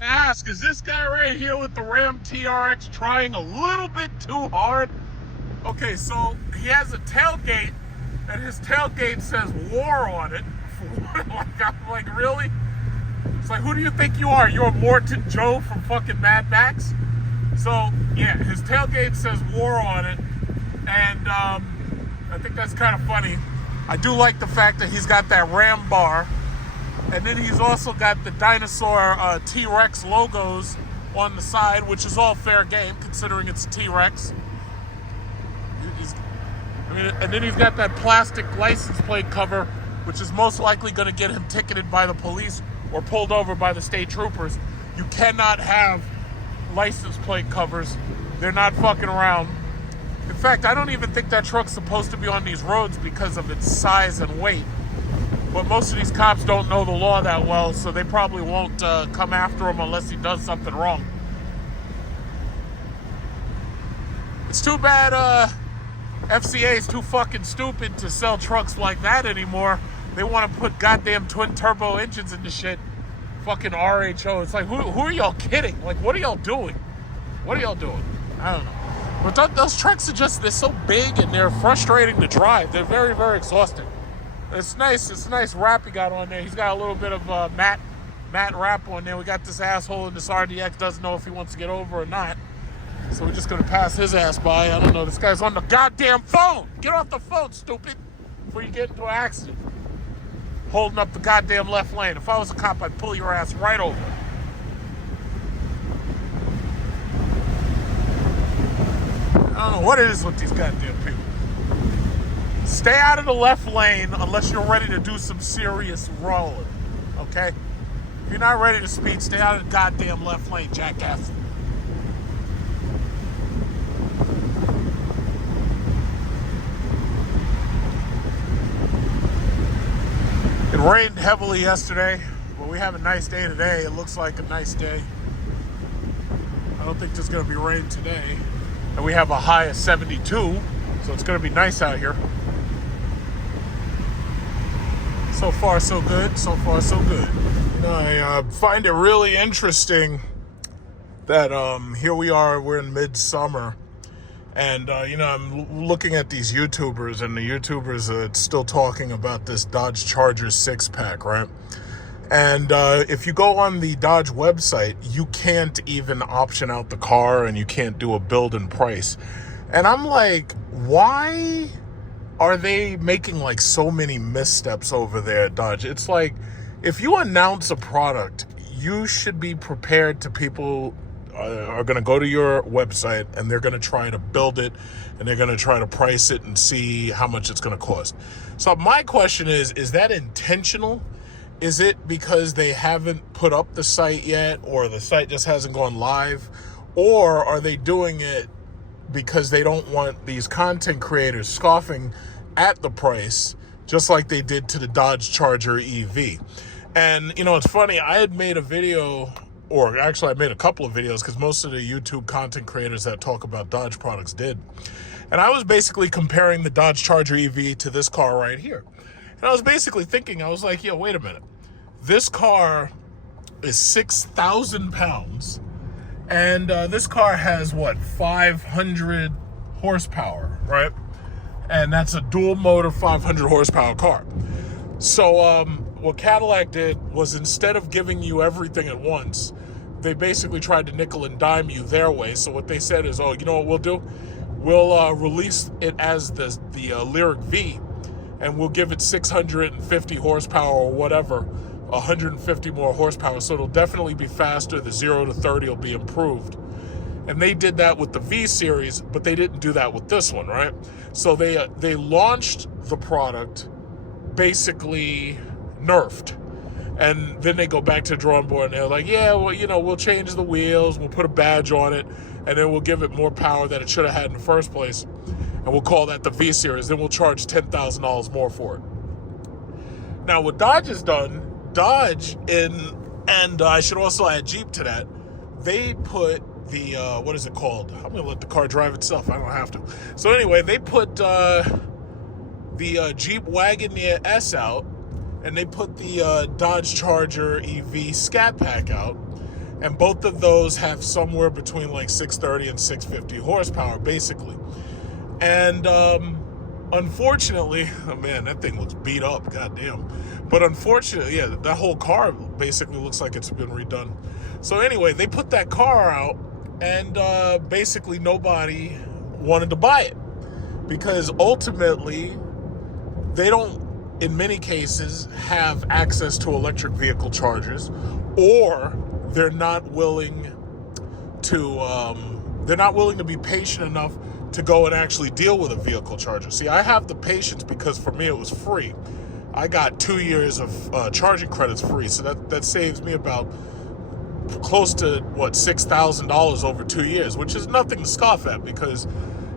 Ask, is this guy right here with the Ram TRX trying a little bit too hard? Okay, so he has a tailgate, and his tailgate says war on it. I'm like, really? It's like, who do you think you are? You're Morton Joe from fucking Mad Max? So, yeah, his tailgate says war on it, and I think that's kind of funny. I do like the fact that he's got that Ram bar, and then he's also got the dinosaur T-Rex logos on the side, which is all fair game, considering it's a T-Rex. And then he's got that plastic license plate cover, which is most likely going to get him ticketed by the police or pulled over by the state troopers. You cannot have license plate covers. They're not fucking around. In fact, I don't even think that truck's supposed to be on these roads because of its size and weight. But most of these cops don't know the law that well, so they probably won't come after him unless he does something wrong. It's too bad FCA is too fucking stupid to sell trucks like that anymore. They want to put goddamn twin turbo engines in the shit. Fucking RHO. It's like, who are y'all kidding? Like, what are y'all doing? What are y'all doing? I don't know. But those trucks are just, they're so big and they're frustrating to drive. They're very, very exhausting. It's nice. It's a nice wrap he got on there. He's got a little bit of matte wrap on there. We got this asshole in this RDX, doesn't know if he wants to get over or not. So we're just going to pass his ass by. I don't know. This guy's on the goddamn phone. Get off the phone, stupid, before you get into an accident. Holding up the goddamn left lane. If I was a cop, I'd pull your ass right over. I don't know what it is with these goddamn people. Stay out of the left lane unless you're ready to do some serious rolling, okay? If you're not ready to speed, stay out of the goddamn left lane, jackass. It rained heavily yesterday, but we have a nice day today. It looks like a nice day. I don't think there's going to be rain today. And we have a high of 72, so it's going to be nice out here. So far, so good. So far, so good. You know, I find it really interesting that here we are, we're in midsummer. And, you know, I'm looking at these YouTubers, and the YouTubers are still talking about this Dodge Charger 6-pack, right? And if you go on the Dodge website, you can't even option out the car, and you can't do a build and price. And I'm like, why are they making, like, so many missteps over there at Dodge? It's like, if you announce a product, you should be prepared to people are going to go to your website and they're going to try to build it and they're going to try to price it and see how much it's going to cost. So my question is that intentional? Is it because they haven't put up the site yet, or the site just hasn't gone live? Or are they doing it because they don't want these content creators scoffing at the price, just like they did to the Dodge Charger EV? And, you know, it's funny, I had made a video, or actually I made a couple of videos, because most of the YouTube content creators that talk about Dodge products did. And I was basically comparing the Dodge Charger EV to this car right here. And I was basically thinking, I was like, yo, wait a minute. This car is 6,000 pounds. And this car has, 500 horsepower, right? And that's a dual motor 500 horsepower car. So what Cadillac did was, instead of giving you everything at once, they basically tried to nickel and dime you their way. So what they said is, oh, you know what we'll do? We'll release it as the Lyriq V, and we'll give it 650 horsepower or whatever, 150 more horsepower. So it'll definitely be faster. The 0 to 30 will be improved. And they did that with the V series, but they didn't do that with this one, right? So they launched the product basically nerfed. And then they go back to the drawing board and they're like, yeah, well, you know, we'll change the wheels, we'll put a badge on it, and then we'll give it more power that it should have had in the first place. And we'll call that the V series. Then we'll charge $10,000 more for it. Now, what Dodge has done, and I should also add Jeep to that, they put the, what is it called? I'm going to let the car drive itself. I don't have to. So anyway, they put the Jeep Wagoneer S out, and they put the Dodge Charger EV Scat Pack out. And both of those have somewhere between like 630 and 650 horsepower, basically. And unfortunately, oh man, that thing looks beat up, goddamn. But unfortunately, yeah, that whole car basically looks like it's been redone. So anyway, they put that car out, and basically nobody wanted to buy it, because ultimately they don't, in many cases, have access to electric vehicle chargers, or they're not willing to be patient enough to go and actually deal with a vehicle charger. See, I have the patience because for me it was free. I got 2 years of charging credits free, so that saves me about close to $6,000 over 2 years, which is nothing to scoff at, because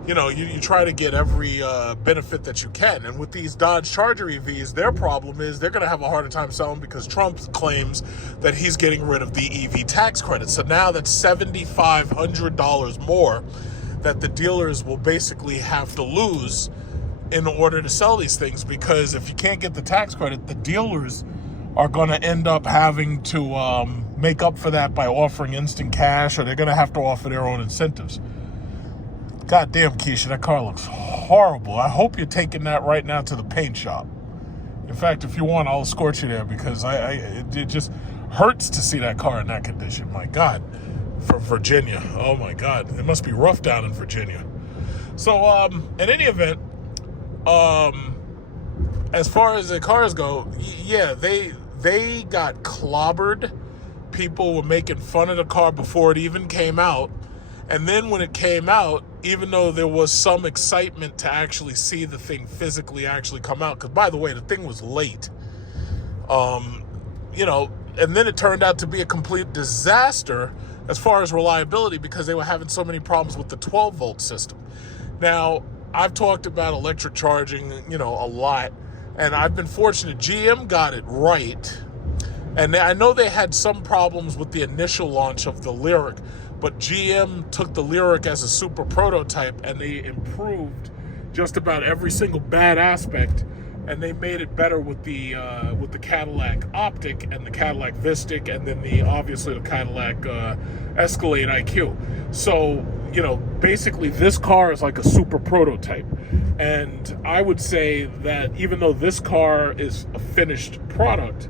you try to get every benefit that you can. And with these Dodge Charger EVs, their problem is they're going to have a harder time selling, because Trump claims that he's getting rid of the EV tax credit. So now that's $7,500 more that the dealers will basically have to lose in order to sell these things, because if you can't get the tax credit, the dealers are going to end up having to make up for that by offering instant cash, or they're going to have to offer their own incentives. God damn, Keisha, that car looks horrible. I hope you're taking that right now to the paint shop. In fact, if you want, I'll escort you there, because it just hurts to see that car in that condition. My God, for Virginia. Oh my God, it must be rough down in Virginia. So, in any event, as far as the cars go, yeah, they got clobbered. People were making fun of the car before it even came out. And then when it came out, even though there was some excitement to actually see the thing physically actually come out, because by the way, the thing was late, and then it turned out to be a complete disaster as far as reliability, because they were having so many problems with the 12-volt system. Now, I've talked about electric charging, a lot, and I've been fortunate. GM got it right, and I know they had some problems with the initial launch of the Lyric, but GM took the Lyric as a super prototype, and they improved just about every single bad aspect, and they made it better with the Cadillac Optic and the Cadillac Vistic, and then obviously the Cadillac Escalade IQ. So, basically this car is like a super prototype. And I would say that even though this car is a finished product,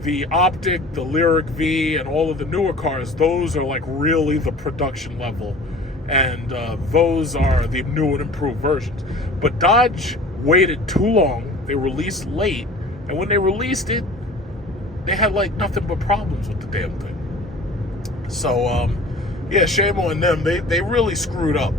the Optic, the Lyric V, and all of the newer cars, those are like really the production level. And those are the new and improved versions. But Dodge waited too long. They released late. And when they released it, they had like nothing but problems with the damn thing. So, yeah, shame on them. They really screwed up.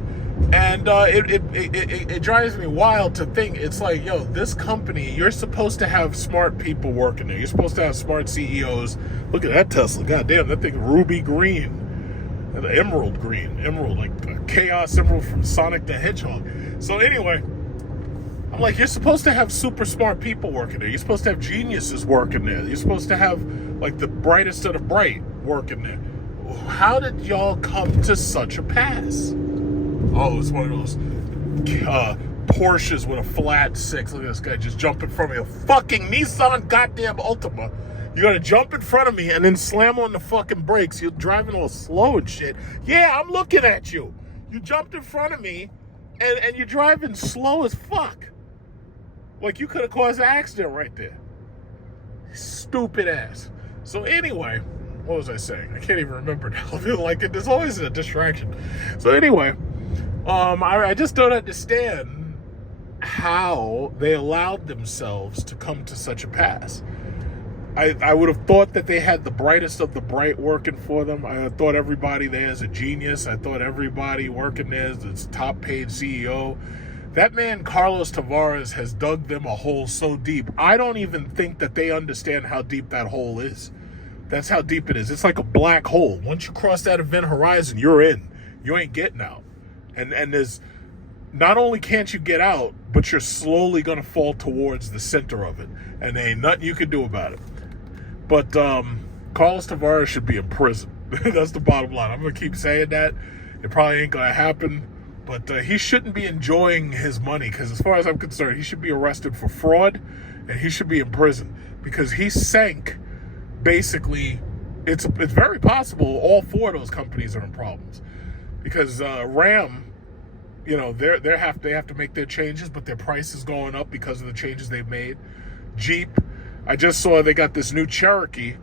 And it drives me wild to think, it's like, yo, this company, you're supposed to have smart people working there. You're supposed to have smart CEOs. Look at that Tesla. God damn, that thing ruby green. And emerald green. Emerald, like a chaos emerald from Sonic the Hedgehog. So anyway, I'm like, you're supposed to have super smart people working there. You're supposed to have geniuses working there. You're supposed to have, like, the brightest of the bright working there. How did y'all come to such a pass? Oh, it's one of those Porsches with a flat six. Look at this guy just jump in front of me. A fucking Nissan goddamn Altima. You gotta jump in front of me and then slam on the fucking brakes. You're driving all slow and shit. Yeah, I'm looking at you. You jumped in front of me and you're driving slow as fuck. Like you could have caused an accident right there. Stupid ass. So anyway, what was I saying? I can't even remember now. I feel like there's always a distraction. So anyway, I just don't understand how they allowed themselves to come to such a pass. I would have thought that they had the brightest of the bright working for them. I thought everybody there is a genius. I thought everybody working there is the top paid CEO. That man, Carlos Tavares, has dug them a hole so deep. I don't even think that they understand how deep that hole is. That's how deep it is. It's like a black hole. Once you cross that event horizon, you're in. You ain't getting out. And there's, not only can't you get out, but you're slowly going to fall towards the center of it. And there ain't nothing you can do about it. But Carlos Tavares should be in prison. That's the bottom line. I'm going to keep saying that. It probably ain't going to happen. But he shouldn't be enjoying his money, because as far as I'm concerned, he should be arrested for fraud and he should be in prison, because he sank basically it's very possible all four of those companies are in problems, because Ram, you know, they have to make their changes, but their price is going up because of the changes they've made. Jeep, I just saw they got this new Cherokee,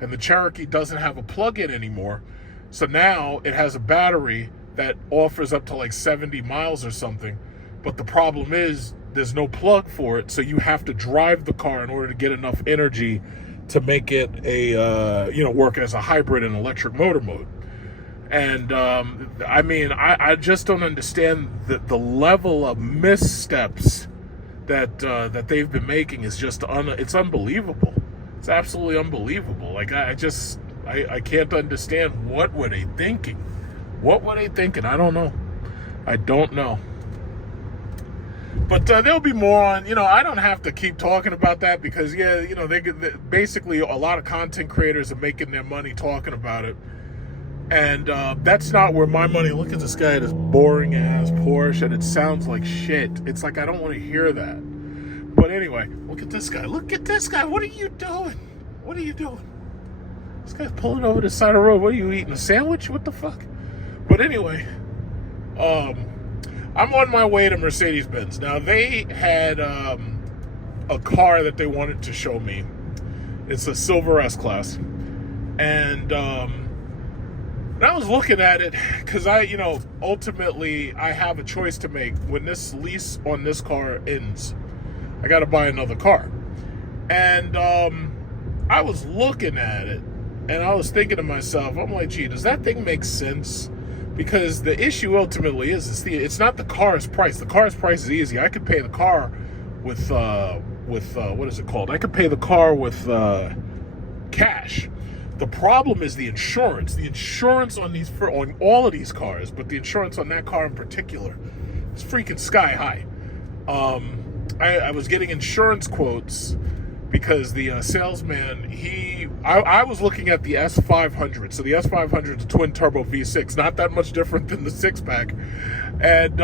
and the Cherokee doesn't have a plug-in anymore. So now it has a battery that offers up to like 70 miles or something. But the problem is there's no plug for it, so you have to drive the car in order to get enough energy to make it a, work as a hybrid and electric motor mode. And I mean, I just don't understand the level of missteps that they've been making is just it's unbelievable. It's absolutely unbelievable. Like I can't understand, what were they thinking? What were they thinking? I don't know. I don't know. But there'll be more on, I don't have to keep talking about that because, they basically a lot of content creators are making their money talking about it. And that's not where my money, look at this guy, this boring ass Porsche, and it sounds like shit. It's like, I don't want to hear that. But anyway, look at this guy. Look at this guy. What are you doing? What are you doing? This guy's pulling over the side of the road. What are you eating, a sandwich? What the fuck? But anyway, I'm on my way to Mercedes-Benz. Now, they had a car that they wanted to show me. It's a silver S-Class. And I was looking at it because ultimately I have a choice to make. When this lease on this car ends, I got to buy another car. And I was looking at it, and I was thinking to myself, I'm like, gee, does that thing make sense? Because the issue ultimately is it's not the car's price. The car's price is easy. I could pay the car with what is it called? I could pay the car with cash. The problem is the insurance. The insurance on all of these cars, but the insurance on that car in particular is freaking sky high. I was getting insurance quotes because the salesman, I was looking at the S500. So the S500 is a twin turbo V6, not that much different than the six pack. And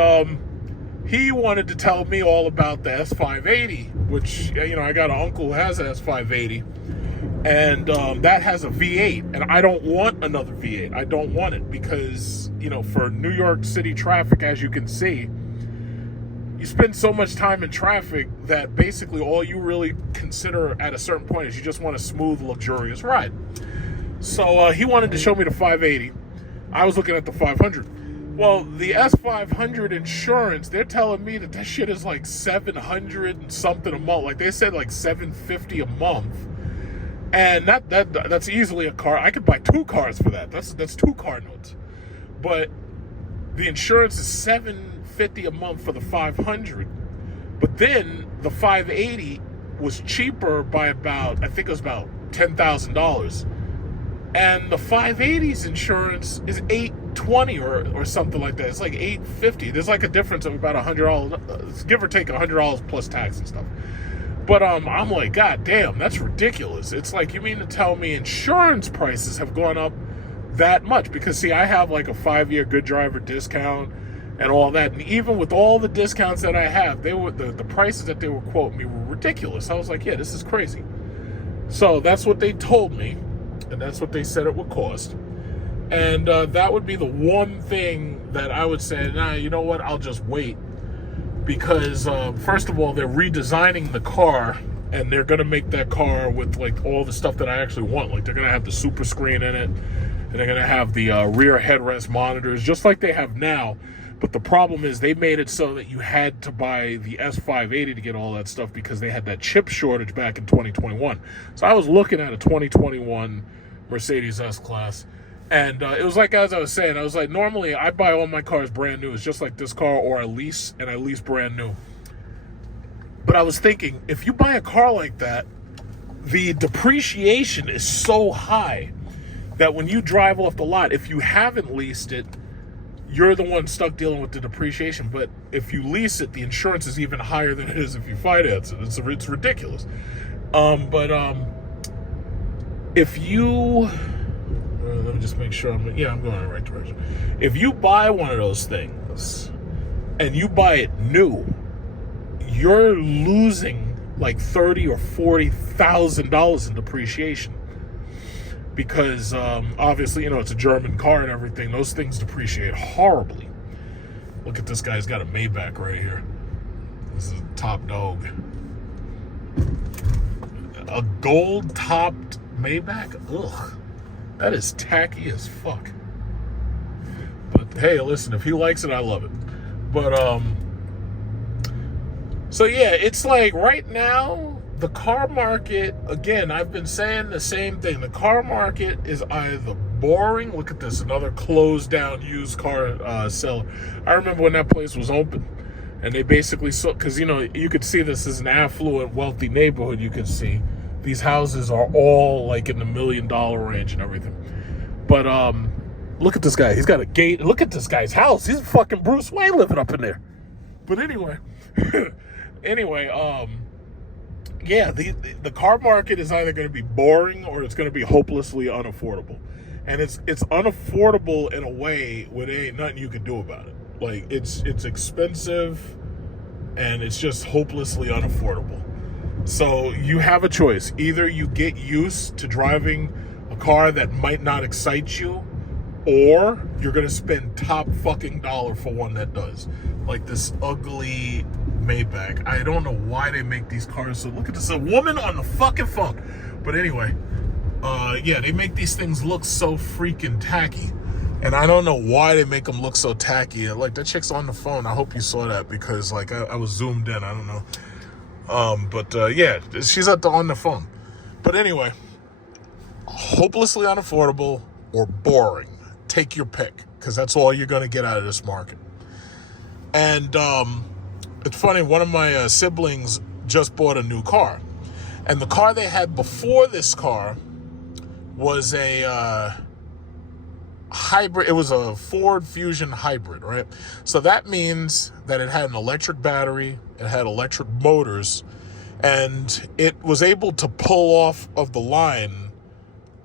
he wanted to tell me all about the S580, which, I got an uncle who has an S580. And that has a V8, and I don't want another V8. I don't want it because, for New York City traffic, as you can see, you spend so much time in traffic that basically all you really consider at a certain point is you just want a smooth, luxurious ride. So he wanted to show me the 580. I was looking at the 500. Well, the S500 insurance, they're telling me that shit is like $700 and something a month. Like they said, like $750 a month. And that's easily a car. I could buy two cars for that. That's two car notes. But the insurance is $750 a month for the 500. But then the 580 was cheaper by about, I think it was about $10,000. And the 580's insurance is $820 or something like that. It's like $850. There's like a difference of about $100, give or take $100 plus tax and stuff. But I'm like, God damn, that's ridiculous. It's like, you mean to tell me insurance prices have gone up that much? Because, see, I have like a 5-year good driver discount and all that. And even with all the discounts that I have, the prices that they were quoting me were ridiculous. I was like, yeah, this is crazy. So that's what they told me, and that's what they said it would cost. And that would be the one thing that I would say, nah, you know what, I'll just wait. Because first of all, they're redesigning the car, and they're gonna make that car with like all the stuff that I actually want. Like they're gonna have the super screen in it, and they're gonna have the rear headrest monitors, just like they have now. But the problem is they made it so that you had to buy the S580 to get all that stuff because they had that chip shortage back in 2021. So I was looking at a 2021 Mercedes S-Class. And it was like, as I was saying, I was like, normally I buy all my cars brand new. It's just like this car, or I lease, and I lease brand new. But I was thinking, if you buy a car like that, the depreciation is so high that when you drive off the lot, if you haven't leased it, you're the one stuck dealing with the depreciation. But if you lease it, the insurance is even higher than it is if you finance it. It's ridiculous. If you... let me just make sure I'm going in the right direction. If you buy one of those things and you buy it new, you're losing like $30,000 or $40,000 in depreciation. because obviously, you know, it's a German car and everything. Those things depreciate horribly. Look at this guy. He's got a Maybach right here. This is a top dog. A gold-topped Maybach? Ugh. That is tacky as fuck. But hey, listen, if he likes it, I love it. But, so yeah, it's like right now, the car market, again, I've been saying the same thing. The car market is either boring. Look at this, another closed down used car seller. I remember when that place was open, and they basically saw, because, you know, you could see this is an affluent, wealthy neighborhood. You can see these houses are all like in the $1 million range and everything. But look at this guy. He's got a gate. Look at this guy's house. He's fucking Bruce Wayne living up in there. But anyway, yeah, the car market is either going to be boring or it's going to be hopelessly unaffordable. And it's unaffordable in a way where there ain't nothing you can do about it. Like, it's expensive and it's just hopelessly unaffordable. So you have a choice. Either you get used to driving a car that might not excite you, or you're going to spend top fucking dollar for one that does. Like this ugly Maybach. I don't know why they make these cars. So look at this, a woman on the fucking phone. But anyway, yeah, they make these things look so freaking tacky. And I don't know why they make them look so tacky. Like, that chick's on the phone. I hope you saw that, because like I was zoomed in. I don't know. Yeah, she's on the phone. But anyway, hopelessly unaffordable or boring. Take your pick, because that's all you're going to get out of this market. And it's funny, one of my siblings just bought a new car. And the car they had before this car was a hybrid. It was a Ford Fusion hybrid, right? So that means that it had an electric battery, it had electric motors, and it was able to pull off of the line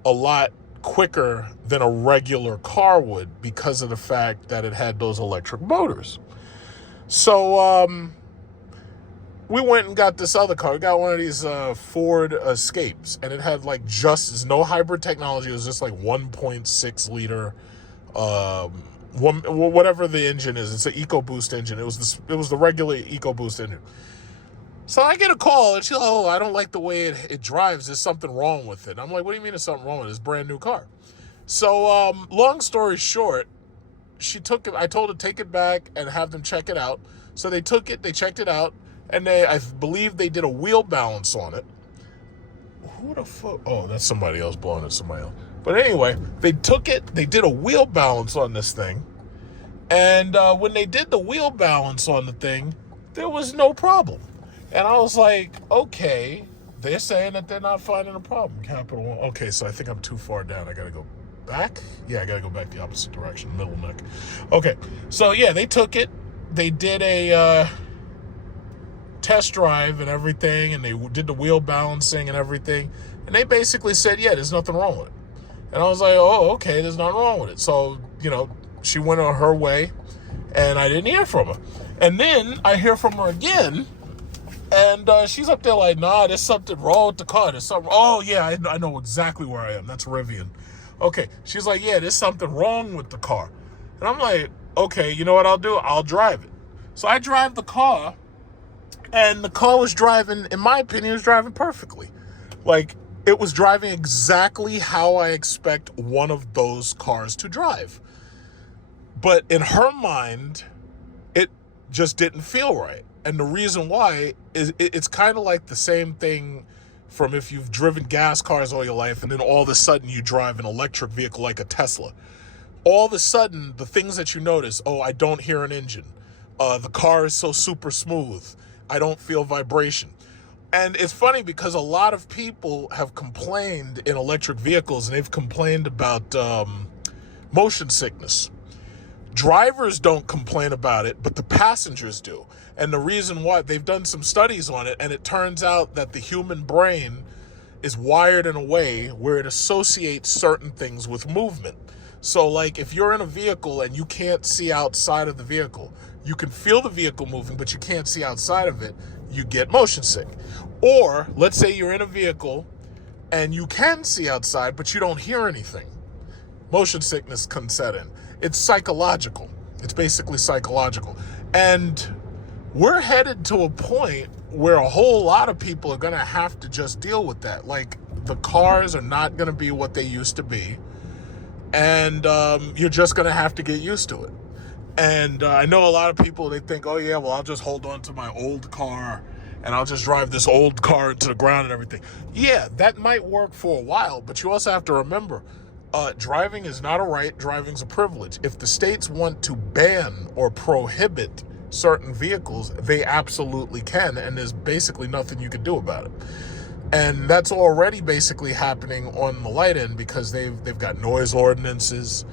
a lot quicker than a regular car would, because of the fact that it had those electric motors. So we went and got this other car. We got one of these Ford Escapes, and it had like just no hybrid technology. It was just like 1.6 liter, whatever the engine is. It's an EcoBoost engine. It was the regular EcoBoost engine. So I get a call, and she's like, "Oh, I don't like the way it drives. There's something wrong with it." I'm like, "What do you mean there's something wrong with it? It's a brand new car." So long story short, she took it. I told her to take it back and have them check it out. So they took it, they checked it out, and I believe they did a wheel balance on it. Who the fuck? Oh, that's somebody else blowing at somebody else. But anyway, they took it, they did a wheel balance on this thing, and when they did the wheel balance on the thing, there was no problem. And I was like, okay, they're saying that they're not finding a problem. Capital One. Okay, so I think I'm too far down. I got to go back. Yeah, I got to go back the opposite direction, middle neck. Okay, so yeah, they took it. They did a test drive and everything, and they did the wheel balancing and everything. And they basically said, yeah, there's nothing wrong with it. And I was like, oh, okay, there's nothing wrong with it. So, you know, she went on her way, and I didn't hear from her. And then I hear from her again, and she's up there like, nah, there's something wrong with the car. There's something. Oh, yeah, I know exactly where I am. That's Rivian. Okay. She's like, yeah, there's something wrong with the car. And I'm like, okay, you know what I'll do? I'll drive it. So I drive the car, and the car was driving, in my opinion, it was driving perfectly. Like, it was driving exactly how I expect one of those cars to drive. But in her mind, it just didn't feel right. And the reason why is it's kind of like the same thing from if you've driven gas cars all your life, and then all of a sudden you drive an electric vehicle like a Tesla. All of a sudden, the things that you notice, oh, I don't hear an engine. The car is so super smooth. I don't feel vibration. And it's funny because a lot of people have complained in electric vehicles, and they've complained about motion sickness. Drivers don't complain about it, but the passengers do. And the reason why, they've done some studies on it, and it turns out that the human brain is wired in a way where it associates certain things with movement. So like if you're in a vehicle and you can't see outside of the vehicle, you can feel the vehicle moving, but you can't see outside of it, you get motion sick. Or let's say you're in a vehicle and you can see outside, but you don't hear anything. Motion sickness can set in. It's psychological. It's basically psychological. And we're headed to a point where a whole lot of people are going to have to just deal with that. Like, the cars are not going to be what they used to be. And you're just going to have to get used to it. And I know a lot of people, they think, oh yeah, well, I'll just hold on to my old car and I'll just drive this old car into the ground and everything. Yeah, that might work for a while, but you also have to remember, driving is not a right, driving's a privilege. If the states want to ban or prohibit certain vehicles, they absolutely can, and there's basically nothing you can do about it. And that's already basically happening on the light end, because they've got noise ordinances,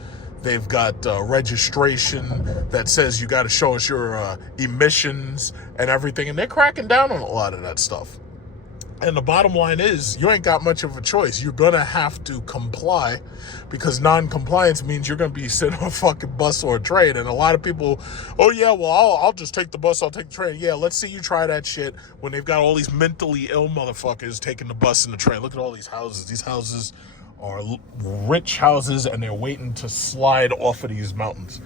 they've got registration that says you got to show us your emissions and everything, and they're cracking down on a lot of that stuff. And the bottom line is, you ain't got much of a choice. You're going to have to comply, because non-compliance means you're going to be sitting on a fucking bus or a train. And a lot of people, oh yeah, well, I'll just take the bus, I'll take the train. Yeah, let's see you try that shit when they've got all these mentally ill motherfuckers taking the bus and the train. Look at all these houses. These houses are rich houses, and they're waiting to slide off of these mountains.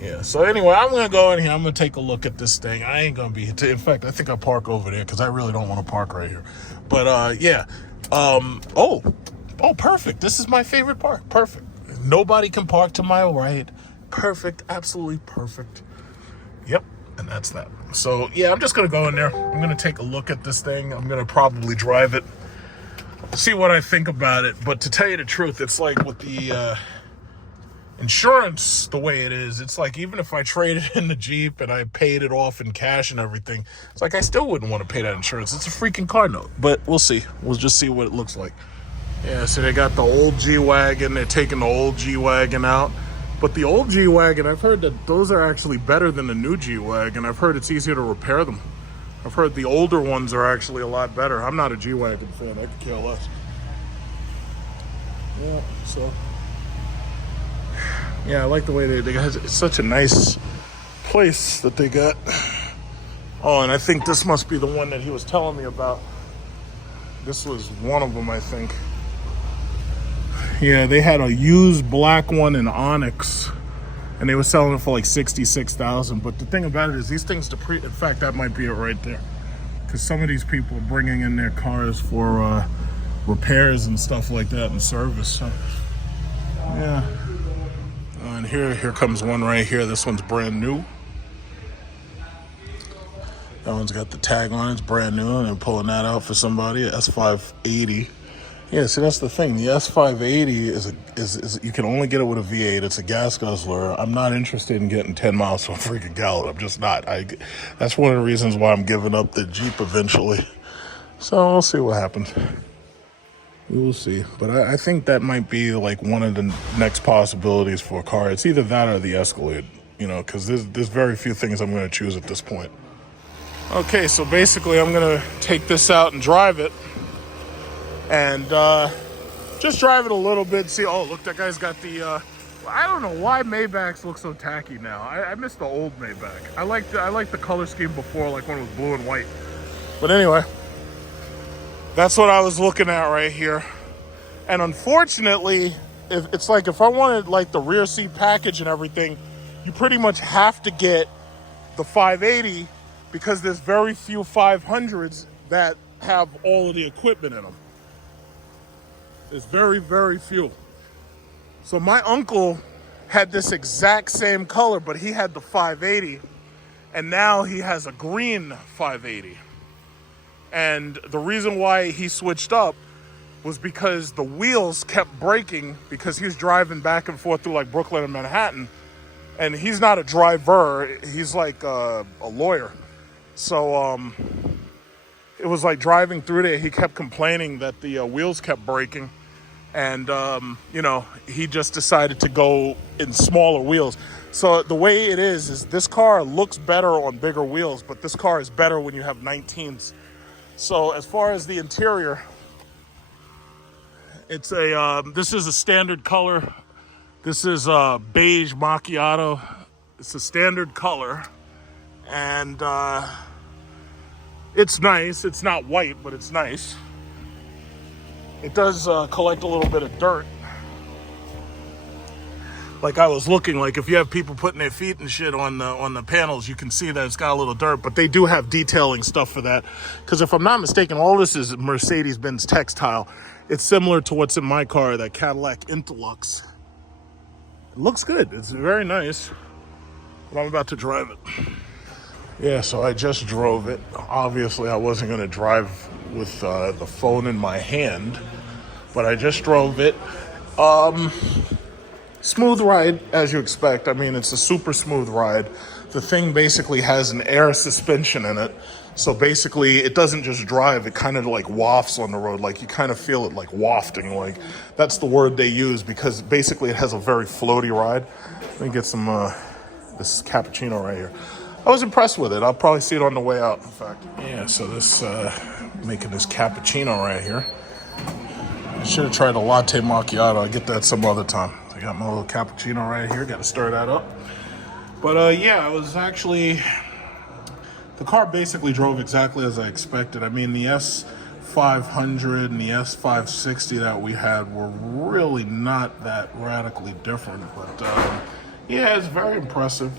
Yeah, so anyway, I'm going to go in here. I'm going to take a look at this thing. I ain't going to be... In fact, I think I'll park over there, because I really don't want to park right here. But, yeah. Oh, perfect. This is my favorite park. Perfect. Nobody can park to my right. Perfect. Absolutely perfect. Yep, and that's that. So, yeah, I'm just going to go in there. I'm going to take a look at this thing. I'm going to probably drive it, see what I think about it. But to tell you the truth, it's like with the... insurance, the way it is, it's like, even if I traded in the Jeep and I paid it off in cash and everything, it's like I still wouldn't want to pay that insurance. It's a freaking car note. But we'll see. We'll just see what it looks like. Yeah, so they got the old G-Wagon. They're taking the old G-Wagon out. But the old G-Wagon, I've heard that those are actually better than the new G-Wagon. I've heard it's easier to repair them. I've heard the older ones are actually a lot better. I'm not a G-Wagon fan. I could care less. Yeah, so... yeah, I like the way they got, it's such a nice place that they got. Oh, and I think this must be the one that he was telling me about. This was one of them, I think. Yeah, they had a used black one in Onyx, and they were selling it for like $66,000. But the thing about it is, these things in fact, that might be it right there, because some of these people are bringing in their cars for repairs and stuff like that and service. So, yeah. And here comes one right here. This one's brand new. That one's got the tag on it. It's brand new, and I'm pulling that out for somebody. S580. Yeah, see, that's the thing. The S580 is you can only get it with a V8. It's a gas guzzler. I'm not interested in getting 10 miles to a freaking gallon. I'm just not. That's one of the reasons why I'm giving up the Jeep eventually. So we'll see what happens. We will see. But I think that might be like one of the next possibilities for a car. It's either that or the Escalade, you know, because there's very few things I'm going to choose at this point. Okay, so basically I'm going to take this out and drive it. And just drive it a little bit. See, oh, look, that guy's got the... I don't know why Maybachs look so tacky now. I miss the old Maybach. I liked the color scheme before, like when it was blue and white. But anyway... that's what I was looking at right here. And unfortunately, it's like if I wanted like the rear seat package and everything, you pretty much have to get the 580, because there's very few 500s that have all of the equipment in them. There's very, very few. So my uncle had this exact same color, but he had the 580, and now he has a green 580. And the reason why he switched up was because the wheels kept breaking, because he was driving back and forth through like Brooklyn and Manhattan. And he's not a driver, he's like a lawyer. So it was like driving through there, he kept complaining that the wheels kept breaking. And, you know, he just decided to go in smaller wheels. So the way it is this car looks better on bigger wheels, but this car is better when you have 19s. So as far as the interior, it's this is a standard color. This is beige macchiato. It's a standard color, and it's nice. It's not white, but it's nice. It does collect a little bit of dirt. Like I was looking, like if you have people putting their feet and shit on the panels, you can see that it's got a little dirt, but they do have detailing stuff for that. Because if I'm not mistaken, all this is Mercedes-Benz textile. It's similar to what's in my car, that Cadillac Interlux. It looks good. It's very nice. But I'm about to drive it. Yeah, so I just drove it. Obviously, I wasn't going to drive with the phone in my hand, but I just drove it. Smooth ride, as you expect. I mean, it's a super smooth ride. The thing basically has an air suspension in it. So basically, it doesn't just drive, it kind of like wafts on the road. Like you kind of feel it like wafting. Like that's the word they use, because basically it has a very floaty ride. Let me get some, this cappuccino right here. I was impressed with it. I'll probably see it on the way out, in fact. Yeah, so this, making this cappuccino right here. I should have tried a latte macchiato. I'll get that some other time. I got my little cappuccino right here. Got to stir that up. But yeah, I was actually... The car basically drove exactly as I expected. I mean, the S500 and the S560 that we had were really not that radically different. But yeah, it's very impressive.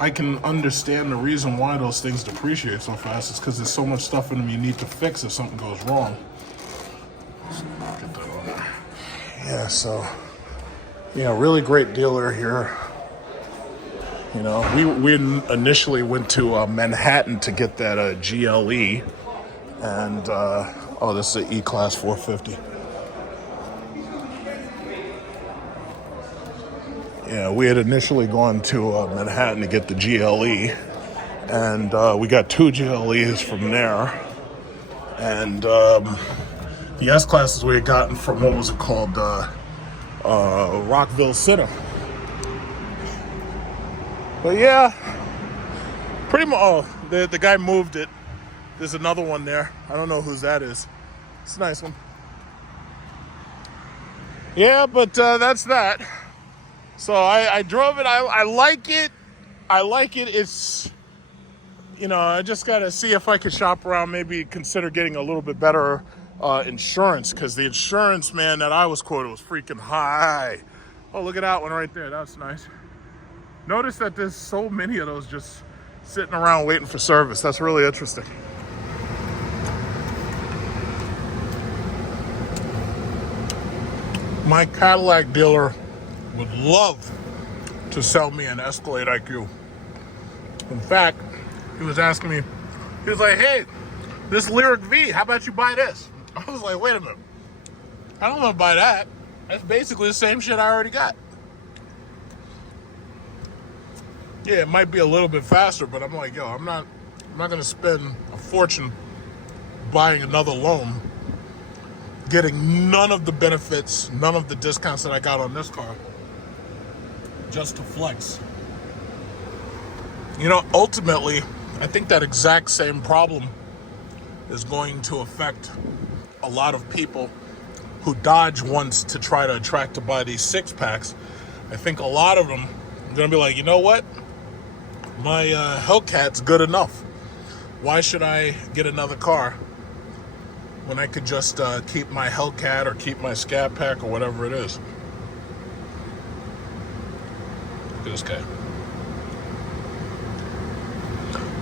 I can understand the reason why those things depreciate so fast. It's because there's so much stuff in them you need to fix if something goes wrong. So, get that on there. Yeah, so... Yeah, really great dealer here. You know, we initially went to Manhattan to get that GLE, and oh, this is an E-Class 450. Yeah, we had initially gone to Manhattan to get the GLE, and we got 2 GLEs from there, and the S-Classes we had gotten from, what was it called, Rockville Center. But yeah, pretty much. Oh, the guy moved it. There's another one there. I don't know whose that is. It's a nice one. Yeah, but that's that. So I drove it. I like it. I like it. It's, you know, I just gotta see if I could shop around. Maybe consider getting a little bit better insurance, because the insurance, man, that I was quoted was freaking high. Oh, look at that one right there. That's nice. Notice that there's so many of those just sitting around waiting for service. That's really interesting. My Cadillac dealer would love to sell me an Escalade IQ. In fact, he was asking me, he was like, hey, this Lyric V, how about you buy this? I was like, wait a minute. I don't want to buy that. That's basically the same shit I already got. Yeah, it might be a little bit faster, but I'm like, yo, I'm not gonna spend a fortune buying another loan, getting none of the benefits, none of the discounts that I got on this car, just to flex. You know, ultimately, I think that exact same problem is going to affect a lot of people who Dodge wants to try to attract to buy these 6-packs. I think a lot of them are gonna be like, you know what? My Hellcat's good enough. Why should I get another car when I could just keep my Hellcat or keep my Scat Pack or whatever it is? Look at this guy.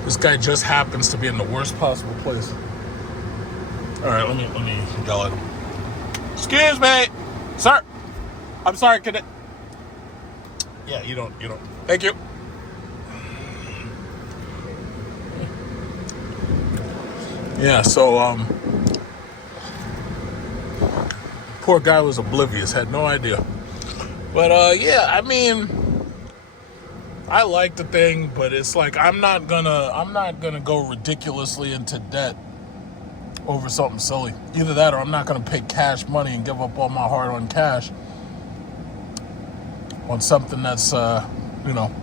This guy just happens to be in the worst possible place. All right, let me yell at him. Excuse me, sir. I'm sorry. Can it? Yeah, you don't. Thank you. Yeah, so poor guy was oblivious, had no idea. But yeah, I mean, I like the thing, but it's like I'm not gonna go ridiculously into debt over something silly. Either that, or I'm not gonna pay cash money and give up all my hard-earned cash on something that's you know,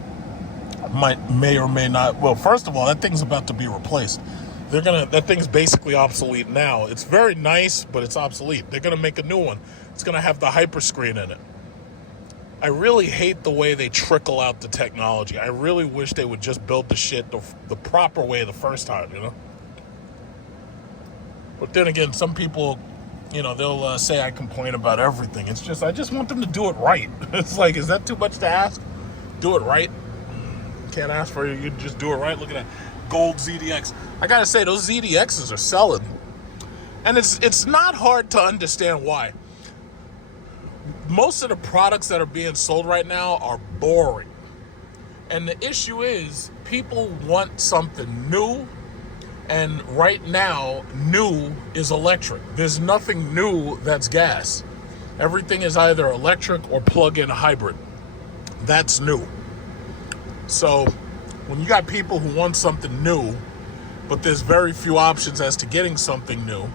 may or may not. Well, first of all, that thing's about to be replaced. That thing's basically obsolete now. It's very nice, but it's obsolete. They're gonna make a new one. It's gonna have the hyperscreen in it. I really hate the way they trickle out the technology. I really wish they would just build the shit the proper way the first time, you know? But then again, some people you know, they'll say I complain about everything. It's just, I just want them to do it right. It's like, is that too much to ask? Do it right. Can't ask for you, just do it right. Look at that gold ZDX. I gotta say, those ZDXs are selling. And it's not hard to understand why. Most of the products that are being sold right now are boring. And the issue is, people want something new. And right now, new is electric. There's nothing new that's gas. Everything is either electric or plug-in hybrid. That's new. So when you got people who want something new, but there's very few options as to getting something new,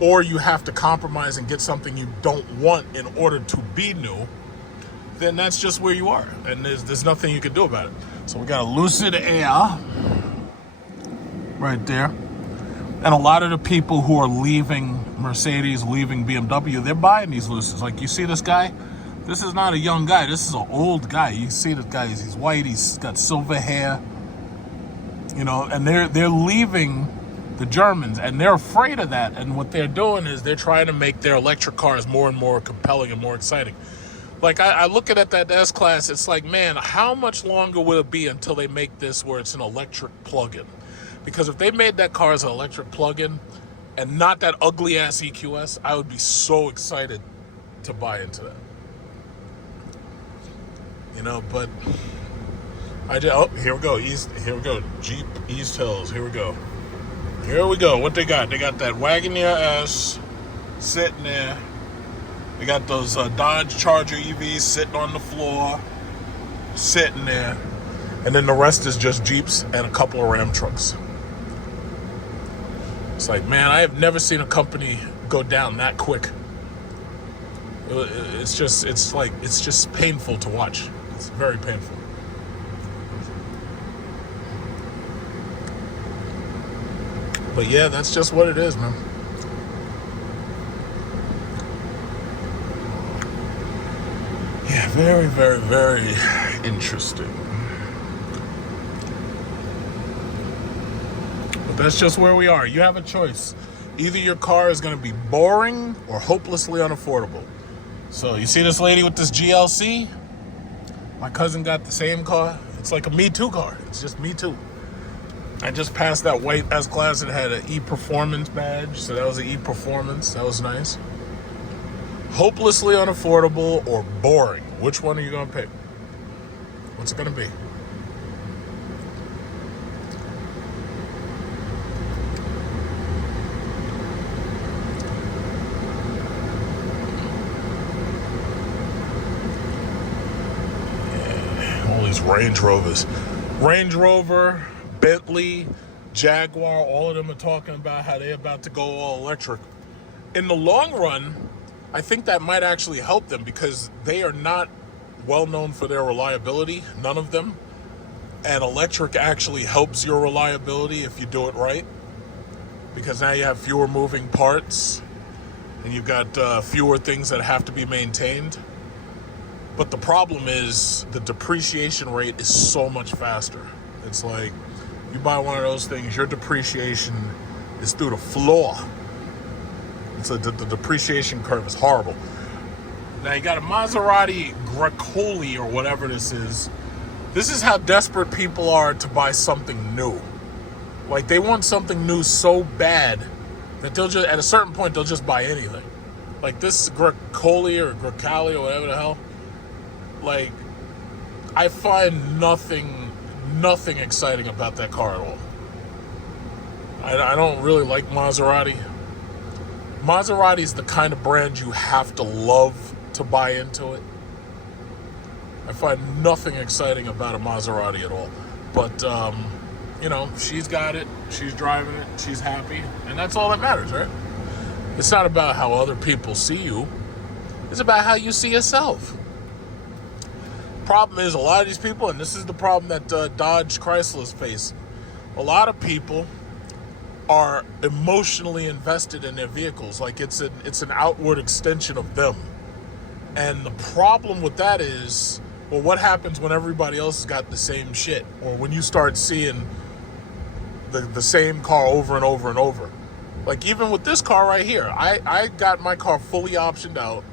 or you have to compromise and get something you don't want in order to be new, then that's just where you are. And there's nothing you can do about it. So we got a Lucid Air right there. And a lot of the people who are leaving Mercedes, leaving BMW, they're buying these Lucids. Like, you see this guy? This is not a young guy. This is an old guy. You see this guy, he's white, he's got silver hair. You know, and they're leaving the Germans, and they're afraid of that. And what they're doing is they're trying to make their electric cars more and more compelling and more exciting. Like, I look at that S-Class, it's like, man, how much longer will it be until they make this where it's an electric plug-in? Because if they made that car as an electric plug-in and not that ugly-ass EQS, I would be so excited to buy into that. You know, but here we go. Here we go. Jeep East Hills. Here we go. Here we go. What they got? They got that Wagoneer S sitting there. They got those Dodge Charger EVs sitting on the floor, sitting there. And then the rest is just Jeeps and a couple of Ram trucks. It's like, man, I have never seen a company go down that quick. It's just painful to watch. It's very painful. But yeah, that's just what it is, man. Yeah, very, very, very interesting. But that's just where we are. You have a choice. Either your car is going to be boring or hopelessly unaffordable. So you see this lady with this GLC? My cousin got the same car. It's like a Me Too car. It's just Me Too. I just passed that white S-Class. It had an E-Performance badge. So that was an E-Performance. That was nice. Hopelessly unaffordable or boring. Which one are you going to pick? What's it going to be? Range Rovers. Range Rover, Bentley, Jaguar, all of them are talking about how they're about to go all electric. In the long run, I think that might actually help them because they are not well known for their reliability, none of them. And electric actually helps your reliability if you do it right. Because now you have fewer moving parts and you've got fewer things that have to be maintained. But the problem is the depreciation rate is so much faster. It's like you buy one of those things, your depreciation is through the floor. The depreciation curve is horrible. Now you got a Maserati Grecoli or whatever this is. This is how desperate people are to buy something new. Like, they want something new so bad that they'll just, at a certain point, they'll just buy anything. Like this Grecoli or Grecali or whatever the hell. Like, I find nothing exciting about that car at all. I don't really like Maserati. Maserati is the kind of brand you have to love to buy into it. I find nothing exciting about a Maserati at all. But, you know, she's got it, she's driving it, she's happy, and that's all that matters, right? It's not about how other people see you. It's about how you see yourself. Problem is, a lot of these people, and this is the problem that Dodge Chrysler's face, a lot of people are emotionally invested in their vehicles. Like, it's an outward extension of them. And the problem with that is, well, what happens when everybody else has got the same shit? Or when you start seeing the same car over and over and over? Like even with this car right here, I got my car fully optioned out.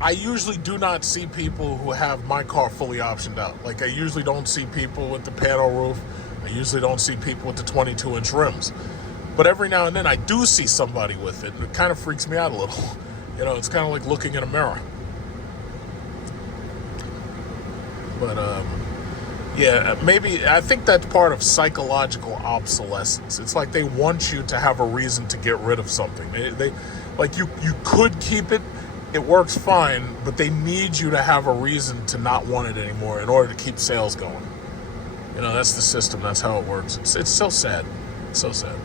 I usually do not see people who have my car fully optioned out. Like I usually don't see people with the panel roof. I usually don't see people with the 22-inch rims. But every now and then I do see somebody with it, and it kind of freaks me out a little. You know, it's kind of like looking in a mirror. But yeah, maybe I think that's part of psychological obsolescence. It's like they want you to have a reason to get rid of something. They like you could keep it, it works fine, but they need you to have a reason to not want it anymore in order to keep sales going. You know, that's the system. That's how it works. It's so sad. It's so sad.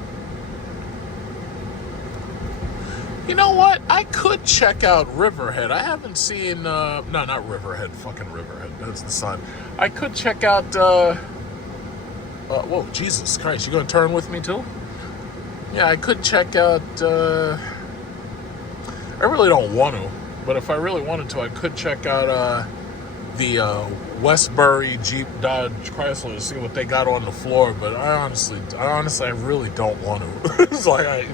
You know what? I could check out Riverhead. I haven't seen, no, not Riverhead, fucking Riverhead. That's the sun. I could check out, whoa, Jesus Christ, you gonna turn with me too? Yeah, I could check out, I really don't want to, but if I really wanted to, I could check out, the, Westbury Jeep Dodge Chrysler to see what they got on the floor, but I honestly, I really don't want to. It's like, I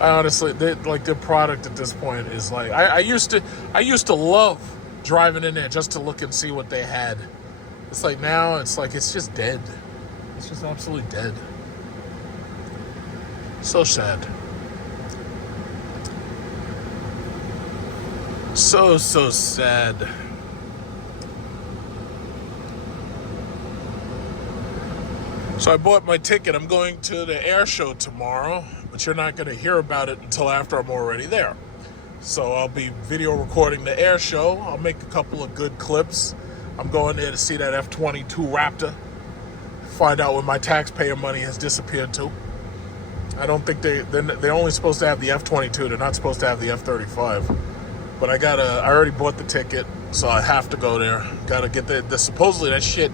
honestly, like their product at this point is like, I used to love driving in there just to look and see what they had. It's like now, it's like, it's just dead. It's just absolutely dead. So sad. So sad. So I bought my ticket. I'm going to the air show tomorrow, but you're not going to hear about it until after I'm already there. So I'll be video recording the air show. I'll make a couple of good clips. I'm going there to see that F-22 Raptor. Find out where my taxpayer money has disappeared to. I don't think they're only supposed to have the F-22. They're not supposed to have the F-35. But I already bought the ticket, so I have to go there. Gotta get the supposedly that shit.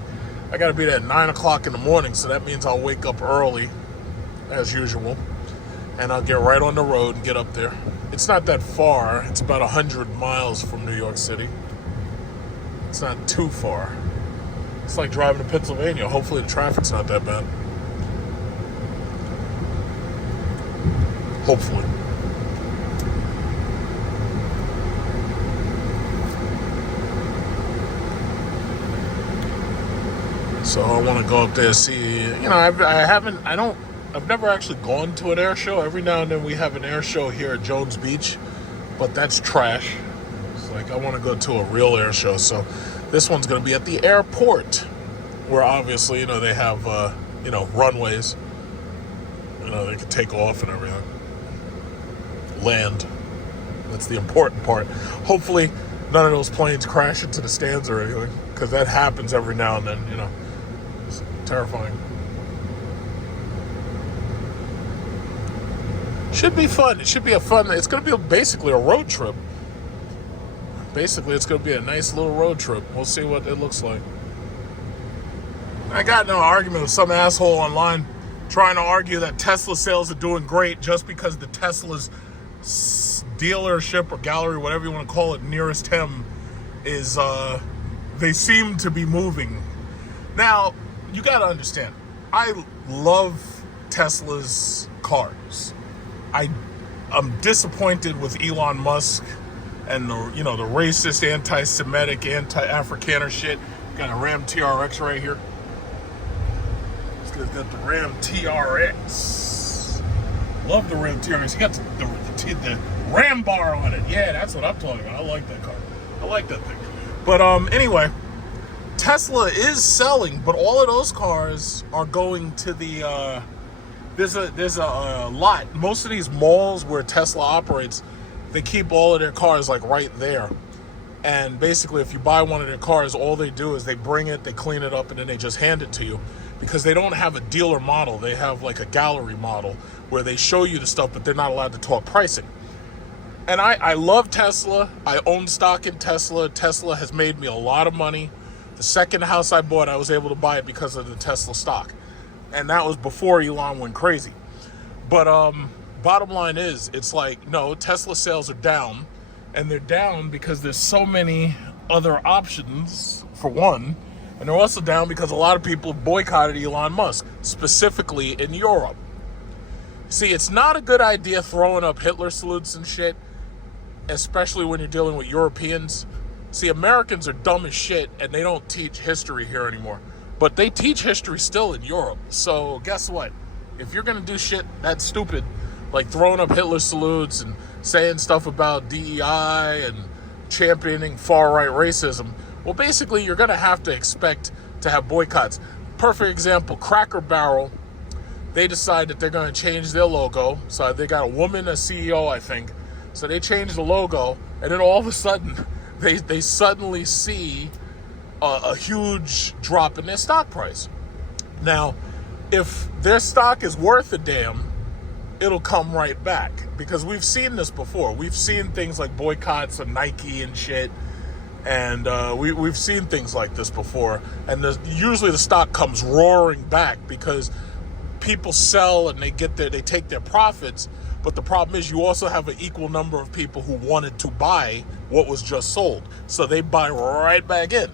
I gotta be there at 9 o'clock in the morning, so that means I'll wake up early, as usual, and I'll get right on the road and get up there. It's not that far. It's about 100 miles from New York City. It's not too far. It's like driving to Pennsylvania. Hopefully the traffic's not that bad. Hopefully. So I want to go up there and see, you know, I've never actually gone to an air show. Every now and then we have an air show here at Jones Beach, but that's trash. It's like, I want to go to a real air show. So this one's going to be at the airport, where obviously, you know, they have, you know, runways. You know, they can take off and everything. Land. That's the important part. Hopefully none of those planes crash into the stands or anything, because that happens every now and then, you know. It's terrifying. Should be fun. It should be it's going to be basically a road trip. Basically, it's going to be a nice little road trip. We'll see what it looks like. I got in an argument with some asshole online trying to argue that Tesla sales are doing great just because the Tesla's dealership or gallery, whatever you want to call it, nearest him is, they seem to be moving. Now, you got to understand, I love Tesla's cars. I'm disappointed with Elon Musk and the racist, anti-Semitic, anti-Afrikaner shit. Got a Ram TRX right here. This guy's got the Ram TRX. Love the Ram TRX. He got the Ram bar on it. Yeah, that's what I'm talking about. I like that car. I like that thing. But anyway, Tesla is selling, but all of those cars are going to the there's a lot. Most of these malls where Tesla operates, they keep all of their cars like right there. And basically, if you buy one of their cars, all they do is they bring it, they clean it up, and then they just hand it to you, because they don't have a dealer model. They have like a gallery model where they show you the stuff, but they're not allowed to talk pricing. And I love Tesla. I own stock in Tesla. Tesla has made me a lot of money. The second house I bought, I was able to buy it because of the Tesla stock. And that was before Elon went crazy. But bottom line is, it's like, no, Tesla sales are down. And they're down because there's so many other options, for one. And they're also down because a lot of people have boycotted Elon Musk, specifically in Europe. See, it's not a good idea throwing up Hitler salutes and shit, especially when you're dealing with Europeans. See, Americans are dumb as shit, and they don't teach history here anymore. But they teach history still in Europe. So guess what? If you're going to do shit that's stupid, like throwing up Hitler salutes and saying stuff about DEI and championing far-right racism, well, basically, you're going to have to expect to have boycotts. Perfect example, Cracker Barrel. They decide that they're going to change their logo. So they got a woman, a CEO, I think. So they changed the logo, and then all of a sudden, they suddenly see a huge drop in their stock price. Now, if their stock is worth a damn, it'll come right back. Because we've seen this before. We've seen things like boycotts of Nike and shit. And we've seen things like this before. And usually the stock comes roaring back because people sell and they take their profits. But the problem is you also have an equal number of people who wanted to buy what was just sold. So they buy right back in.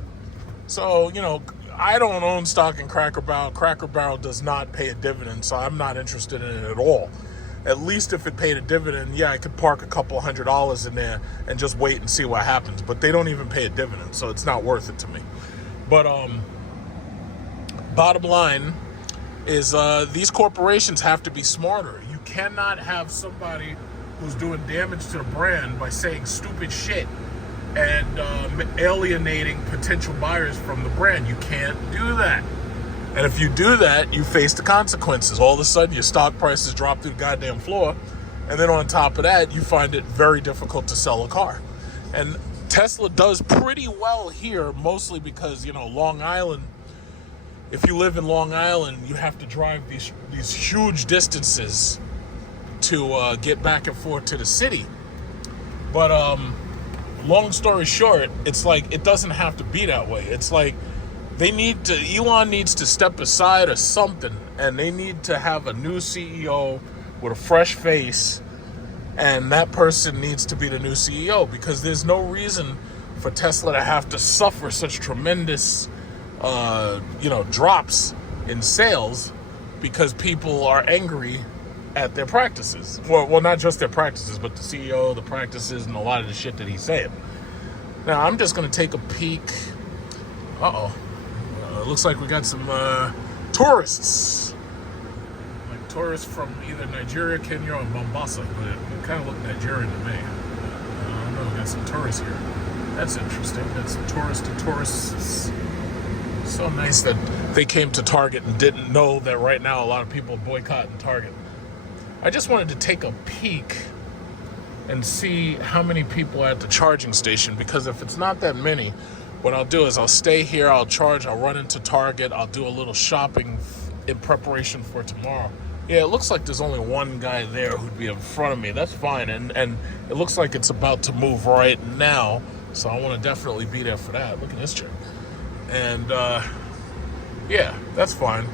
So, I don't own stock in Cracker Barrel. Cracker Barrel does not pay a dividend, so I'm not interested in it at all. At least if it paid a dividend, yeah, I could park a couple $100s in there and just wait and see what happens. But they don't even pay a dividend, so it's not worth it to me. But bottom line is these corporations have to be smarter. You cannot have somebody who's doing damage to the brand by saying stupid shit and alienating potential buyers from the brand. You can't do that. And if you do that, you face the consequences. All of a sudden, your stock prices drop through the goddamn floor. And then on top of that, you find it very difficult to sell a car. And Tesla does pretty well here, mostly because, Long Island, if you live in Long Island, you have to drive these huge distances to get back and forth to the city. But long story short, it's like it doesn't have to be that way. It's like Elon needs to step aside or something, and they need to have a new CEO with a fresh face, and that person needs to be the new CEO, because there's no reason for Tesla to have to suffer such tremendous drops in sales because people are angry at their practices. Well, not just their practices, but the CEO, the practices, and a lot of the shit that he's saying. Now, I'm just going to take a peek. It looks like we got some tourists. Like tourists from either Nigeria, Kenya, or Mombasa. But it kind of looked Nigerian to me. I don't know, we got some tourists here. That's interesting. That's tourist to tourists. So nice that they came to Target and didn't know that right now a lot of people are boycotting Target. I just wanted to take a peek and see how many people are at the charging station, because if it's not that many, what I'll do is I'll stay here, I'll charge, I'll run into Target, I'll do a little shopping in preparation for tomorrow. Yeah, it looks like there's only one guy there who'd be in front of me. That's fine, and it looks like it's about to move right now, so I want to definitely be there for that. Look at this chick. And yeah, that's fine.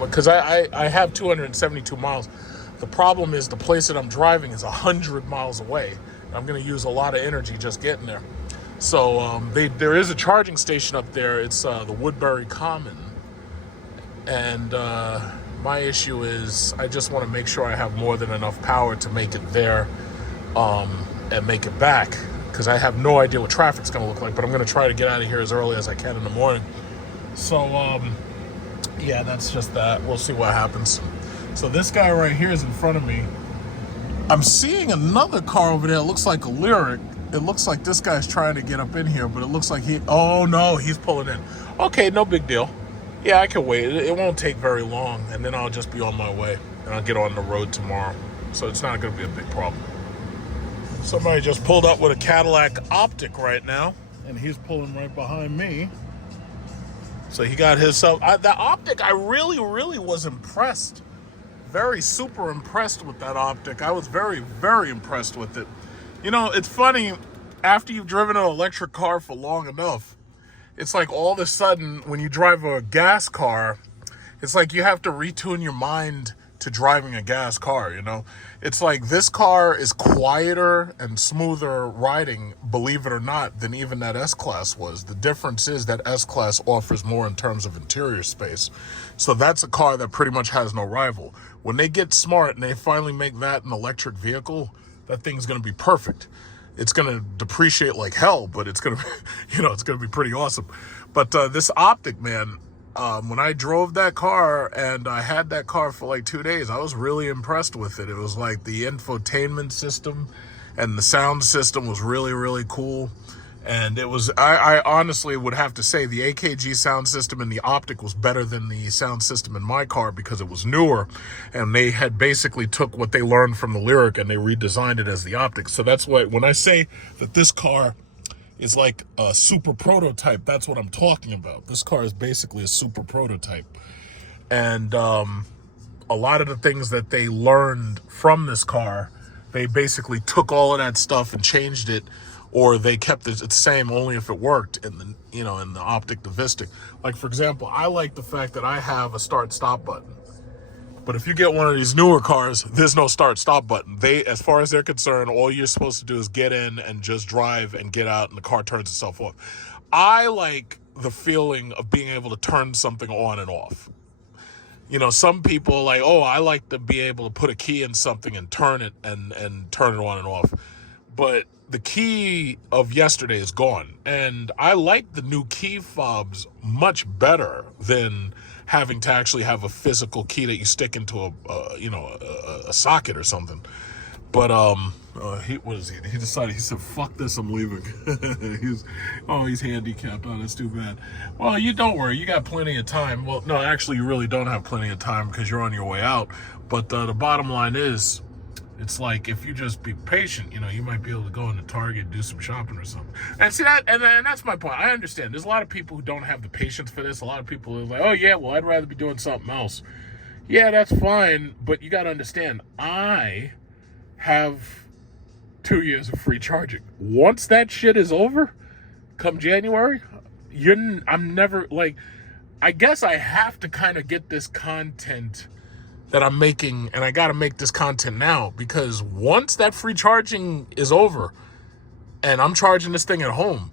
Because I have 272 miles. The problem is the place that I'm driving is 100 miles away. I'm going to use a lot of energy just getting there. So there is a charging station up there. It's the Woodbury Common. And my issue is I just want to make sure I have more than enough power to make it there and make it back. Because I have no idea what traffic's going to look like. But I'm going to try to get out of here as early as I can in the morning. So, yeah, that's just that. We'll see what happens. So this guy right here is in front of me. I'm seeing another car over there. It looks like a Lyric. It looks like this guy's trying to get up in here, but it looks like oh no, he's pulling in. Okay, no big deal. Yeah, I can wait. It won't take very long, and then I'll just be on my way, and I'll get on the road tomorrow. So it's not going to be a big problem. Somebody just pulled up with a Cadillac Optic right now, and he's pulling right behind me. So he got his the Optic. I really was impressed. Very super impressed with that Optic. I was very impressed with it. It's funny, after you've driven an electric car for long enough, it's like all of a sudden when you drive a gas car, it's like you have to retune your mind to driving a gas car, you know? It's like this car is quieter and smoother riding, believe it or not, than even that S-Class was. The difference is that S-Class offers more in terms of interior space. So that's a car that pretty much has no rival. When they get smart and they finally make that an electric vehicle, that thing's going to be perfect. It's going to depreciate like hell, but it's going to, you know, it's going to be pretty awesome. But this optic, man, when I drove that car and I had that car for like 2 days, I was really impressed with it. It was like the infotainment system and the sound system was really, really cool. And it was, I honestly would have to say the AKG sound system and the optic was better than the sound system in my car because it was newer. And they had basically took what they learned from the Lyric and they redesigned it as the optic. So that's why when I say that this car is like a super prototype, that's what I'm talking about. This car is basically a super prototype. And a lot of the things that they learned from this car, they basically took all of that stuff and changed it, or they kept it the same only if it worked in the, you know, in the optic, the Vistic. Like, for example, I like the fact that I have a start-stop button. But if you get one of these newer cars, there's no start-stop button. They, as far as they're concerned, all you're supposed to do is get in and just drive and get out, and the car turns itself off. I like the feeling of being able to turn something on and off. You know, some people are like, oh, I like to be able to put a key in something and turn it and turn it on and off. But the key of yesterday is gone. And I like the new key fobs much better than having to actually have a physical key that you stick into a socket or something. But he decided, he said, fuck this, I'm leaving. he's handicapped. Oh, that's too bad. Well, you don't worry, you got plenty of time. Well, no, actually you really don't have plenty of time because you're on your way out. But the bottom line is, it's like, if you just be patient, you know, you might be able to go into Target and do some shopping or something. And see that, and that's my point. I understand. There's a lot of people who don't have the patience for this. A lot of people are like, oh yeah, well, I'd rather be doing something else. Yeah, that's fine, but you got to understand, I have 2 years of free charging. Once that shit is over, come January, I'm never, like, I guess I have to kind of get this content that I'm making, and I got to make this content now, because once that free charging is over and I'm charging this thing at home,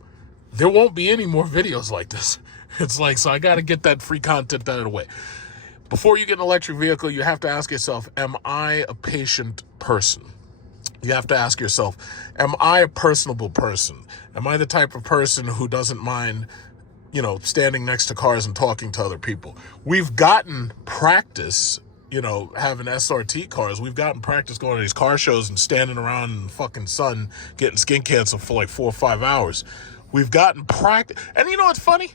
there won't be any more videos like this. It's like, so I got to get that free content out of the way. Before you get an electric vehicle, you have to ask yourself, am I a patient person? You have to ask yourself, am I a personable person? Am I the type of person who doesn't mind, you know, standing next to cars and talking to other people? We've gotten practice, you know, having SRT cars. We've gotten practice going to these car shows and standing around in the fucking sun getting skin cancer for like 4 or 5 hours. We've gotten practice. And you know what's funny?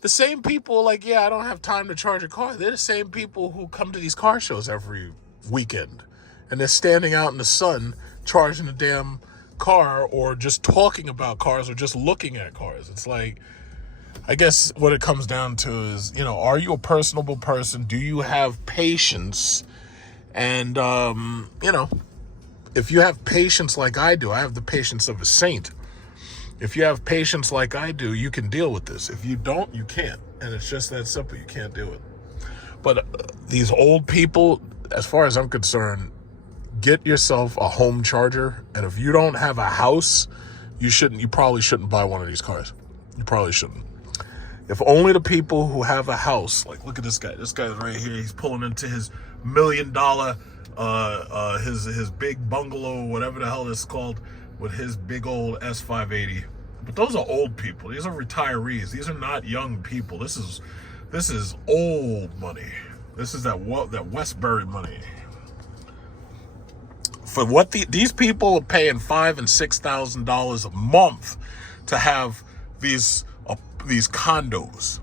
The same people are like, yeah, I don't have time to charge a car. They're the same people who come to these car shows every weekend. And they're standing out in the sun charging a damn car, or just talking about cars, or just looking at cars. It's like, I guess what it comes down to is, you know, are you a personable person? Do you have patience? And, you know, if you have patience like I do, I have the patience of a saint. If you have patience like I do, you can deal with this. If you don't, you can't. And it's just that simple. You can't do it. But these old people, as far as I'm concerned, get yourself a home charger. And if you don't have a house, you probably shouldn't buy one of these cars. You probably shouldn't. If only the people who have a house, like, look at this guy. This guy's right here. He's pulling into his $1 million, his big bungalow, whatever the hell this is called, with his big old S580. But those are old people. These are retirees. These are not young people. This is old money. This is that Westbury money. For what these people are paying $5,000 and $6,000 a month to have these condos.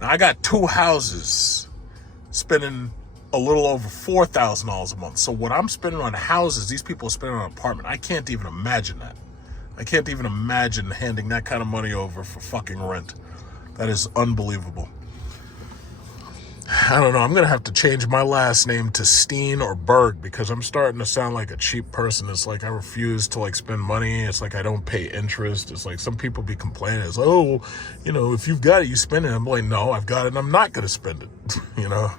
Now I got 2 houses, spending a little over $4,000 a month. So what I'm spending on houses, these people are spending on an apartment. I can't even imagine that. I can't even imagine handing that kind of money over for fucking rent. That is unbelievable. I don't know. I'm going to have to change my last name to Steen or Berg, because I'm starting to sound like a cheap person. It's like I refuse to, like, spend money. It's like I don't pay interest. It's like some people be complaining. It's like, oh, you know, if you've got it, you spend it. I'm like, no, I've got it and I'm not going to spend it, you know.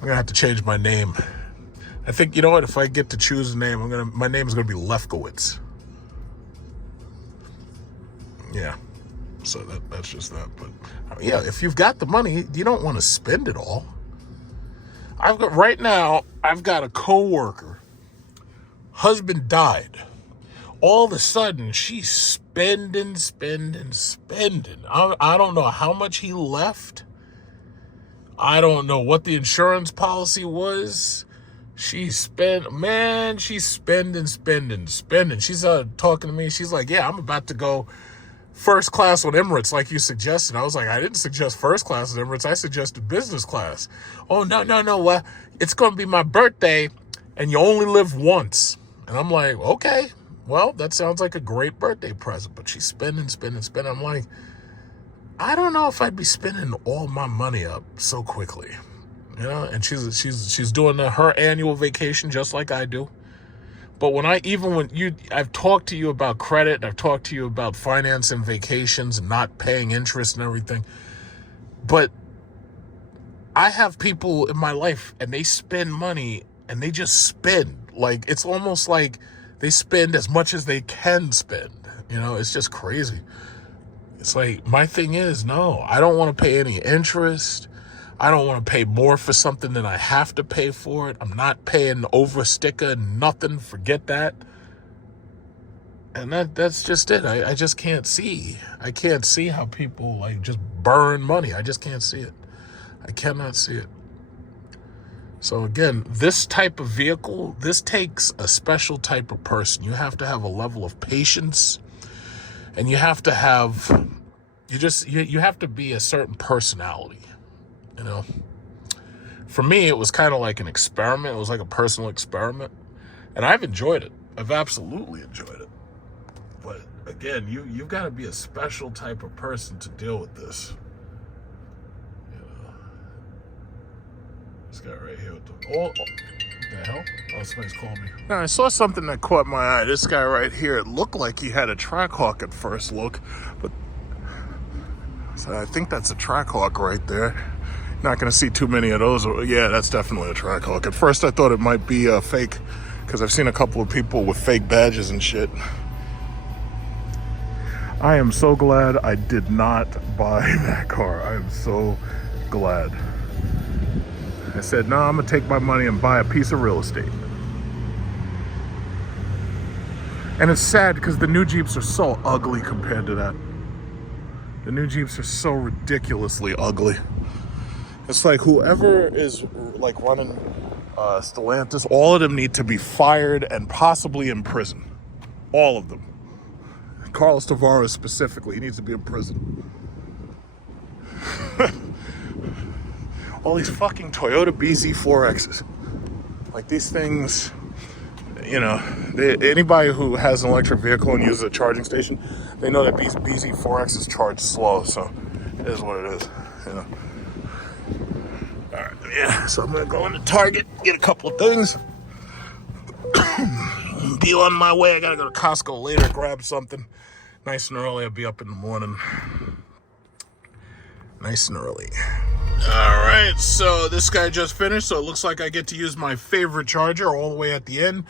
I'm gonna have to change my name. I think, you know what, if I get to choose a name, my name is gonna be Lefkowitz. Yeah. So that's just that. But yeah, if you've got the money, you don't want to spend it all. Right now, I've got a coworker. Husband died. All of a sudden, she's spending. I don't know how much he left. I don't know what the insurance policy was. She's spending. She's spending. She's talking to me. She's like, yeah, I'm about to go first class on Emirates like you suggested. I was like, I didn't suggest first class on Emirates. I suggested business class. Oh, no. It's going to be my birthday and you only live once. And I'm like, okay, well, that sounds like a great birthday present. But she's spending. I'm like, I don't know if I'd be spending all my money up so quickly. You know, and she's doing her annual vacation just like I do. But I've talked to you about credit, I've talked to you about finance and vacations and not paying interest and everything. But I have people in my life and they spend money and they just spend. Like, it's almost like they spend as much as they can spend. You know, it's just crazy. It's like, my thing is, no, I don't want to pay any interest. I don't want to pay more for something than I have to pay for it. I'm not paying over sticker, nothing. Forget that. And that's just it. I just can't see. I can't see how people like just burn money. I just can't see it. I cannot see it. So again, this type of vehicle, this takes a special type of person. You have to have a level of patience, and you have to have, you have to be a certain personality. You know, for me, it was kind of like an experiment. It was like a personal experiment. And I've enjoyed it. I've absolutely enjoyed it. But again, you've got to be a special type of person to deal with this. You know, this guy right here with what the hell? Oh, somebody's calling me. Now, I saw something that caught my eye. This guy right here, it looked like he had a Trackhawk at first look. But so I think that's a Trackhawk right there. Not going to see too many of those. Yeah, that's definitely a Trackhawk. At first, I thought it might be fake because I've seen a couple of people with fake badges and shit. I am so glad I did not buy that car. I am so glad. I said, no, I'm going to take my money and buy a piece of real estate. And it's sad because the new Jeeps are so ugly compared to that. The new Jeeps are so ridiculously ugly. It's like whoever is like running Stellantis, all of them need to be fired and possibly in prison. All of them. Carlos Tavares specifically, he needs to be in prison. All these fucking Toyota BZ4Xs. Like these things, you know, anybody who has an electric vehicle and uses a charging station, they know that these BZ4Xs charge slow, so it is what it is, you know. Alright, yeah, so I'm gonna go into Target, get a couple of things. Be on my way. I gotta go to Costco later, grab something. Nice and early, I'll be up in the morning. Nice and early. Alright, so this guy just finished, so it looks like I get to use my favorite charger all the way at the end.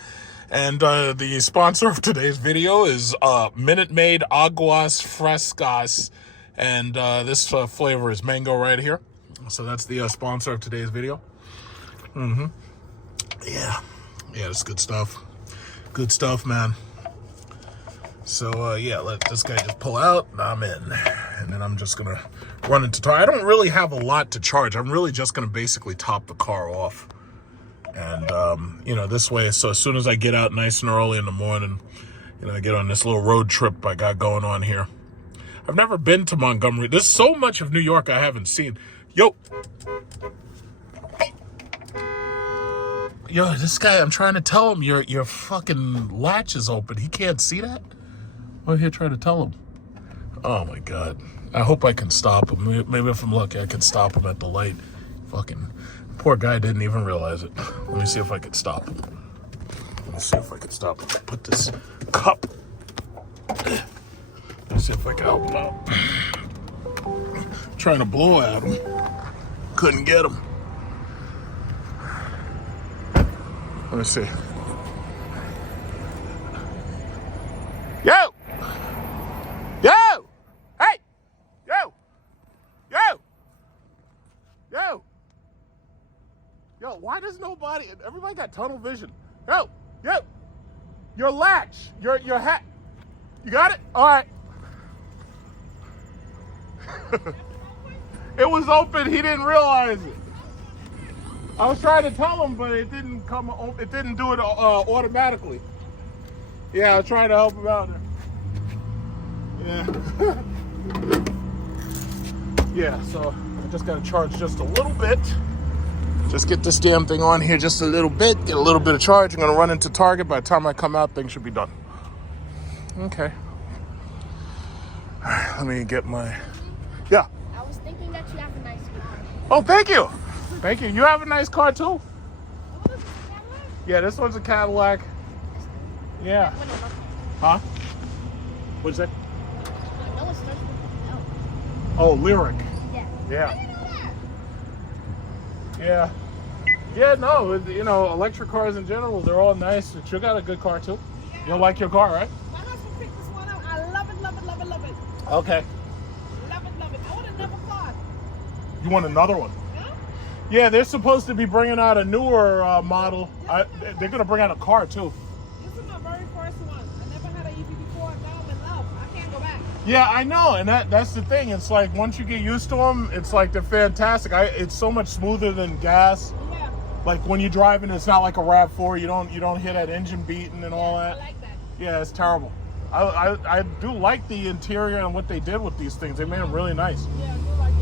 And the sponsor of today's video is Minute Maid Aguas Frescas. And this flavor is mango right here. So that's the sponsor of today's video. Yeah, it's good stuff. Good stuff, man. So yeah, let this guy just pull out and I'm in. And then I'm just gonna run into Target. I don't really have a lot to charge. I'm really just gonna basically top the car off. And you know, this way, so as soon as I get out nice and early in the morning, you know, I get on this little road trip I got going on here. I've never been to Montgomery. There's so much of New York I haven't seen. Yo, this guy, I'm trying to tell him your fucking latch is open. He can't see that? What are you trying to tell him? Oh my God. I hope I can stop him. Maybe if I'm lucky, I can stop him at the light. Fucking poor guy didn't even realize it. Let me see if I can stop him. Let me see if I can stop him. Put this cup. Let me see if I can help him out. Trying to blow at him. Couldn't get him. Let me see. Yo! Yo! Hey! Yo! Yo! Yo! Yo, why does nobody, everybody got tunnel vision. Yo! Yo! Your latch, your hat. You got it? All right. It was open, he didn't realize it. I was trying to tell him, but it didn't come. It didn't do it automatically. Yeah, I was trying to help him out there. Yeah. Yeah. So I just got to charge just a little bit. Just get this damn thing on here just a little bit. Get a little bit of charge. I'm gonna run into Target. By the time I come out, things should be done. Okay. All right, let me get my. Yeah. I was thinking that you have a nice car. Oh, thank you. Thank you. You have a nice car too? Yeah, this one's a Cadillac. Yeah. Huh? What's that? Oh, Lyric. Yeah. Yeah. Yeah, no, you know, electric cars in general, they're all nice. But you got a good car too. You like your car, right? My husband picked this one up. I love it, love it, love it, love it. Okay. Love it, love it. I want another car. You want another one? Yeah, they're supposed to be bringing out a newer model. They're going to bring out a car, too. This is my very first one. I never had an EV before. Now I'm in love. I can't go back. Yeah, I know. And that's the thing. It's like once you get used to them, it's like they're fantastic. It's so much smoother than gas. Yeah. Like when you're driving, it's not like a RAV4. You don't hear that engine beating and all that. I like that. Yeah, it's terrible. I do like the interior and what they did with these things. They made them really nice. Yeah, I do like it.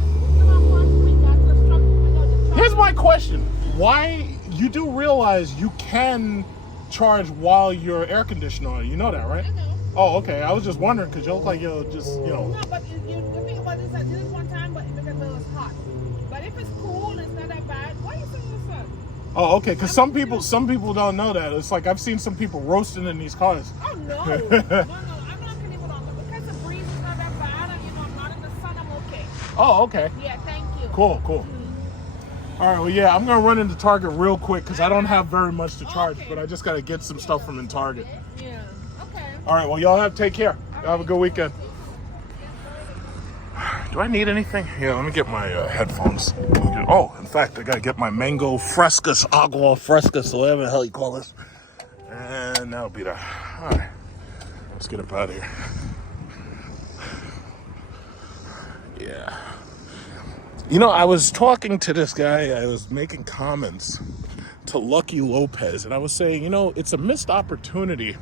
Here's my question. Why, you do realize you can charge while your air conditioner on? You know that, right? I know. Oh, okay. I was just wondering because you look like you're just, you know. No, but the thing about this is I did this one time, but because it was hot. But if it's cool and it's not that bad, why are you saying this up? Oh, okay. Because some people don't know that. It's like I've seen some people roasting in these cars. Oh, no. No, I'm not going to leave it on. But because the breeze is not that bad, and, you know, I'm not in the sun, I'm okay. Oh, okay. Yeah, thank you. Cool. All right, well, yeah, I'm going to run into Target real quick because I don't have very much to charge, but I just got to get some stuff from in Target. Yeah, okay. All right, well, y'all take care. Y'all have a good weekend. Do I need anything? Yeah, let me get my headphones. Oh, in fact, I got to get my Mango Frescas, Agua Frescas, whatever the hell you call this. And that'll be that. All right, let's get up out of here. Yeah. You know, I was talking to this guy, I was making comments to Lucky Lopez, and I was saying, you know, it's a missed opportunity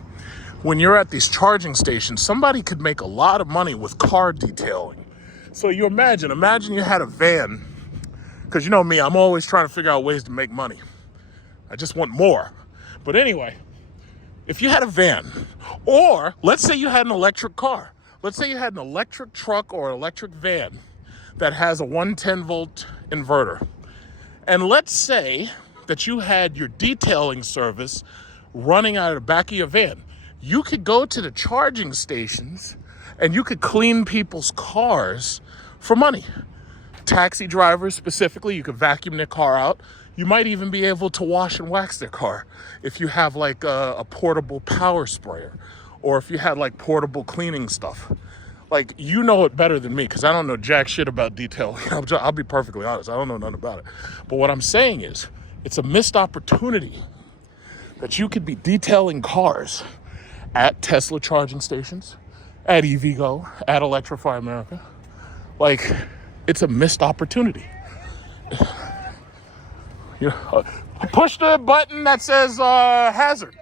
when you're at these charging stations. Somebody could make a lot of money with car detailing. So you imagine you had a van, because you know me, I'm always trying to figure out ways to make money. I just want more. But anyway, if you had a van, or let's say you had an electric car, let's say you had an electric truck or electric van that has a 110 volt inverter. And let's say that you had your detailing service running out of the back of your van. You could go to the charging stations and you could clean people's cars for money. Taxi drivers specifically, you could vacuum their car out. You might even be able to wash and wax their car if you have like a portable power sprayer, or if you had like portable cleaning stuff. Like, you know it better than me because I don't know jack shit about detailing. I'll be perfectly honest. I don't know nothing about it. But what I'm saying is, it's a missed opportunity that you could be detailing cars at Tesla charging stations, at EVgo, at Electrify America. Like, it's a missed opportunity. You know, push the button that says hazard.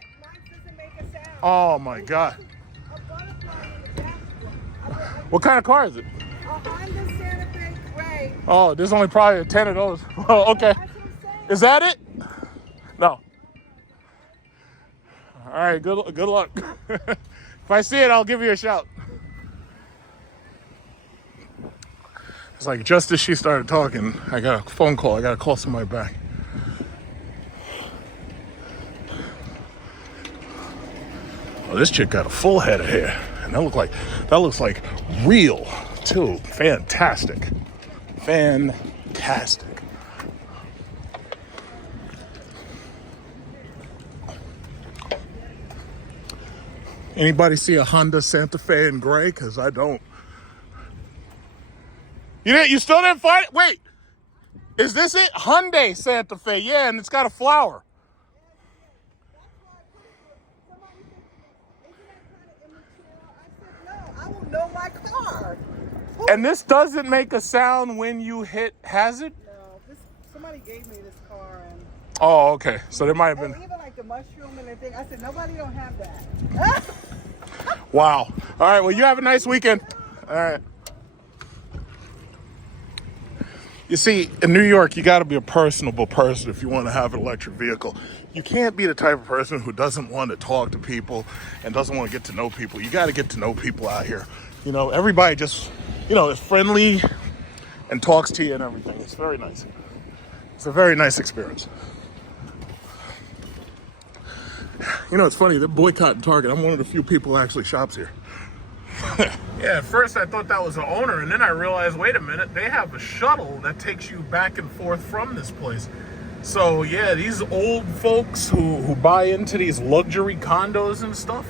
Oh my God. What kind of car is it? A Honda Santa Fe Gray. Oh, there's only probably 10 of those. Oh, okay. Is that it? No. All right, good luck. If I see it, I'll give you a shout. It's like just as she started talking, I got a phone call. I got to call somebody back. Oh, this chick got a full head of hair. And that looks like real too. Fantastic. Anybody see a Honda Santa Fe in gray? Because I don't. You still didn't find it? Wait, is this it? Hyundai Santa Fe, yeah, and it's got a flower. I will know my car. And this doesn't make a sound when you hit hazard? No, somebody gave me this car and Oh, okay. So there might have been. even like the mushroom and everything. I said nobody don't have that. Wow. All right, well, you have a nice weekend. All right. You see, in New York, you got to be a personable person if you want to have an electric vehicle. You can't be the type of person who doesn't want to talk to people and doesn't want to get to know people. You got to get to know people out here. You know, everybody just, is friendly and talks to you and everything. It's very nice. It's a very nice experience. You know, it's funny, they're boycotting Target. I'm one of the few people who actually shops here. Yeah, at first I thought that was the owner, and then I realized, wait a minute, they have a shuttle that takes you back and forth from this place. So yeah, these old folks who buy into these luxury condos and stuff,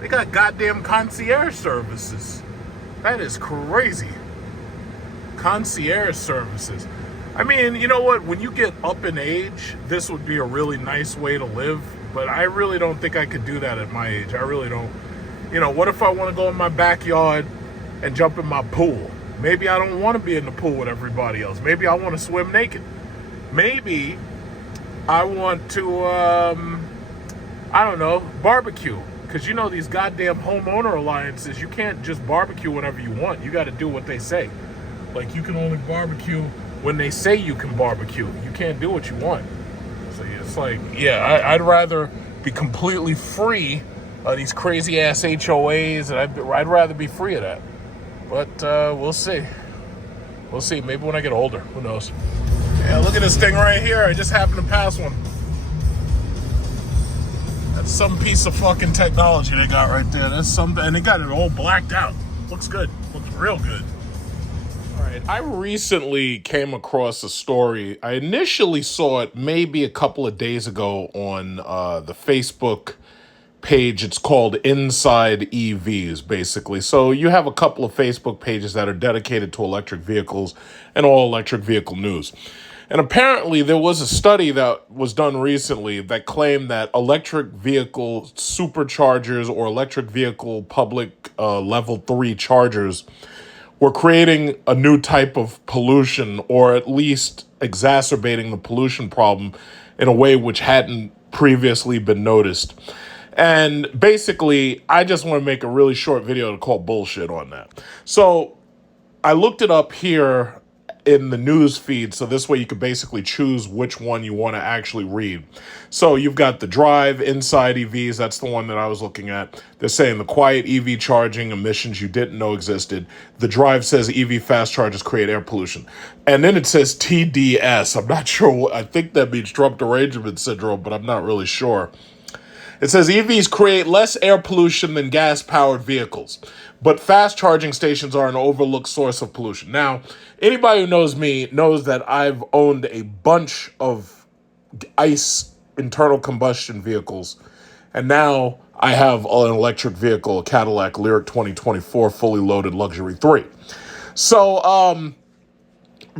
they got goddamn concierge services. That is crazy. Concierge services. I mean, you know what? When you get up in age, this would be a really nice way to live, but I really don't think I could do that at my age. I really don't. You know, what if I want to go in my backyard and jump in my pool? Maybe I don't want to be in the pool with everybody else. Maybe I want to swim naked. Maybe I want to, I don't know, barbecue. Because you know these goddamn homeowner alliances, you can't just barbecue whenever you want. You got to do what they say. Like, you can only barbecue when they say you can barbecue. You can't do what you want. So it's like, yeah, I'd rather be completely free of these crazy ass HOAs, and I'd rather be free of that. But we'll see. We'll see. Maybe when I get older. Who knows? Yeah, look at this thing right here. I just happened to pass one. That's some piece of fucking technology they got right there. That's something, and they got it all blacked out. Looks good. Looks real good. All right. I recently came across a story. I initially saw it maybe a couple of days ago on the Facebook page. It's called Inside EVs, basically. So you have a couple of Facebook pages that are dedicated to electric vehicles and all electric vehicle news. And apparently there was a study that was done recently that claimed that electric vehicle superchargers or electric vehicle public level 3 chargers were creating a new type of pollution, or at least exacerbating the pollution problem in a way which hadn't previously been noticed. And basically, I just want to make a really short video to call bullshit on that. So I looked it up here in the news feed, so this way you could basically choose which one you want to actually read. So you've got the Drive, Inside EVs, that's the one that I was looking at. They're saying the quiet EV charging emissions you didn't know existed. The Drive says EV fast chargers create air pollution. And then it says TDS. I'm not sure, I think that means Trump derangement syndrome, but I'm not really sure. It says EVs create less air pollution than gas-powered vehicles, but fast charging stations are an overlooked source of pollution. Now, anybody who knows me knows that I've owned a bunch of ICE internal combustion vehicles, and now I have an electric vehicle, a Cadillac Lyric 2024 fully loaded luxury 3. So,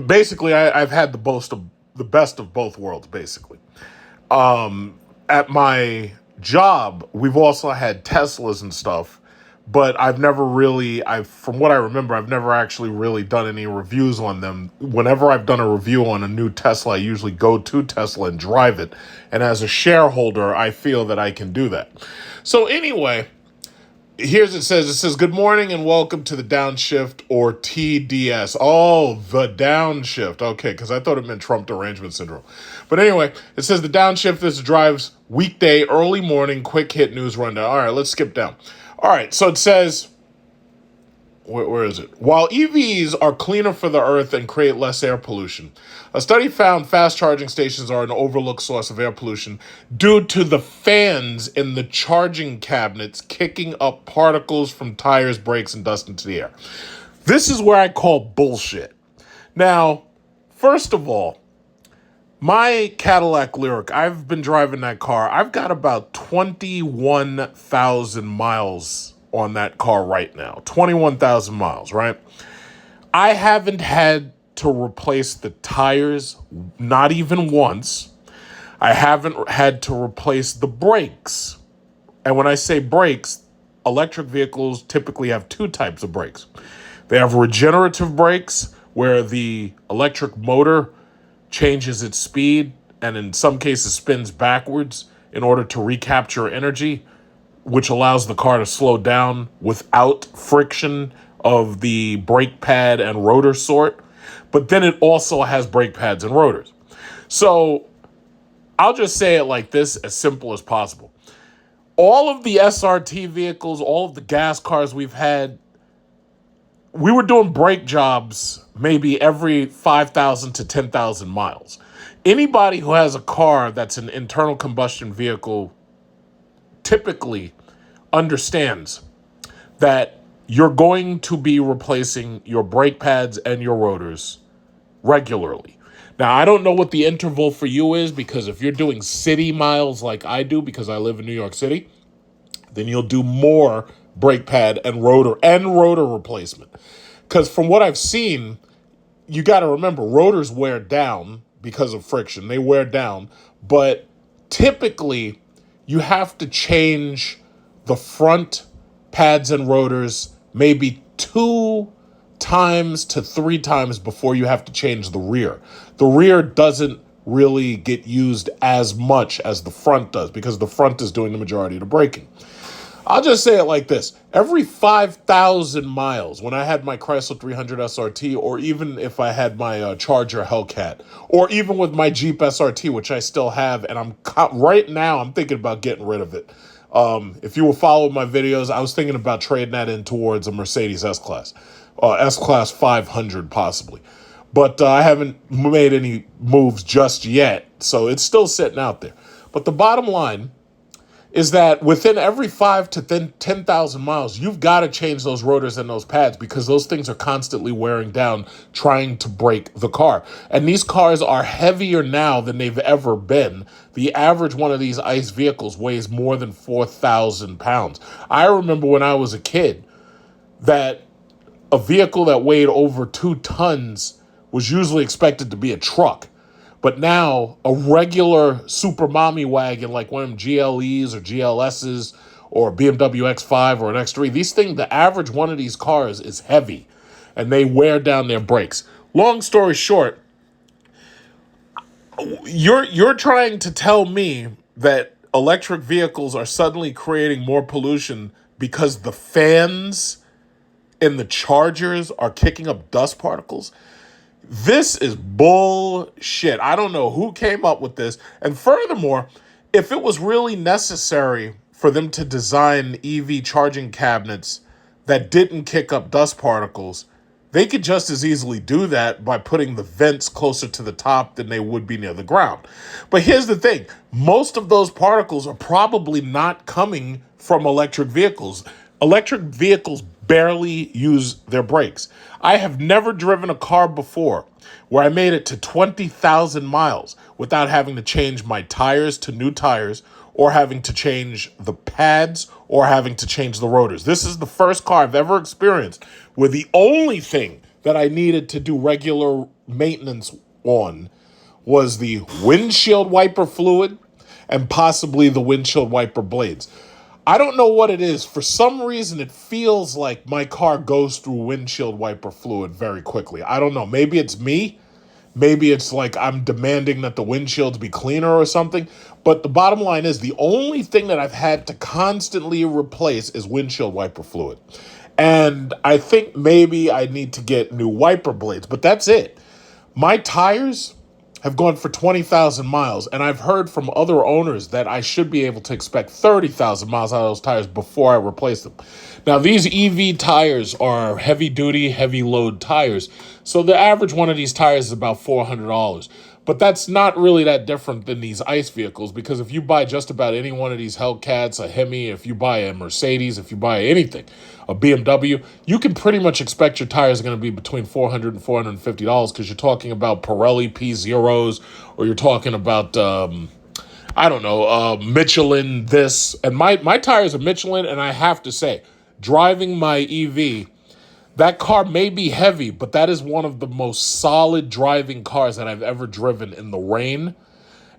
basically, I've had the best of both worlds, basically. At my job, we've also had Teslas and stuff, but from what I remember, I've never actually really done any reviews on them. Whenever I've done a review on a new Tesla, I usually go to Tesla and drive it. And as a shareholder, I feel that I can do that. So anyway, it says, good morning and welcome to the downshift, or TDS. Oh, the downshift. Okay, because I thought it meant Trump derangement syndrome. But anyway, it says the downshift, this drives weekday, early morning, quick hit news rundown. All right, let's skip down. All right, so it says, where is it? While EVs are cleaner for the earth and create less air pollution, a study found fast charging stations are an overlooked source of air pollution due to the fans in the charging cabinets kicking up particles from tires, brakes, and dust into the air. This is where I call bullshit. Now, first of all, My Cadillac Lyric, I've been driving that car. I've got about 21,000 miles on that car right now. 21,000 miles, right? I haven't had to replace the tires, not even once. I haven't had to replace the brakes. And when I say brakes, electric vehicles typically have two types of brakes. They have regenerative brakes, where the electric motor changes its speed and in some cases spins backwards in order to recapture energy, which allows the car to slow down without friction of the brake pad and rotor sort. But then it also has brake pads and rotors. So I'll just say it like this, as simple as possible. All of the SRT vehicles, all of the gas cars we've had, we were doing brake jobs maybe every 5,000 to 10,000 miles. Anybody who has a car that's an internal combustion vehicle typically understands that you're going to be replacing your brake pads and your rotors regularly. Now, I don't know what the interval for you is, because if you're doing city miles like I do, because I live in New York City, then you'll do more brake pad and rotor replacement. Because from what I've seen, you got to remember, rotors wear down because of friction. They wear down. But typically, you have to change the front pads and rotors maybe 2 times to 3 times before you have to change the rear. The rear doesn't really get used as much as the front does, because the front is doing the majority of the braking. I'll just say it like this. Every 5,000 miles, when I had my Chrysler 300 SRT, or even if I had my Charger Hellcat, or even with my Jeep SRT, which I still have, and right now I'm thinking about getting rid of it. If you were following my videos, I was thinking about trading that in towards a Mercedes S-Class. S-Class 500 possibly. But I haven't made any moves just yet, so it's still sitting out there. But the bottom line is that within every 5 to 10,000 miles, you've got to change those rotors and those pads, because those things are constantly wearing down trying to brake the car. And these cars are heavier now than they've ever been. The average one of these ICE vehicles weighs more than 4,000 pounds. I remember when I was a kid that a vehicle that weighed over 2 tons was usually expected to be a truck. But now, a regular super mommy wagon, like one of them GLEs or GLSs or BMW X5 or an X3, the average one of these cars is heavy, and they wear down their brakes. Long story short, you're trying to tell me that electric vehicles are suddenly creating more pollution because the fans in the chargers are kicking up dust particles? This is bullshit. I don't know who came up with this. And furthermore, if it was really necessary for them to design EV charging cabinets that didn't kick up dust particles, they could just as easily do that by putting the vents closer to the top than they would be near the ground. But here's the thing. Most of those particles are probably not coming from electric vehicles. Electric vehicles barely use their brakes. I have never driven a car before where I made it to 20,000 miles without having to change my tires to new tires, or having to change the pads, or having to change the rotors. This is the first car I've ever experienced where the only thing that I needed to do regular maintenance on was the windshield wiper fluid and possibly the windshield wiper blades. I don't know what it is. For some reason, it feels like my car goes through windshield wiper fluid very quickly. I don't know. Maybe it's me. Maybe it's like I'm demanding that the windshields be cleaner or something. But the bottom line is, the only thing that I've had to constantly replace is windshield wiper fluid. And I think maybe I need to get new wiper blades, but that's it. My tires have gone for 20,000 miles, and I've heard from other owners that I should be able to expect 30,000 miles out of those tires before I replace them. Now, these EV tires are heavy-duty, heavy-load tires, so the average one of these tires is about $400. But that's not really that different than these ICE vehicles, because if you buy just about any one of these Hellcats, a Hemi, if you buy a Mercedes, if you buy anything, a BMW, you can pretty much expect your tires are going to be between $400 and $450 because you're talking about Pirelli P0s, or you're talking about, I don't know, Michelin this. And my tires are Michelin, and I have to say, driving my EV, that car may be heavy, but that is one of the most solid driving cars that I've ever driven in the rain.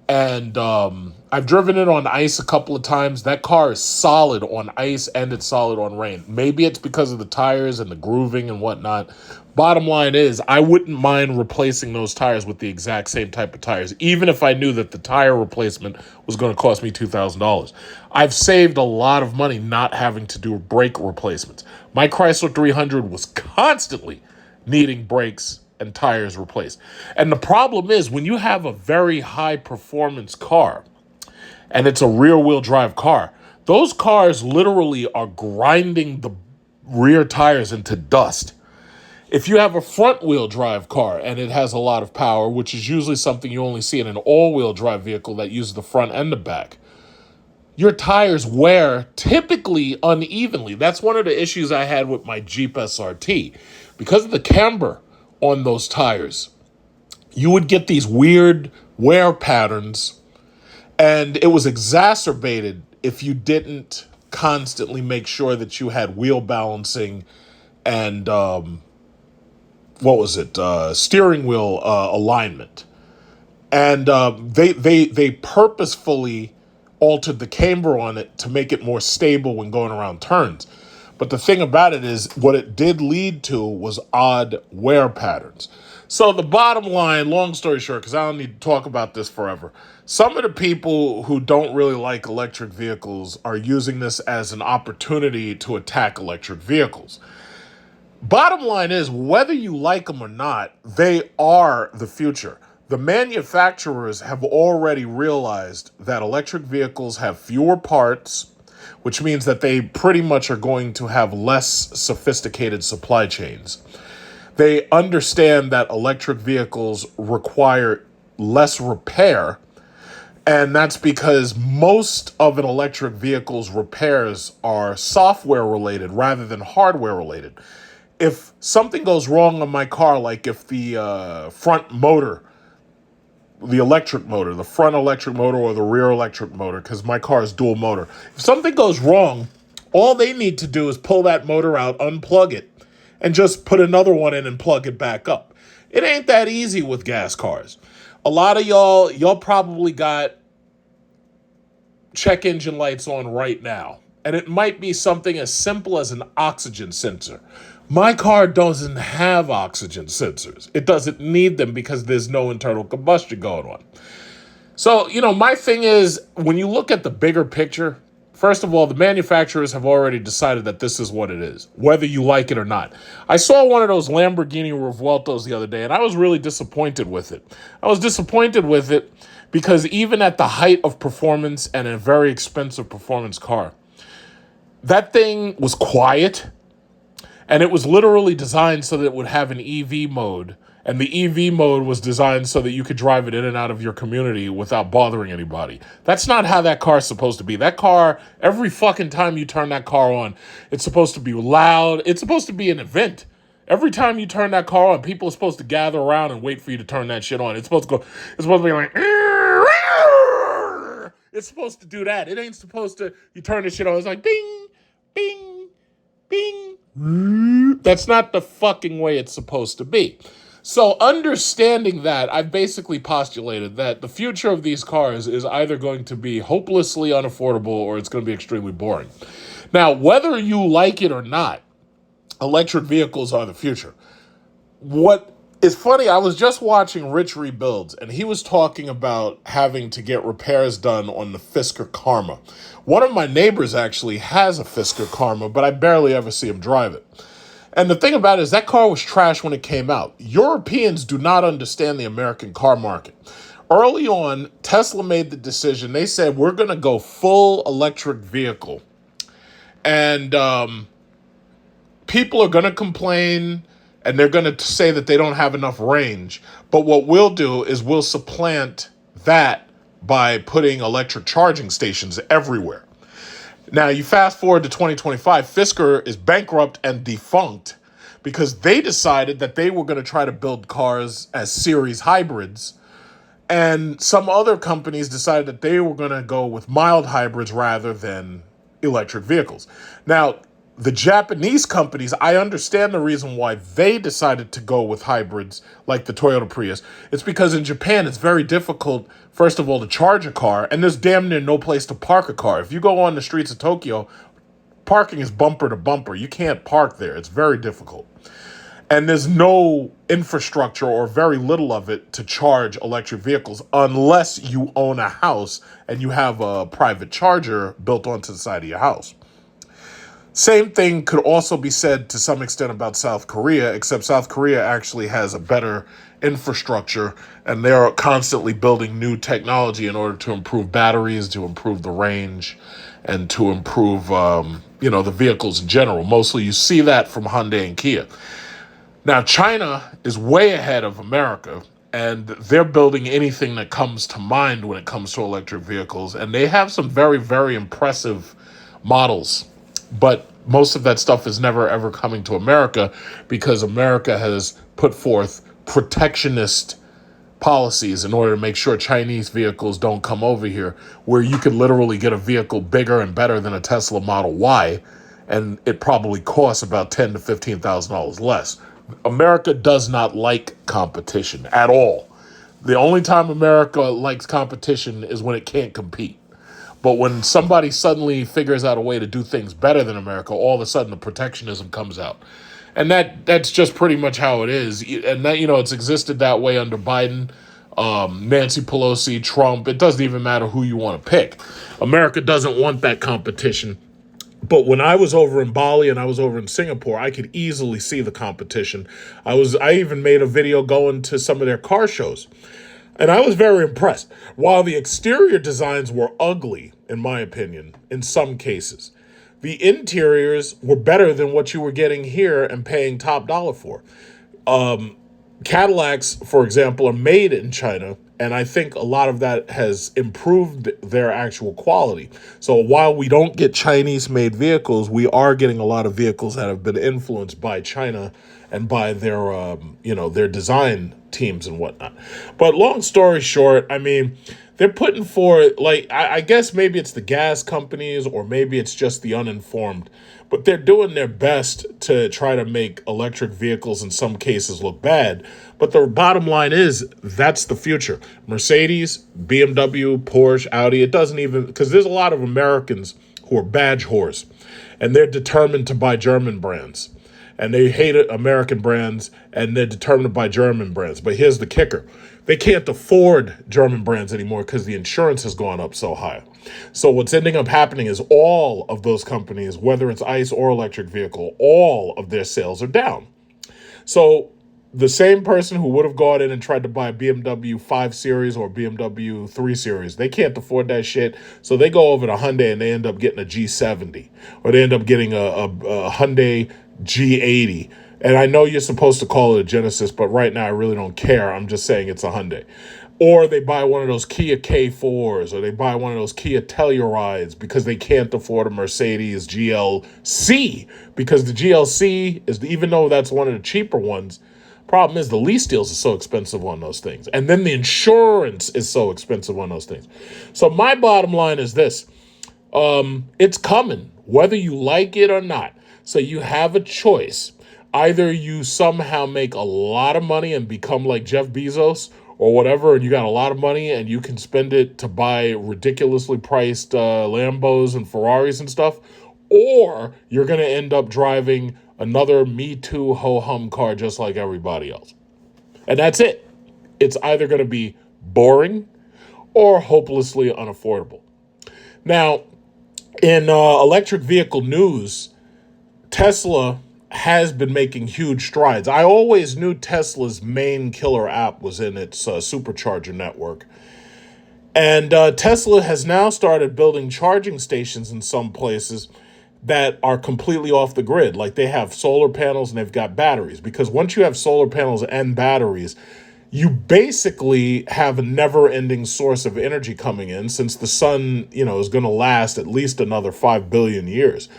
And I've driven it on ice a couple of times. That car is solid on ice and it's solid on rain. Maybe it's because of the tires and the grooving and whatnot. Bottom line is, I wouldn't mind replacing those tires with the exact same type of tires, even if I knew that the tire replacement was going to cost me $2,000. I've saved a lot of money not having to do brake replacements. My Chrysler 300 was constantly needing brakes and tires replaced. And the problem is, when you have a very high performance car and it's a rear wheel drive car, those cars literally are grinding the rear tires into dust. If you have a front wheel drive car and it has a lot of power, which is usually something you only see in an all wheel drive vehicle that uses the front and the back, your tires wear typically unevenly. That's one of the issues I had with my Jeep SRT. Because of the camber on those tires, you would get these weird wear patterns, and it was exacerbated if you didn't constantly make sure that you had wheel balancing and steering wheel alignment. And they purposefully altered the camber on it to make it more stable when going around turns. But the thing about it is, what it did lead to was odd wear patterns. So the bottom line, long story short, because I don't need to talk about this forever, some of the people who don't really like electric vehicles are using this as an opportunity to attack electric vehicles. Bottom line is, whether you like them or not, they are the future. The manufacturers have already realized that electric vehicles have fewer parts, which means that they pretty much are going to have less sophisticated supply chains. They understand that electric vehicles require less repair, and that's because most of an electric vehicle's repairs are software related rather than hardware related. If something goes wrong on my car, like if the front motor, the electric motor, the front electric motor or the rear electric motor, because my car is dual motor. If something goes wrong, all they need to do is pull that motor out, unplug it, and just put another one in and plug it back up. It ain't that easy with gas cars. A lot of y'all probably got check engine lights on right now, and it might be something as simple as an oxygen sensor. My car doesn't have oxygen sensors. It doesn't need them because there's no internal combustion going on. So, my thing is, when you look at the bigger picture, first of all, the manufacturers have already decided that this is what it is, whether you like it or not. I saw one of those Lamborghini Revueltos the other day, and I was really disappointed with it. I was disappointed with it because even at the height of performance and a very expensive performance car, that thing was quiet. And it was literally designed so that it would have an EV mode. And the EV mode was designed so that you could drive it in and out of your community without bothering anybody. That's not how that car's supposed to be. That car, every fucking time you turn that car on, it's supposed to be loud. It's supposed to be an event. Every time you turn that car on, people are supposed to gather around and wait for you to turn that shit on. It's supposed to be like, it's supposed to do that. It ain't supposed to, you turn this shit on, it's like bing, bing, bing. That's not the fucking way it's supposed to be. So understanding that, I've basically postulated that the future of these cars is either going to be hopelessly unaffordable or it's going to be extremely boring. Now, whether you like it or not, electric vehicles are the future. What is funny, I was just watching Rich Rebuilds, and he was talking about having to get repairs done on the Fisker Karma. One of my neighbors actually has a Fisker Karma, but I barely ever see him drive it. And the thing about it is that car was trash when it came out. Europeans do not understand the American car market. Early on, Tesla made the decision. They said, we're going to go full electric vehicle. And people are going to complain. and they're going to say that they don't have enough range. But what we'll do is we'll supplant that by putting electric charging stations everywhere. Now, you fast forward to 2025, Fisker is bankrupt and defunct because they decided that they were going to try to build cars as series hybrids. And some other companies decided that they were going to go with mild hybrids rather than electric vehicles. Now, the Japanese companies, I understand the reason why they decided to go with hybrids like the Toyota Prius. It's because in Japan, it's very difficult, first of all, to charge a car, and there's damn near no place to park a car. If you go on the streets of Tokyo, parking is bumper to bumper. You can't park there. It's very difficult. And there's no infrastructure or very little of it to charge electric vehicles unless you own a house and you have a private charger built onto the side of your house. Same thing could also be said to some extent about South Korea, except South Korea actually has a better infrastructure and they're constantly building new technology in order to improve batteries, to improve the range, and to improve, the vehicles in general. Mostly you see that from Hyundai and Kia. Now, China is way ahead of America, and they're building anything that comes to mind when it comes to electric vehicles, and they have some very, very impressive models. But most of that stuff is never, ever coming to America because America has put forth protectionist policies in order to make sure Chinese vehicles don't come over here, where you could literally get a vehicle bigger and better than a Tesla Model Y, and it probably costs about $10,000 to $15,000 less. America does not like competition at all. The only time America likes competition is when it can't compete. But when somebody suddenly figures out a way to do things better than America, all of a sudden the protectionism comes out. And that's just pretty much how it is. And that, it's existed that way under Biden, Nancy Pelosi, Trump. It doesn't even matter who you want to pick. America doesn't want that competition. But when I was over in Bali and I was over in Singapore, I could easily see the competition. I even made a video going to some of their car shows. And I was very impressed. While the exterior designs were ugly, in my opinion, in some cases, the interiors were better than what you were getting here and paying top dollar for. Cadillacs, for example, are made in China, and I think a lot of that has improved their actual quality. So while we don't get Chinese-made vehicles, we are getting a lot of vehicles that have been influenced by China and by their, their design teams and whatnot. But long story short, I mean, they're putting forth, I guess maybe it's the gas companies or maybe it's just the uninformed, but they're doing their best to try to make electric vehicles in some cases look bad. But the bottom line is that's the future. Mercedes, BMW, Porsche, Audi, it doesn't even, because there's a lot of Americans who are badge whores and they're determined to buy German brands. And they hate American brands, and they're determined to buy German brands. But here's the kicker. They can't afford German brands anymore because the insurance has gone up so high. So what's ending up happening is all of those companies, whether it's ICE or electric vehicle, all of their sales are down. So the same person who would have gone in and tried to buy a BMW 5 Series or BMW 3 Series, they can't afford that shit. So they go over to Hyundai and they end up getting a G70. Or they end up getting a Hyundai G80. And I know you're supposed to call it a Genesis, but right now I really don't care. I'm just saying it's a Hyundai. Or they buy one of those Kia K4s, or they buy one of those Kia Tellurides because they can't afford a Mercedes GLC. Because the GLC is, even though that's one of the cheaper ones, problem is the lease deals are so expensive on those things. And then the insurance is so expensive on those things. So my bottom line is this. It's coming, whether you like it or not. So you have a choice. Either you somehow make a lot of money and become like Jeff Bezos or whatever, and you got a lot of money and you can spend it to buy ridiculously priced Lambos and Ferraris and stuff, or you're going to end up driving another Me Too ho-hum car just like everybody else. And that's it. It's either going to be boring or hopelessly unaffordable. Now, in electric vehicle news, Tesla has been making huge strides. I always knew Tesla's main killer app was in its supercharger network. And Tesla has now started building charging stations in some places that are completely off the grid. Like they have solar panels and they've got batteries. Because once you have solar panels and batteries, you basically have a never-ending source of energy coming in, since the sun, is going to last at least another 5 billion years.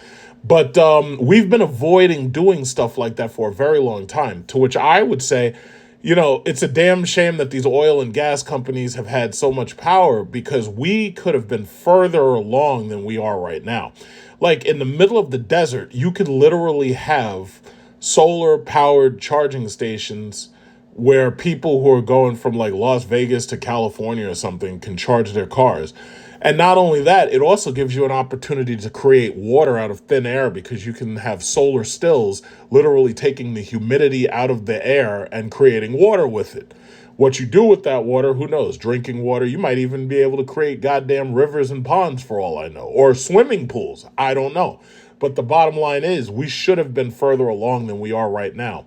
But we've been avoiding doing stuff like that for a very long time, to which I would say, it's a damn shame that these oil and gas companies have had so much power, because we could have been further along than we are right now. Like in the middle of the desert, you could literally have solar-powered charging stations where people who are going from like Las Vegas to California or something can charge their cars. And not only that, it also gives you an opportunity to create water out of thin air, because you can have solar stills literally taking the humidity out of the air and creating water with it. What you do with that water, who knows? Drinking water, you might even be able to create goddamn rivers and ponds for all I know, or swimming pools. I don't know. But the bottom line is, we should have been further along than we are right now.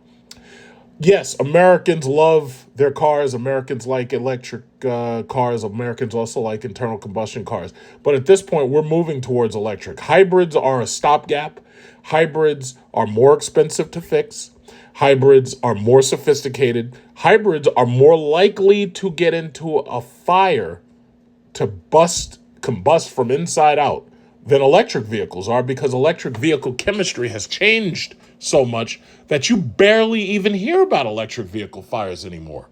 Yes, Americans love their cars. Americans like electric cars. Americans also like internal combustion cars. But at this point, we're moving towards electric. Hybrids are a stopgap. Hybrids are more expensive to fix. Hybrids are more sophisticated. Hybrids are more likely to get into a fire to combust from inside out than electric vehicles are, because electric vehicle chemistry has changed so much that you barely even hear about electric vehicle fires anymore.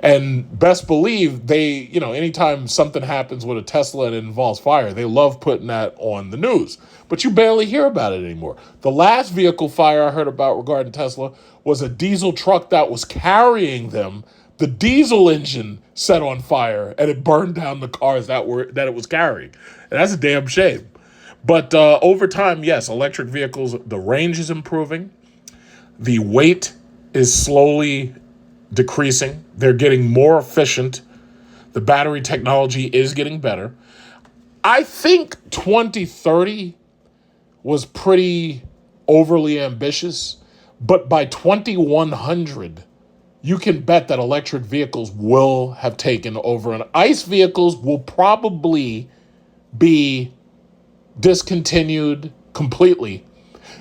And best believe they, anytime something happens with a Tesla and it involves fire, they love putting that on the news. But you barely hear about it anymore. The last vehicle fire I heard about regarding Tesla was a diesel truck that was carrying them. The diesel engine set on fire and it burned down the cars that it was carrying. And that's a damn shame. But over time, yes, electric vehicles, the range is improving. The weight is slowly decreasing. They're getting more efficient. The battery technology is getting better. I think 2030 was pretty overly ambitious, but by 2100, you can bet that electric vehicles will have taken over, and ICE vehicles will probably be discontinued completely,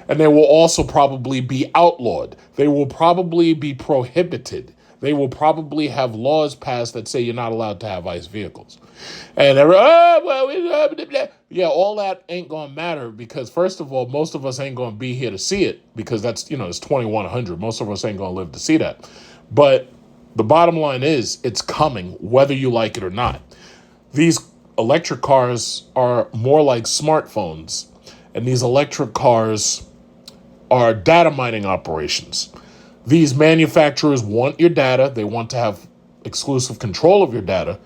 and they will also probably be outlawed. They will probably be prohibited. They will probably have laws passed that say you're not allowed to have ICE vehicles. And all that ain't gonna matter, because first of all, most of us ain't gonna be here to see it, because that's, it's 2100. Most of us ain't gonna live to see that. But the bottom line is, it's coming, whether you like it or not. These electric cars are more like smartphones, and these electric cars are data mining operations. These manufacturers want your data. They want to have exclusive control of your data.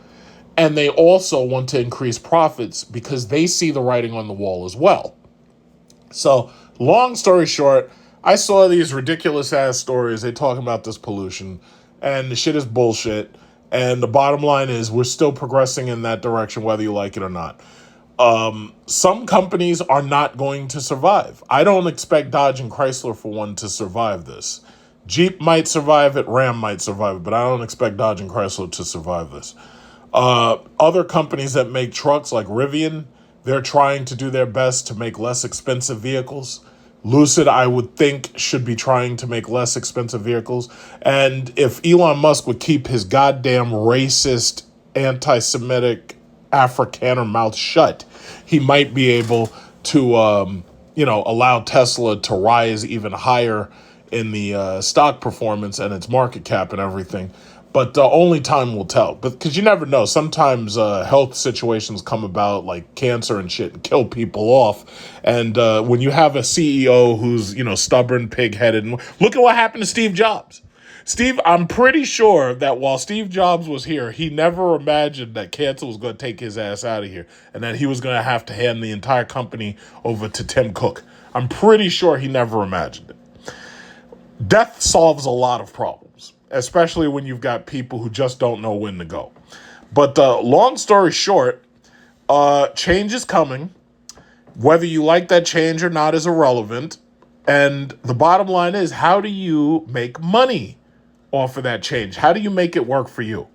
And they also want to increase profits, because they see the writing on the wall as well. So, long story short, I saw these ridiculous ass stories. They talk about this pollution, and the shit is bullshit. And the bottom line is, we're still progressing in that direction, whether you like it or not. Some companies are not going to survive. I don't expect Dodge and Chrysler, for one, to survive this. Jeep might survive it, Ram might survive it, but I don't expect Dodge and Chrysler to survive this. Other companies that make trucks, like Rivian, they're trying to do their best to make less expensive vehicles. Lucid, I would think, should be trying to make less expensive vehicles. And if Elon Musk would keep his goddamn racist, anti-Semitic, Afrikaner mouth shut, he might be able to, allow Tesla to rise even higher in the stock performance and its market cap and everything. But only time will tell. But because you never know, sometimes health situations come about, like cancer and shit, and kill people off. And when you have a CEO who's, stubborn, pig-headed, and look at what happened to Steve Jobs. I'm pretty sure that while Steve Jobs was here, he never imagined that cancer was going to take his ass out of here, and that he was going to have to hand the entire company over to Tim Cook. I'm pretty sure he never imagined it. Death solves a lot of problems, especially when you've got people who just don't know when to go. But long story short, change is coming. Whether you like that change or not is irrelevant. And the bottom line is, how do you make money off of that change? How do you make it work for you?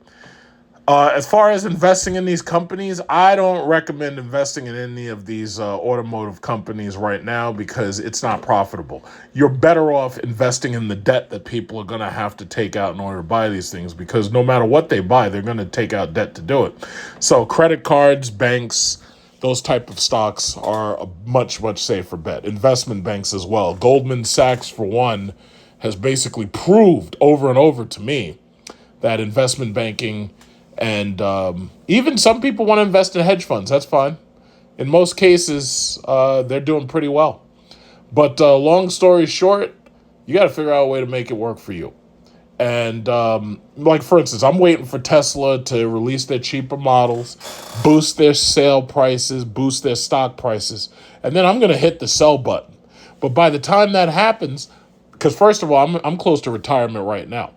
As far as investing in these companies, I don't recommend investing in any of these automotive companies right now because it's not profitable. You're better off investing in the debt that people are going to have to take out in order to buy these things, because no matter what they buy, they're going to take out debt to do it. So credit cards, banks, those type of stocks are a much, much safer bet. Investment banks as well. Goldman Sachs, for one, has basically proved over and over to me that investment banking and even some people want to invest in hedge funds. That's fine. In most cases, they're doing pretty well. But long story short, you got to figure out a way to make it work for you. And like, for instance, I'm waiting for Tesla to release their cheaper models, boost their sale prices, boost their stock prices, and then I'm going to hit the sell button. But by the time that happens, because first of all, I'm close to retirement right now.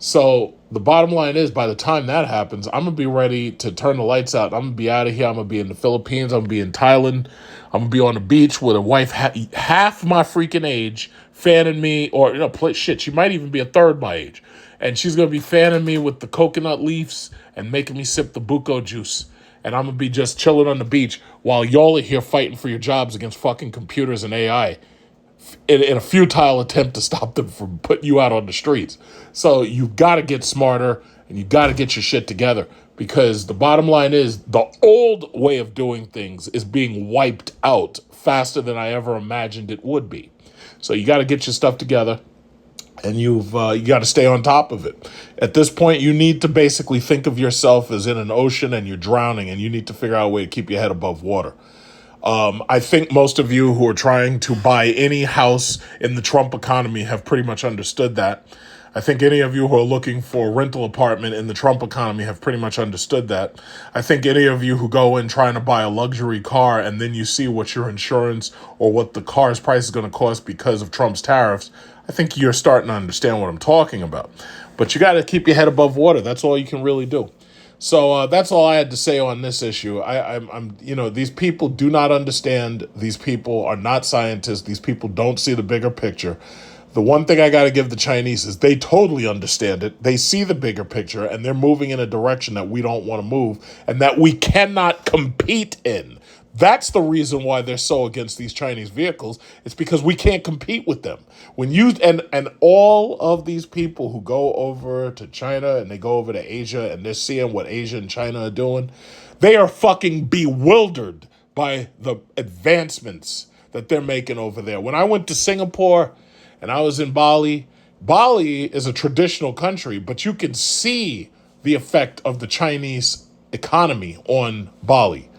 So the bottom line is, by the time that happens, I'm going to be ready to turn the lights out. I'm going to be out of here. I'm going to be in the Philippines. I'm going to be in Thailand. I'm going to be on the beach with a wife half my freaking age fanning me, or, she might even be a third my age. And she's going to be fanning me with the coconut leaves and making me sip the buko juice. And I'm going to be just chilling on the beach while y'all are here fighting for your jobs against fucking computers and AI. In a futile attempt to stop them from putting you out on the streets. So you've got to get smarter and you've got to get your shit together, because the bottom line is the old way of doing things is being wiped out faster than I ever imagined it would be. So you got to get your stuff together, and you got to stay on top of it. At this point, you need to basically think of yourself as in an ocean and you're drowning, and you need to figure out a way to keep your head above water. I think most of you who are trying to buy any house in the Trump economy have pretty much understood that. I think any of you who are looking for a rental apartment in the Trump economy have pretty much understood that. I think any of you who go in trying to buy a luxury car and then you see what your insurance or what the car's price is going to cost because of Trump's tariffs, I think you're starting to understand what I'm talking about. But you got to keep your head above water. That's all you can really do. So that's all I had to say on this issue. I'm these people do not understand. These people are not scientists. These people don't see the bigger picture. The one thing I got to give the Chinese is they totally understand it. They see the bigger picture, and they're moving in a direction that we don't want to move and that we cannot compete in. That's the reason why they're so against these Chinese vehicles. It's because we can't compete with them. When you and all of these people who go over to China and they go over to Asia and they're seeing what Asia and China are doing, they are fucking bewildered by the advancements that they're making over there. When I went to Singapore and I was in Bali, Bali is a traditional country, but you can see the effect of the Chinese economy on Bali.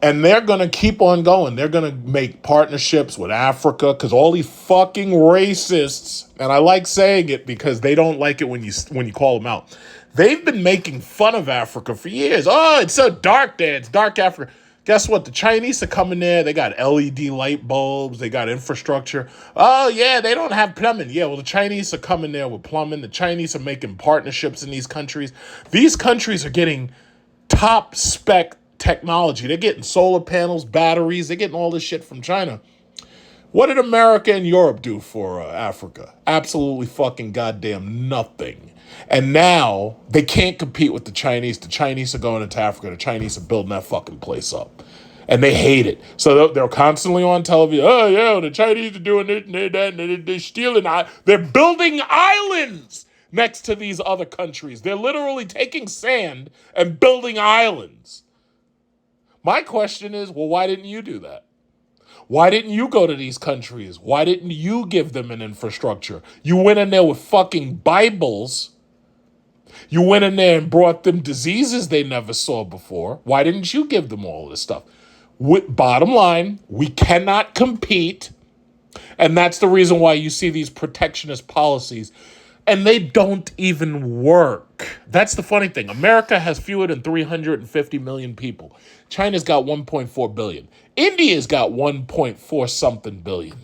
And they're going to keep on going. They're going to make partnerships with Africa, because all these fucking racists, and I like saying it because they don't like it when you call them out. They've been making fun of Africa for years. Oh, it's so dark there. It's dark Africa. Guess what? The Chinese are coming there. They got LED light bulbs. They got infrastructure. Oh, yeah, they don't have plumbing. Yeah, well, the Chinese are coming there with plumbing. The Chinese are making partnerships in these countries. These countries are getting top spec technology. They're getting solar panels, batteries. They're getting all this shit from China. What did America and Europe do for Africa? Absolutely fucking goddamn nothing. And now they can't compete with the Chinese. The Chinese are going into Africa. The Chinese are building that fucking place up. And they hate it. So they're constantly on television. Oh, yeah, the Chinese are doing it and that, and they're stealing. They're building islands next to these other countries. They're literally taking sand and building islands. My question is, well, why didn't you do that? Why didn't you go to these countries? Why didn't you give them an infrastructure? You went in there with fucking Bibles. You went in there and brought them diseases they never saw before. Why didn't you give them all this stuff? Bottom line, we cannot compete. And that's the reason why you see these protectionist policies. And they don't even work. That's the funny thing. America has fewer than 350 million people. China's got 1.4 billion. India's got 1.4 something billion.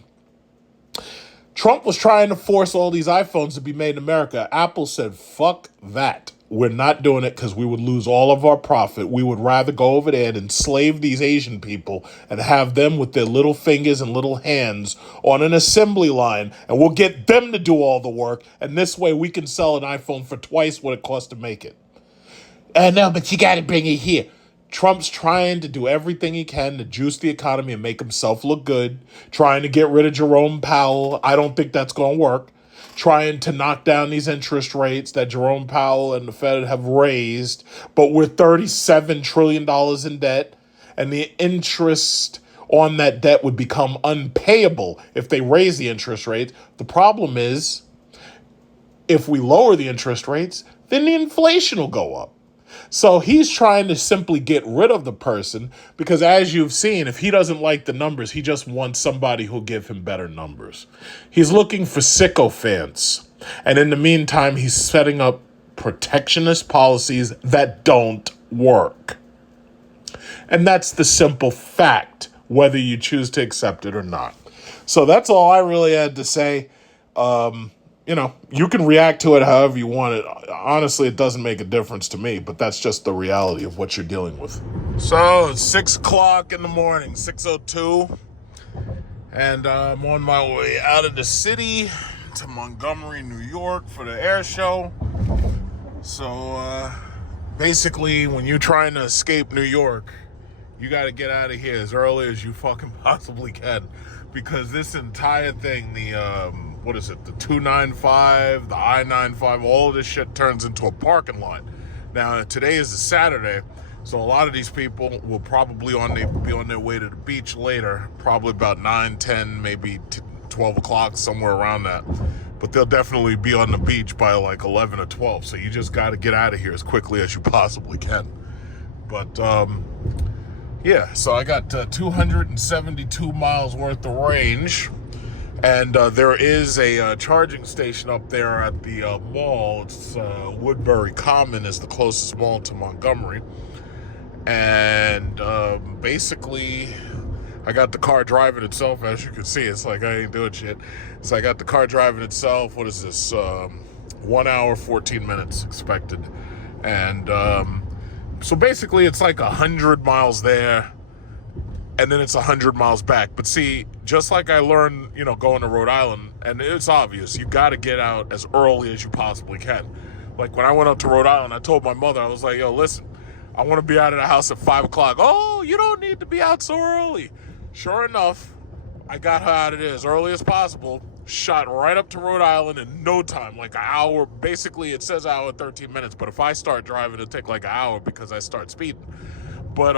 Trump was trying to force all these iPhones to be made in America. Apple said, fuck that. We're not doing it because we would lose all of our profit. We would rather go over there and enslave these Asian people and have them with their little fingers and little hands on an assembly line, and we'll get them to do all the work, and this way we can sell an iPhone for twice what it costs to make it. No, but you got to bring it here. Trump's trying to do everything he can to juice the economy and make himself look good, trying to get rid of Jerome Powell. I don't think that's going to work. Trying to knock down these interest rates that Jerome Powell and the Fed have raised, but we're $37 trillion in debt, and the interest on that debt would become unpayable if they raise the interest rates. The problem is, if we lower the interest rates, then the inflation will go up. So he's trying to simply get rid of the person because, as you've seen, if he doesn't like the numbers, he just wants somebody who'll give him better numbers. He's looking for sycophants. And in the meantime, he's setting up protectionist policies that don't work. And that's the simple fact, whether you choose to accept it or not. So that's all I really had to say. You can react to it however you want it. Honestly, it doesn't make a difference to me, but that's just the reality of what you're dealing with. So it's 6 o'clock in the morning, 6:02, and I'm on my way out of the city to Montgomery, New York for the air show. So basically, when you're trying to escape New York, you got to get out of here as early as you fucking possibly can, because this entire thing, the 295, the I-95, all of this shit turns into a parking lot. Now, today is a Saturday, so a lot of these people will probably be on their way to the beach later, probably about 9, 10, maybe 12 o'clock, somewhere around that. But they'll definitely be on the beach by like 11 or 12, so you just got to get out of here as quickly as you possibly can. But, yeah, so I got 272 miles worth of range. And there is a charging station up there at the mall. It's Woodbury Common is the closest mall to Montgomery. And basically, I got the car driving itself. As you can see, it's like I ain't doing shit. So I got the car driving itself. What is this? 1 hour, 14 minutes expected. And so basically, it's like 100 miles there. And then it's 100 miles back. But see, just like I learned, going to Rhode Island, and it's obvious, you got to get out as early as you possibly can. Like when I went up to Rhode Island, I told my mother, I was like, yo, listen, I want to be out of the house at 5 o'clock. Oh, you don't need to be out so early. Sure enough, I got her out of there as early as possible, shot right up to Rhode Island in no time, like an hour. Basically, it says hour 13 minutes, but if I start driving, it'll take like an hour because I start speeding. But,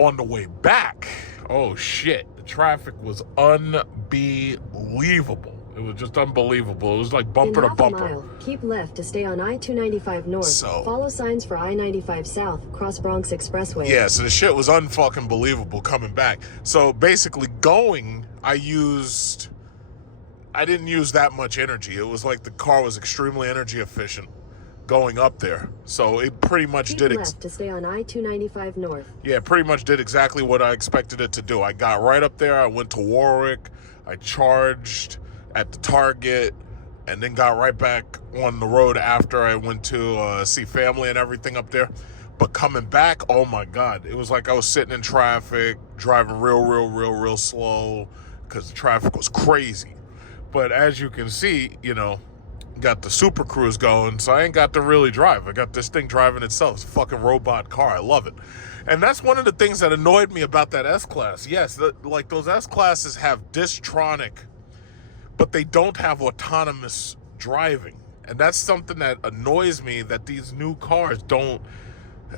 on the way back, oh shit, the traffic was unbelievable. It was just unbelievable. It was like bumper to bumper. In half a mile, keep left to stay on I-295 North. Follow signs for I-95 South, cross Bronx Expressway. Yeah, so the shit was unfucking believable coming back. So basically going, I didn't use that much energy. It was like the car was extremely energy efficient going up there. So it pretty much Keep left to stay on I-295 North. Yeah, pretty much did exactly what I expected it to do. I got right up there. I went to Warwick. I charged at the Target and then got right back on the road after I went to see family and everything up there. But coming back, oh my God, it was like I was sitting in traffic, driving real slow because the traffic was crazy. But as you can see, got the Super Cruise going, so I ain't got to really drive. I got this thing driving itself. It's a fucking robot car. I love it. And that's one of the things that annoyed me about that S-Class. Yes, like those S-Classes have Distronic, but they don't have autonomous driving. And that's something that annoys me, that these new cars don't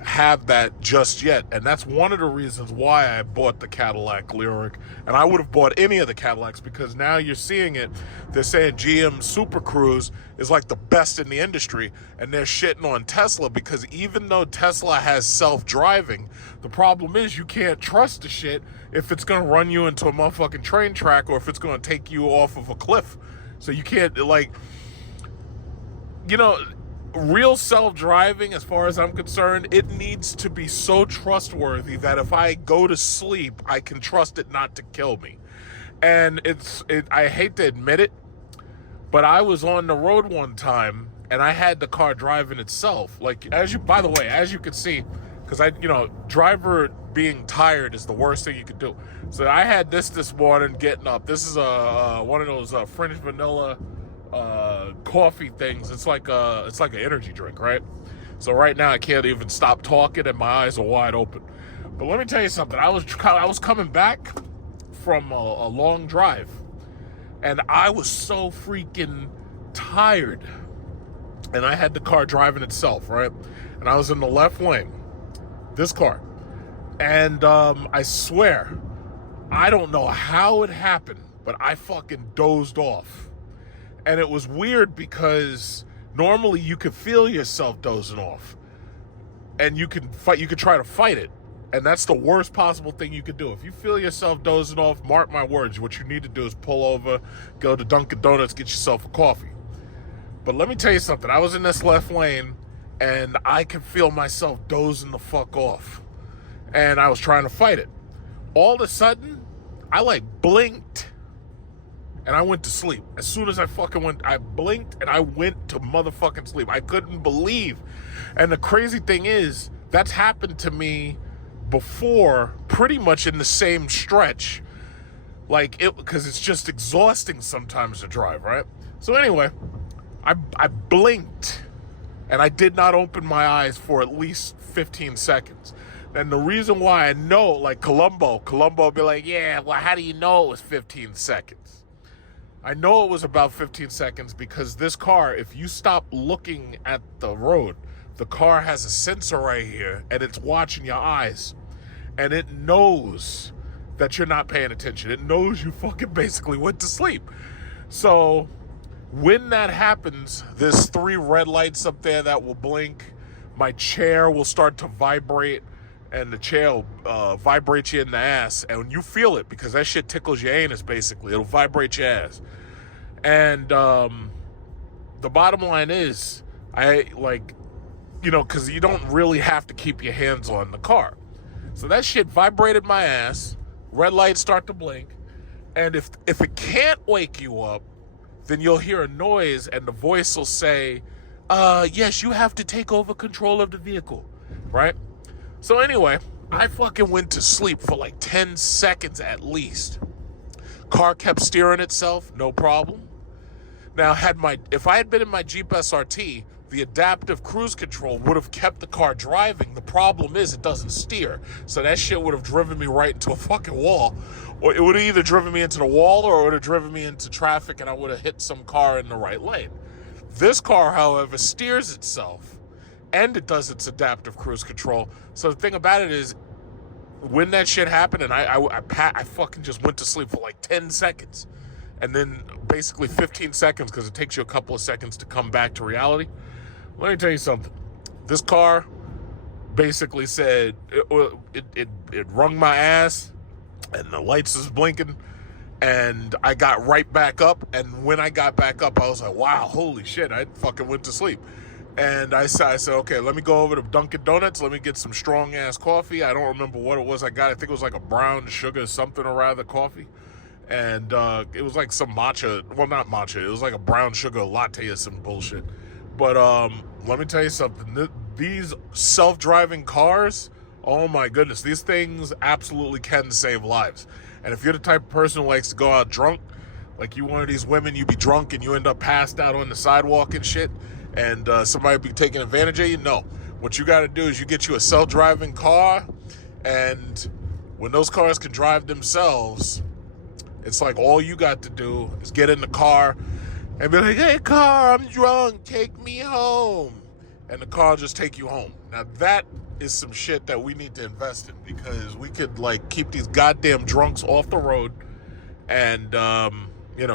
have that just yet. And that's one of the reasons why I bought the Cadillac Lyric. And I would have bought any of the Cadillacs, because now you're seeing it. They're saying GM Super Cruise is like the best in the industry, and they're shitting on Tesla because even though Tesla has self-driving, the problem is you can't trust the shit if it's going to run you into a motherfucking train track or if it's going to take you off of a cliff. So you can't, real self-driving, as far as I'm concerned, it needs to be so trustworthy that if I go to sleep, I can trust it not to kill me. And I hate to admit it, but I was on the road one time and I had the car driving itself. By the way, as you can see, because driver being tired is the worst thing you could do. So I had this morning getting up. This is one of those French vanilla coffee things. It's like an energy drink, right? So right now I can't even stop talking and my eyes are wide open. But let me tell you something. I was coming back from a long drive, and I was so freaking tired. And I had the car driving itself, right? And I was in the left lane, this car. And I swear, I don't know how it happened, but I fucking dozed off. And it was weird because normally you could feel yourself dozing off, and you could try to fight it. And that's the worst possible thing you could do. If you feel yourself dozing off, mark my words, what you need to do is pull over, go to Dunkin' Donuts, get yourself a coffee. But let me tell you something. I was in this left lane, and I could feel myself dozing the fuck off. And I was trying to fight it. All of a sudden, I like blinked, and I went to sleep. As soon as I blinked, and I went to motherfucking sleep. I couldn't believe. And the crazy thing is, that's happened to me before, pretty much in the same stretch, because it's just exhausting sometimes to drive, right? So anyway, I blinked, and I did not open my eyes for at least 15 seconds. And the reason why I know, like Columbo will be like, yeah, well, how do you know it was 15 seconds? I know it was about 15 seconds because this car, if you stop looking at the road, the car has a sensor right here, and it's watching your eyes. And it knows that you're not paying attention. It knows you fucking basically went to sleep. So when that happens, there's 3 red lights up there that will blink. My chair will start to vibrate, and the chair will vibrate you in the ass. And you feel it because that shit tickles your anus, basically. It'll vibrate your ass. And the bottom line is, because you don't really have to keep your hands on the car. So that shit vibrated my ass, red lights start to blink, and if it can't wake you up, then you'll hear a noise and the voice will say, yes, you have to take over control of the vehicle, right? So anyway, I fucking went to sleep for like 10 seconds at least. Car kept steering itself, no problem. Now, if I had been in my Jeep SRT, the adaptive cruise control would have kept the car driving. The problem is it doesn't steer. So that shit would have driven me right into a fucking wall. Or it would have either driven me into the wall or it would have driven me into traffic and I would have hit some car in the right lane. This car, however, steers itself and it does its adaptive cruise control. So the thing about it is, when that shit happened and I fucking just went to sleep for like 10 seconds. And then basically 15 seconds because it takes you a couple of seconds to come back to reality. Let me tell you something. This car basically said it rung my ass and the lights was blinking and I got right back up. And when I got back up, I was like, wow, holy shit, I fucking went to sleep. And I said, okay, let me go over to Dunkin' Donuts. Let me get some strong ass coffee. I don't remember what it was I got. I think it was like a brown sugar something or rather coffee. And it was like some matcha. Well, not matcha. It was like a brown sugar latte or some bullshit. But let me tell you something. These self-driving cars, oh my goodness, these things absolutely can save lives. And if you're the type of person who likes to go out drunk, like you one of these women, you be drunk and you end up passed out on the sidewalk and shit, and somebody be taking advantage of you, no. What you got to do is you get you a self-driving car, and when those cars can drive themselves, it's like all you got to do is get in the car and be like, hey, car, I'm drunk, take me home. And the car will just take you home. Now, that is some shit that we need to invest in because we could, keep these goddamn drunks off the road and,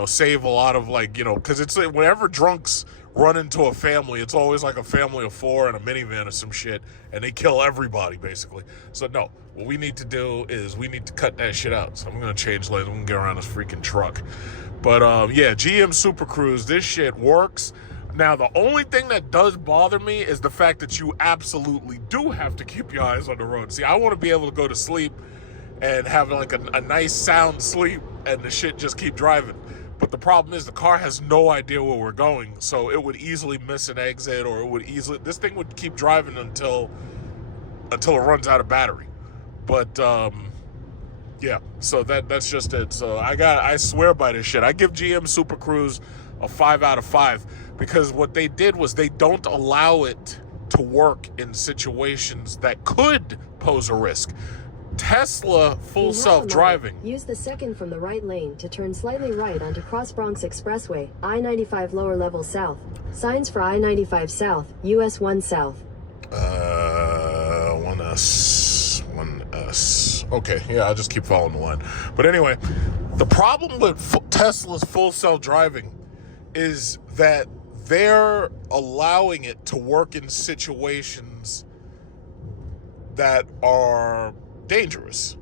save a lot of, because it's like whenever drunks run into a family, it's always like a family of 4 in a minivan or some shit, and they kill everybody, basically. So, no, what we need to do is we need to cut that shit out. So I'm going to change lanes. I'm going to get around this freaking truck. But, GM Super Cruise, this shit works. Now, the only thing that does bother me is the fact that you absolutely do have to keep your eyes on the road. See, I want to be able to go to sleep and have, a nice sound sleep and the shit just keep driving. But the problem is the car has no idea where we're going, so it would easily miss an exit, or this thing would keep driving until it runs out of battery. But yeah, so that's just it. So I swear by this shit. I give GM Super Cruise a 5 out of 5 because what they did was they don't allow it to work in situations that could pose a risk. Tesla full self-driving. Use the second from the right lane to turn slightly right onto Cross Bronx Expressway, I-95 lower level south. Signs for I-95 south, US 1 south. 1S. Okay, yeah, I'll just keep following the line. But anyway, the problem with Tesla's full self-driving is that they're allowing it to work in situations that are dangerous.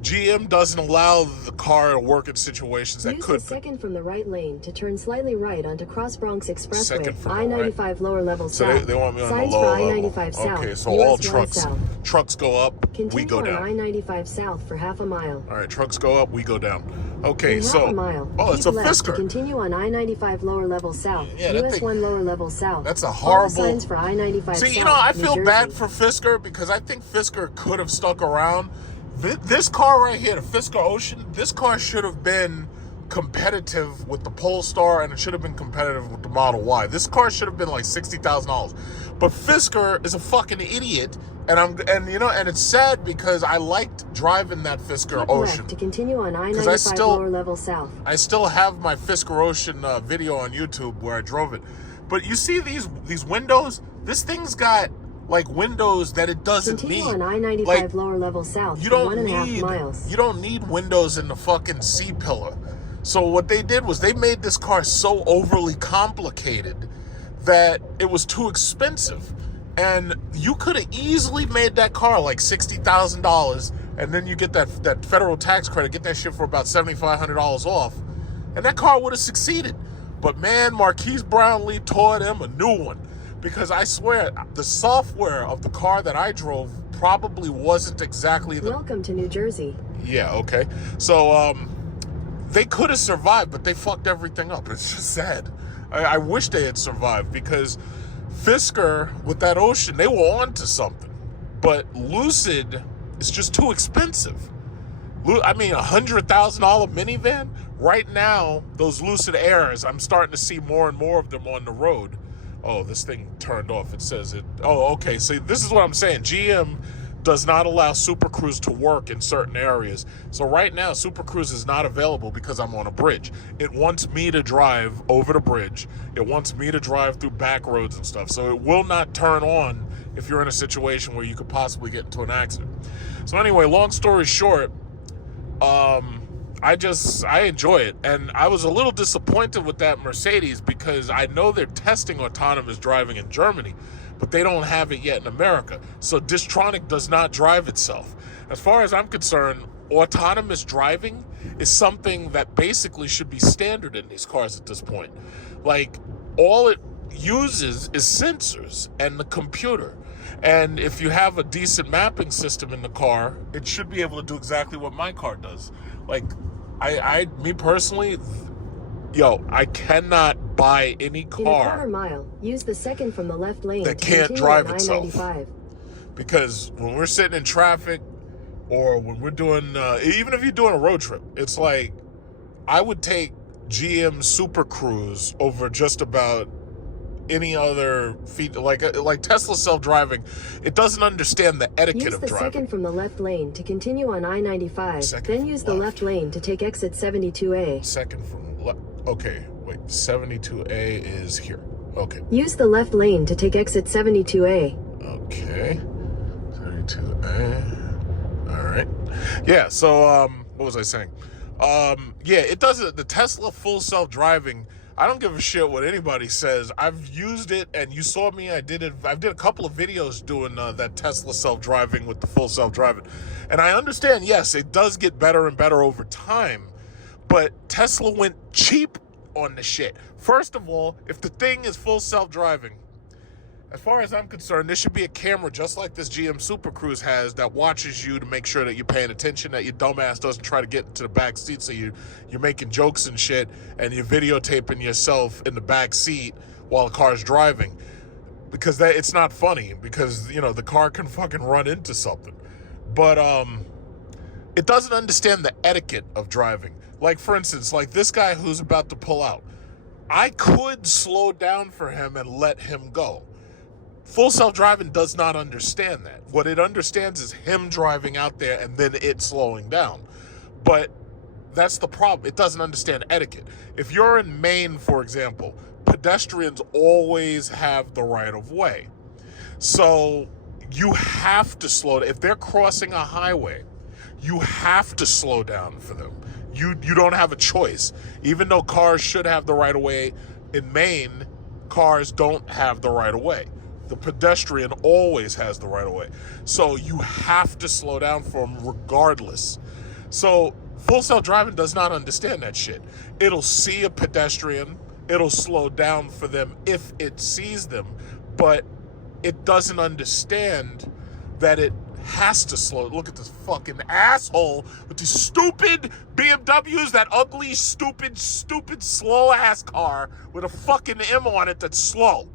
GM doesn't allow the car to work in situations that could. Use the second from the right lane to turn slightly right onto Cross Bronx Expressway, I-95 right. Lower level so south. they want me on Signs the lower for level. I-95 south. Okay, so US all 1 south. trucks go up, Continue we go down. on I-95 south for half a mile. All right, trucks go up, we go down. Okay, In so half a mile, oh, it's a left to Fisker. continue on I-95 lower level south. Yeah, that US thing- 1 lower level south. That's a Follow horrible. signs for I-95 See, south, you know, I New feel Jersey. bad for Fisker because I think Fisker could have stuck around. This car right here, the Fisker Ocean, this car should have been competitive with the Polestar, and it should have been competitive with the Model Y. This car should have been like $60,000. But Fisker is a fucking idiot, and it's sad because I liked driving that Fisker Keep Ocean. left to continue on I-95 lower level south. I still have my Fisker Ocean video on YouTube where I drove it. But you see these windows? This thing's got like windows that it doesn't Continue need. on I-95 Like, lower level south you for don't 1.5 miles. You don't need windows in the fucking C-pillar. So what they did was they made this car so overly complicated that it was too expensive. And you could have easily made that car like $60,000, and then you get that federal tax credit, get that shit for about $7,500 off, and that car would have succeeded. But man, Marquise Brownlee tore them a new one. Because I swear, the software of the car that I drove probably wasn't exactly the... Welcome to New Jersey. Yeah, okay. So, they could have survived, but they fucked everything up. It's just sad. I wish they had survived, because Fisker, with that Ocean, they were on to something. But Lucid is just too expensive. I mean, $100,000 minivan? Right now, those Lucid Airs, I'm starting to see more and more of them on the road. Oh, this thing turned off. It says it. Oh, okay. So this is what I'm saying. GM does not allow Super Cruise to work in certain areas. So right now, Super Cruise is not available because I'm on a bridge. It wants me to drive over the bridge. It wants me to drive through back roads and stuff. So it will not turn on if you're in a situation where you could possibly get into an accident. So anyway, long story short, I enjoy it. And I was a little disappointed with that Mercedes because I know they're testing autonomous driving in Germany, but they don't have it yet in America. So Distronic does not drive itself. As far as I'm concerned, autonomous driving is something that basically should be standard in these cars at this point. Like, all it uses is sensors and the computer. And if you have a decent mapping system in the car, it should be able to do exactly what my car does. Like, me personally, I cannot buy any In a car quarter mile, use the second from the left lane that to can't continue drive on itself. I-95. Because when we're sitting in traffic, or when we're doing, even if you're doing a road trip, it's like, I would take GM Super Cruise over just about any other feature. Like Tesla self-driving, it doesn't understand the etiquette Use of the driving. second from the left lane to continue on I-95. Second Then use the left lane to take exit 72A. Second from left. Okay, wait. 72A is here. Okay. Use the left lane to take exit 72A. Okay. 72A. All right. Yeah. So, what was I saying? Yeah, it doesn't. The Tesla full self-driving, I don't give a shit what anybody says. I've used it, and you saw me. I did a couple of videos doing that Tesla self-driving with the full self-driving. And I understand, yes, it does get better and better over time. But Tesla went cheap on the shit. First of all, if the thing is full self-driving, as far as I'm concerned, there should be a camera just like this GM Super Cruise has that watches you to make sure that you're paying attention, that your dumbass doesn't try to get into the back seat, so you're making jokes and shit, and you're videotaping yourself in the back seat while the car's driving. Because it's not funny, because, the car can fucking run into something. But it doesn't understand the etiquette of driving. Like, for instance, like this guy who's about to pull out. I could slow down for him and let him go. Full self-driving does not understand that. What it understands is him driving out there and then it slowing down. But that's the problem. It doesn't understand etiquette. If you're in Maine, for example, pedestrians always have the right of way. So you have to slow down. If they're crossing a highway, you have to slow down for them. You don't have a choice. Even though cars should have the right of way, in Maine, cars don't have the right of way. The pedestrian always has the right of way. So you have to slow down for them regardless. So full self-driving does not understand that shit. It'll see a pedestrian, it'll slow down for them if it sees them, but it doesn't understand that it has to slow. Look at this fucking asshole with these stupid BMWs, that ugly, stupid, slow-ass car with a fucking M on it that's slow.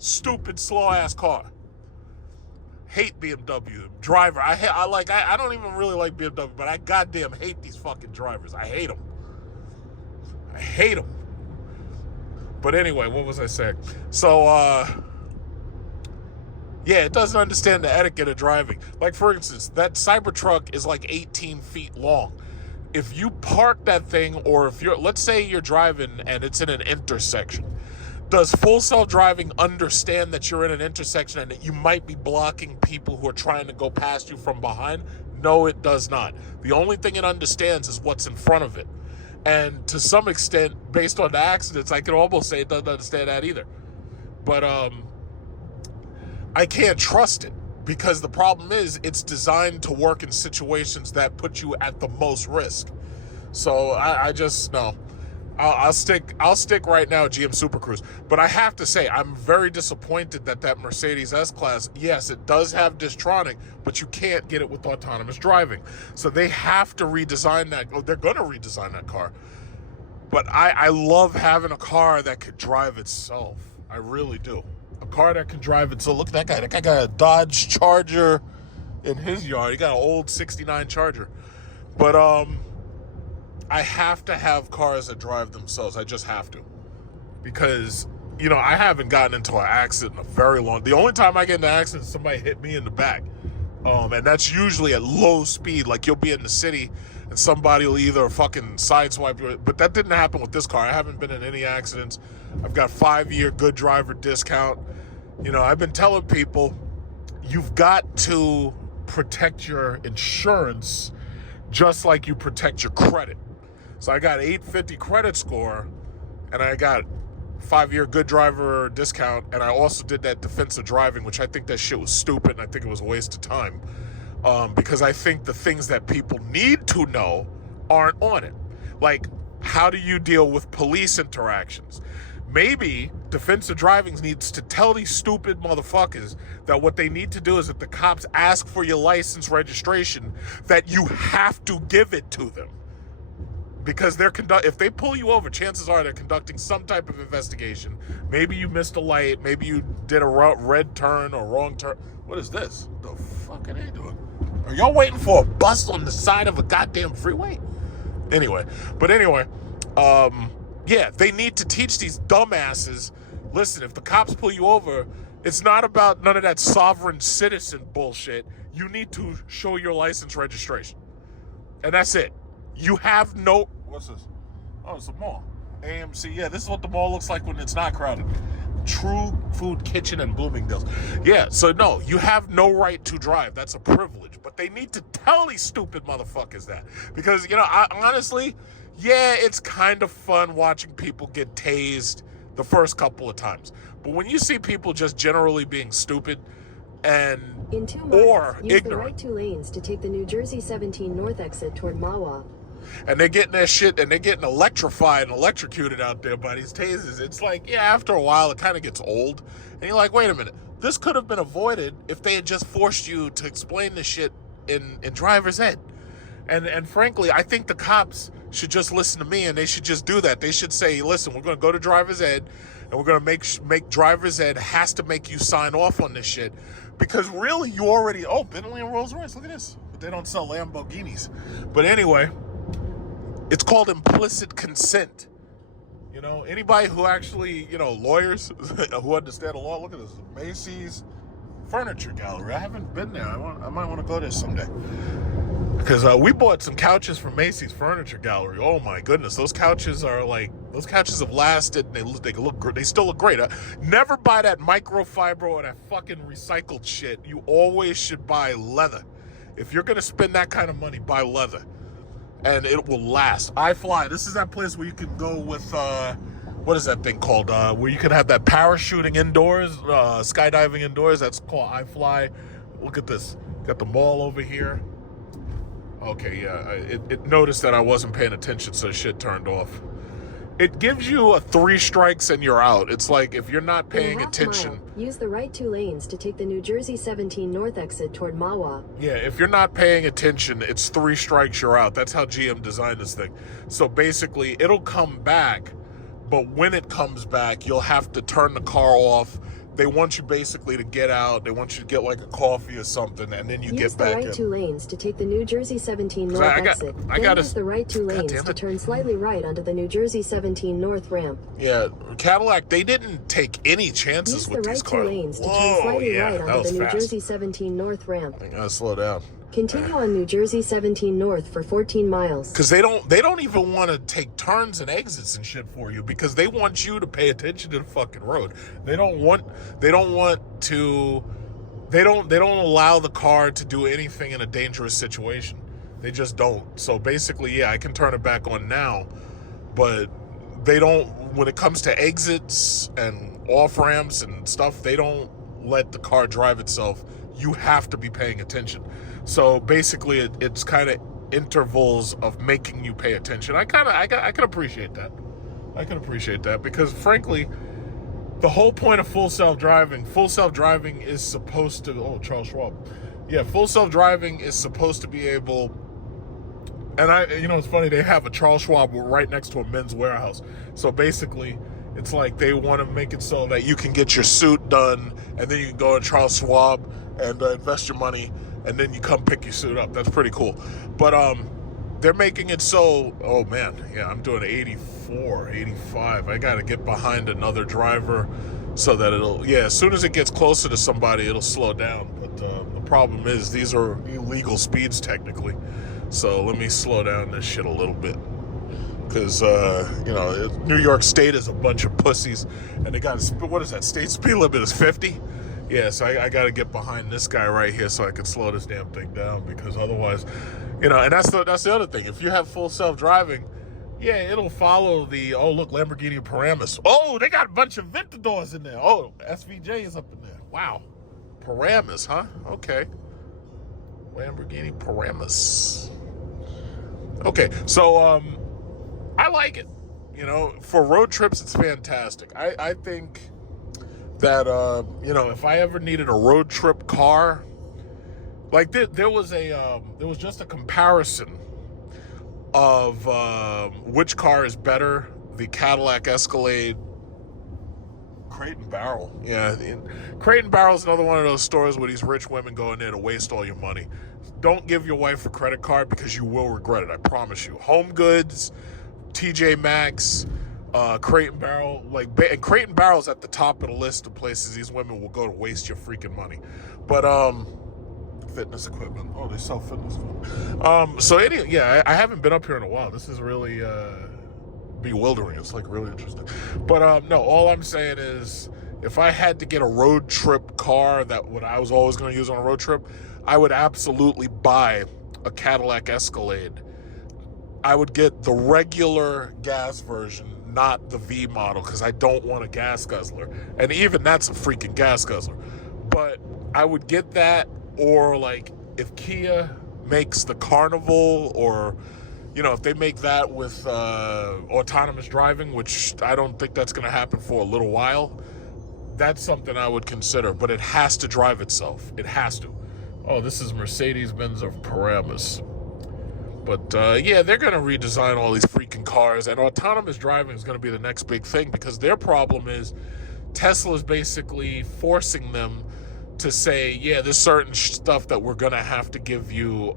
Stupid, slow-ass car. Hate BMW. Driver. I don't even really like BMW, but I goddamn hate these fucking drivers. I hate them. I hate them. But anyway, what was I saying? So, yeah, it doesn't understand the etiquette of driving. Like, for instance, that Cybertruck is like 18 feet long. If you park that thing, or if let's say you're driving and it's in an intersection, does full self-driving understand that you're in an intersection and that you might be blocking people who are trying to go past you from behind? No, it does not. The only thing it understands is what's in front of it. And to some extent, based on the accidents, I can almost say it doesn't understand that either. But I can't trust it, because the problem is it's designed to work in situations that put you at the most risk. So I just, no. I'll stick right now GM Super Cruise. But I have to say, I'm very disappointed that Mercedes S-Class, yes, it does have Distronic, but you can't get it with autonomous driving. So they have to redesign that. Oh, they're going to redesign that car. But I love having a car that could drive itself. I really do. A car that can drive itself. Look at that guy. That guy got a Dodge Charger in his yard. He got an old 69 Charger. But, I have to have cars that drive themselves. I just have to. Because, you know, I haven't gotten into an accident in a very long... The only time I get into an accident is somebody hit me in the back. And that's usually at low speed. Like, you'll be in the city and somebody will either fucking sideswipe you. But that didn't happen with this car. I haven't been in any accidents. I've got 5-year good driver discount. You know, I've been telling people, you've got to protect your insurance just like you protect your credit. So I got 850 credit score, and I got 5-year good driver discount, and I also did that defensive driving, which I think that shit was stupid, and I think it was a waste of time. Because I think the things that people need to know aren't on it. Like, how do you deal with police interactions? Maybe defensive driving needs to tell these stupid motherfuckers that what they need to do is, if the cops ask for your license registration, that you have to give it to them. Because if they pull you over, chances are they're conducting some type of investigation. Maybe you missed a light. Maybe you did a red turn or wrong turn. What is this? The fuck are they doing? Are y'all waiting for a bus on the side of a goddamn freeway? Anyway, yeah, they need to teach these dumbasses, listen, if the cops pull you over, it's not about none of that sovereign citizen bullshit. You need to show your license registration. And that's it. You have no... What's this? Oh, it's a mall. AMC. Yeah, this is what the mall looks like when it's not crowded. True Food Kitchen and Bloomingdale's. Yeah, so no, you have no right to drive. That's a privilege. But they need to tell these stupid motherfuckers that. Because, you know, honestly, yeah, it's kind of fun watching people get tased the first couple of times. But when you see people just generally being stupid and In 2 miles, or use ignorant, the right 2 lanes to take the New Jersey 17 North exit toward Mawa. and they're getting their shit, and they're getting electrified and electrocuted out there by these tasers, it's like, yeah, after a while, it kind of gets old. And you're like, wait a minute, this could have been avoided if they had just forced you to explain this shit in driver's ed. And frankly, I think the cops should just listen to me, and they should just do that. They should say, listen, we're going to go to driver's ed, and we're going to make driver's ed has to make you sign off on this shit. Because really, you already... Oh, Bentley and Rolls Royce, look at this. But they don't sell Lamborghinis. But anyway, it's called implicit consent. You know, anybody who actually, you know, lawyers who understand the law, look at this, Macy's Furniture Gallery. I haven't been there. I might want to go there someday. Because we bought some couches from Macy's Furniture Gallery. Oh my goodness, those couches have lasted. And they look good. They still look great. Never buy that microfiber or that fucking recycled shit. You always should buy leather. If you're gonna spend that kind of money, buy leather, and it will last. iFly. This is that place where you can go with what is that thing called? Where you can have that parachuting indoors, skydiving indoors. That's called iFly. Look at this. Got the mall over here. Okay, yeah, it noticed that I wasn't paying attention, so shit turned off. It gives you a 3 strikes and you're out. It's like if you're not paying attention. Use the right 2 lanes to take the New Jersey 17 North exit toward Mawa. Yeah, if you're not paying attention, it's 3 strikes, you're out. That's how GM designed this thing. So basically, it'll come back, but when it comes back, you'll have to turn the car off. They want you basically to get out. They want you to get like a coffee or something, and then you get back in. Use the right 2 lanes to take the New Jersey 17 North exit. Use the right 2 lanes to turn slightly right onto the New Jersey 17 North ramp. Yeah, Cadillac, they didn't take any chances with these cars. Use the right 2 lanes to turn slightly right onto the New Jersey 17 North ramp. I gotta slow down. Continue on New Jersey 17 North for 14 miles. Because they don't even want to take turns and exits and shit for you, because they want you to pay attention to the fucking road. They don't allow the car to do anything in a dangerous situation. They just don't. So basically, yeah, I can turn it back on now, but they don't, when it comes to exits and off ramps and stuff, they don't let the car drive itself. You have to be paying attention. So basically, it's kind of intervals of making you pay attention. I can appreciate that. I can appreciate that because, frankly, the whole point of full self-driving is supposed to. Oh, Charles Schwab. Yeah, full self-driving is supposed to be able. And it's funny. They have a Charles Schwab right next to a Men's Warehouse. So basically, it's like they want to make it so that you can get your suit done, and then you can go to Charles Schwab and invest your money, and then you come pick your suit up. That's pretty cool. But they're making it so, oh man, yeah, I'm doing 84, 85. I got to get behind another driver so that as soon as it gets closer to somebody, it'll slow down. But the problem is these are illegal speeds technically. So let me slow down this shit a little bit. Because, New York State is a bunch of pussies, and they got, what is that, state speed limit is 50? Yeah, so I got to get behind this guy right here so I can slow this damn thing down, because otherwise, and that's the other thing. If you have full self-driving, yeah, it'll follow the, oh, look, Lamborghini Paramus. Oh, they got a bunch of Ventadors in there. Oh, SVJ is up in there. Wow. Paramus, huh? Okay. Lamborghini Paramus. Okay, so, I like it. For road trips, it's fantastic. I think that, if I ever needed a road trip car, like there was just a comparison of which car is better, the Cadillac Escalade, Crate and Barrel. Yeah, Crate and Barrel is another one of those stores where these rich women go in there to waste all your money. Don't give your wife a credit card because you will regret it, I promise you. Home Goods, TJ Maxx, Crate and Barrel, and Crate and Barrel is at the top of the list of places these women will go to waste your freaking money. But fitness equipment. Oh, they sell fitness equipment. I haven't been up here in a while. This is really bewildering. It's really interesting. But no, all I'm saying is, if I had to get a road trip car what I was always going to use on a road trip, I would absolutely buy a Cadillac Escalade. I would get the regular gas version, not the V model, because I don't want a gas guzzler. And even that's a freaking gas guzzler. But I would get that, or if Kia makes the Carnival, or if they make that with autonomous driving, which I don't think that's going to happen for a little while, that's something I would consider. But it has to drive itself. It has to. Oh, this is Mercedes-Benz of Paramus. But, they're going to redesign all these freaking cars, and autonomous driving is going to be the next big thing, because their problem is Tesla's basically forcing them to say, yeah, there's certain stuff that we're going to have to give you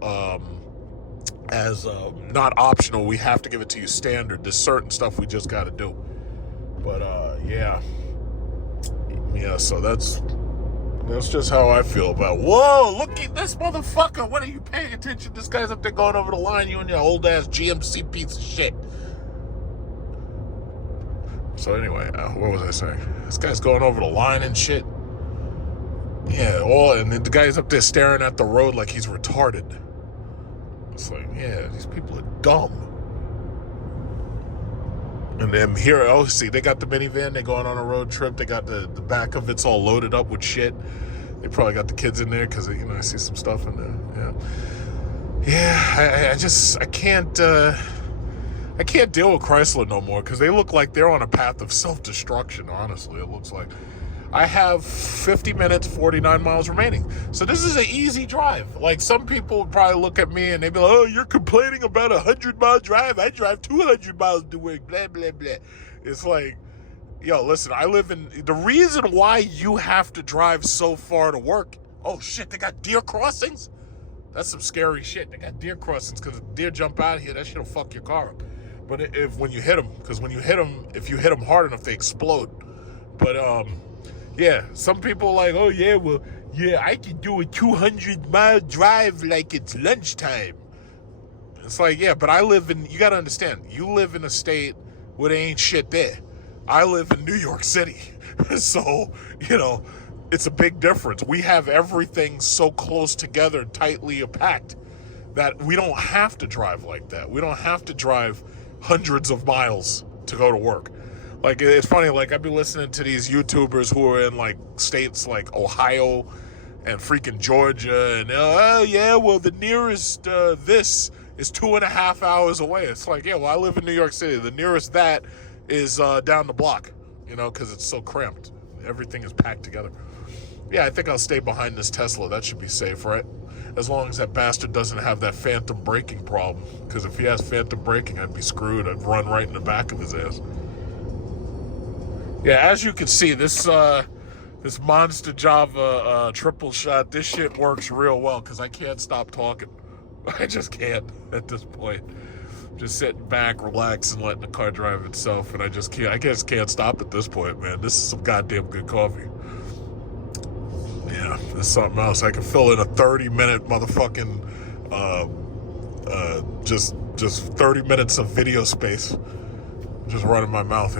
as not optional. We have to give it to you standard. There's certain stuff we just got to do. But yeah, so that's just how I feel about it. Whoa, look at this motherfucker. What are you paying attention? This guy's up there going over the line, you and your old ass GMC piece of shit. So anyway, what was I saying? This guy's going over the line and shit. Yeah, and the guy's up there staring at the road like he's retarded. It's like, yeah, these people are dumb. And then here, see, they got the minivan. They're going on a road trip. They got the back of it's all loaded up with shit. They probably got the kids in there because, I see some stuff in there. Yeah, I can't deal with Chrysler no more because they look like they're on a path of self-destruction, honestly. It looks like. I have 50 minutes, 49 miles remaining. So this is an easy drive. Like, some people would probably look at me and they'd be like, oh, you're complaining about a 100-mile drive. I drive 200 miles to work, blah, blah, blah. It's like, yo, listen, the reason why you have to drive so far to work, oh, shit, they got deer crossings? That's some scary shit. They got deer crossings because if deer jump out of here, that shit will fuck your car up. But when you hit them, because when you hit them, if you hit them hard enough, they explode. But, yeah, some people are like, oh, yeah, well, yeah, I can do a 200-mile drive like it's lunchtime. It's like, yeah, but you got to understand, you live in a state where there ain't shit there. I live in New York City. So, it's a big difference. We have everything so close together and tightly packed that we don't have to drive like that. We don't have to drive hundreds of miles to go to work. Like, it's funny, like, I've been listening to these YouTubers who are in, like, states like Ohio and freaking Georgia, and, oh, yeah, well, the nearest this is 2.5 hours away. It's like, yeah, well, I live in New York City. The nearest that is down the block, because it's so cramped. Everything is packed together. Yeah, I think I'll stay behind this Tesla. That should be safe, right? As long as that bastard doesn't have that phantom braking problem. Because if he has phantom braking, I'd be screwed. I'd run right in the back of his ass. Yeah, as you can see, this Monster Java triple shot, this shit works real well because I can't stop talking. I just can't at this point. Just sitting back, relaxing, letting the car drive itself, and I just can't stop at this point, man. This is some goddamn good coffee. Yeah, this is something else. I can fill in a 30-minute motherfucking just 30 minutes of video space just running my mouth,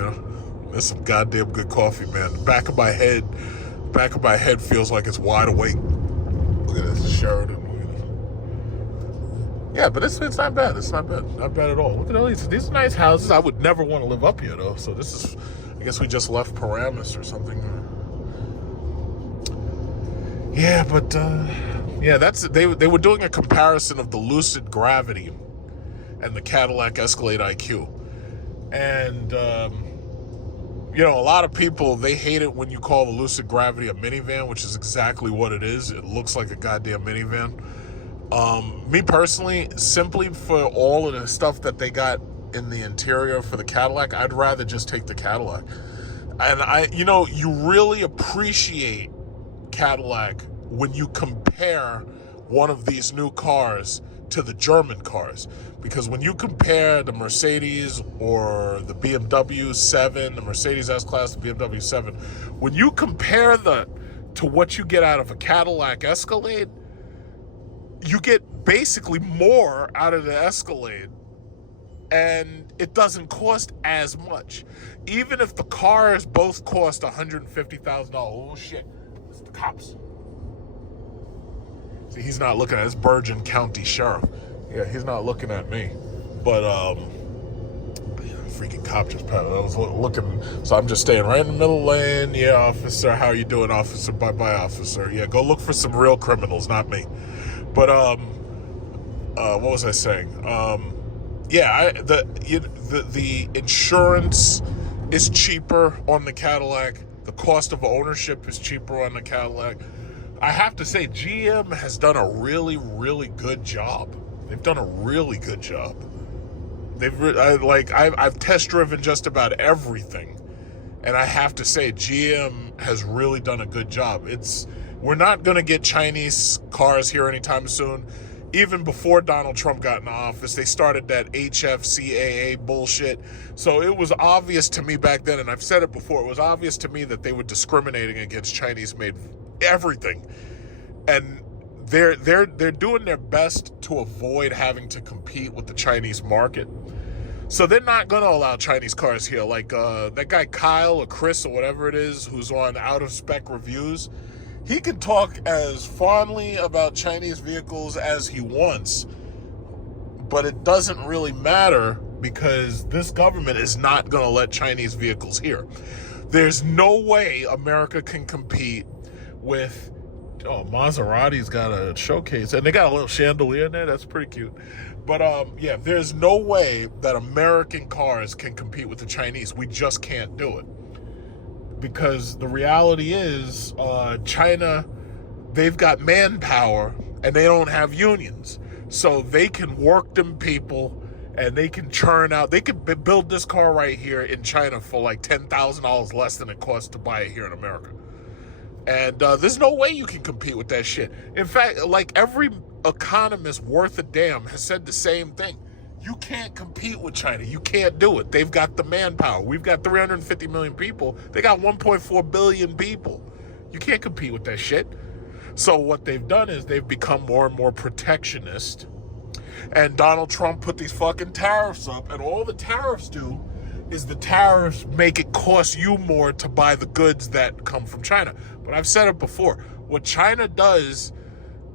That's some goddamn good coffee, man. The back of my head feels like it's wide awake. Look at this, Sheridan. Yeah, but it's not bad. It's not bad. Not bad at all. Look at all these are nice houses. I would never want to live up here, though. So this is, I guess we just left Paramus or something. Yeah, but, yeah, they were doing a comparison of the Lucid Gravity and the Cadillac Escalade IQ. And, a lot of people, they hate it when you call the Lucid Gravity a minivan, which is exactly what it is. It looks like a goddamn minivan. Me personally, simply for all of the stuff that they got in the interior for the Cadillac, I'd rather just take the Cadillac. And you really appreciate Cadillac when you compare one of these new cars to the German cars, because when you compare the Mercedes or the BMW 7, the Mercedes S-Class, the BMW 7, when you compare to what you get out of a Cadillac Escalade, you get basically more out of the Escalade, and it doesn't cost as much. Even if the cars both cost $150,000. Oh shit, it's the cops. See, he's not looking at this Bergen County Sheriff. Yeah, he's not looking at me. But, freaking cop just passed. I was looking, so I'm just staying right in the middle lane. Yeah, officer, how you doing, officer? Bye-bye, officer. Yeah, go look for some real criminals, not me. But, what was I saying? Yeah, the insurance is cheaper on the Cadillac. The cost of ownership is cheaper on the Cadillac. I have to say, GM has done a really, really good job. They've done a really good job. I've test driven just about everything, and I have to say, GM has really done a good job. We're not going to get Chinese cars here anytime soon. even before Donald Trump got in office, they started that HFCAA bullshit. So it was obvious to me back then, and I've said it before, it was obvious to me that they were discriminating against Chinese-made everything. And they're doing their best to avoid having to compete with the Chinese market. So they're not going to allow Chinese cars here. Like that guy Kyle or Chris or whatever it is who's on Out of Spec Reviews, he can talk as fondly about Chinese vehicles as he wants, but it doesn't really matter because this government is not going to let Chinese vehicles here. There's no way America can compete with, Maserati's got a showcase, and they got a little chandelier in there. That's pretty cute. But yeah, there's no way that American cars can compete with the Chinese. We just can't do it. Because the reality is, China, they've got manpower and they don't have unions. So they can work them people and they can churn out, they could build this car right here in China for like $10,000 less than it costs to buy it here in America. And there's no way you can compete with that shit. In fact, like every economist worth a damn has said the same thing. You can't compete with China. You can't do it. They've got the manpower. We've got 350 million people. They got 1.4 billion people. You can't compete with that shit. So what they've done is they've become more and more protectionist. And Donald Trump put these fucking tariffs up. And all the tariffs do is the tariffs make it cost you more to buy the goods that come from China. But I've said it before. What China does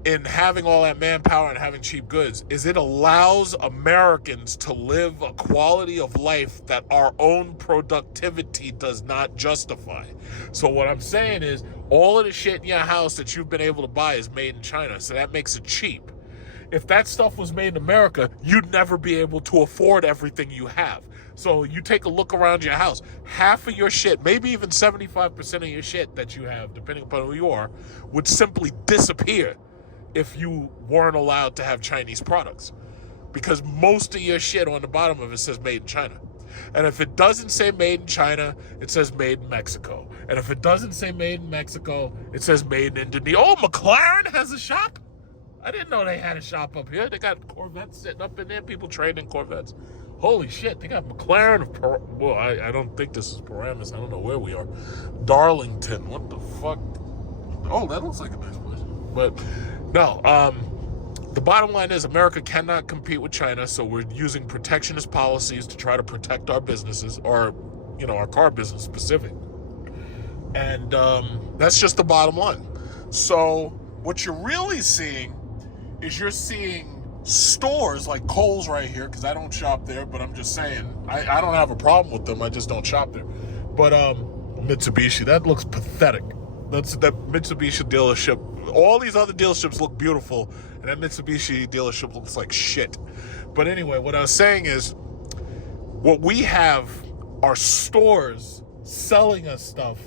in having all that manpower and having cheap goods is it allows Americans to live a quality of life that our own productivity does not justify. So what I'm saying is all of the shit in your house that you've been able to buy is made in China, so that makes it cheap. If that stuff was made in America, you'd never be able to afford everything you have. So you take a look around your house, half of your shit, maybe even 75% of your shit that you have, depending upon who you are, would simply disappear if you weren't allowed to have Chinese products. Because most of your shit on the bottom of it says made in China. And if it doesn't say made in China, it says made in Mexico. And if it doesn't say made in Mexico, it says made in Indonesia. Oh, McLaren has a shop? I didn't know they had a shop up here. They got Corvettes sitting up in there, people trading Corvettes. Holy shit, they got McLaren of, well, I don't think this is Paramus. I don't know where we are. Darlington, what the fuck? Oh, that looks like a nice place. But no, the bottom line is America cannot compete with China, so we're using protectionist policies to try to protect our businesses, or, our car business specific. And that's just the bottom line. So what you're really seeing is you're seeing stores like Kohl's right here, because I don't shop there, but I'm just saying, I don't have a problem with them, I just don't shop there. But Mitsubishi, that looks pathetic. That Mitsubishi dealership, all these other dealerships look beautiful, and that Mitsubishi dealership looks like shit. But anyway, what I was saying is, what we have are stores selling us stuff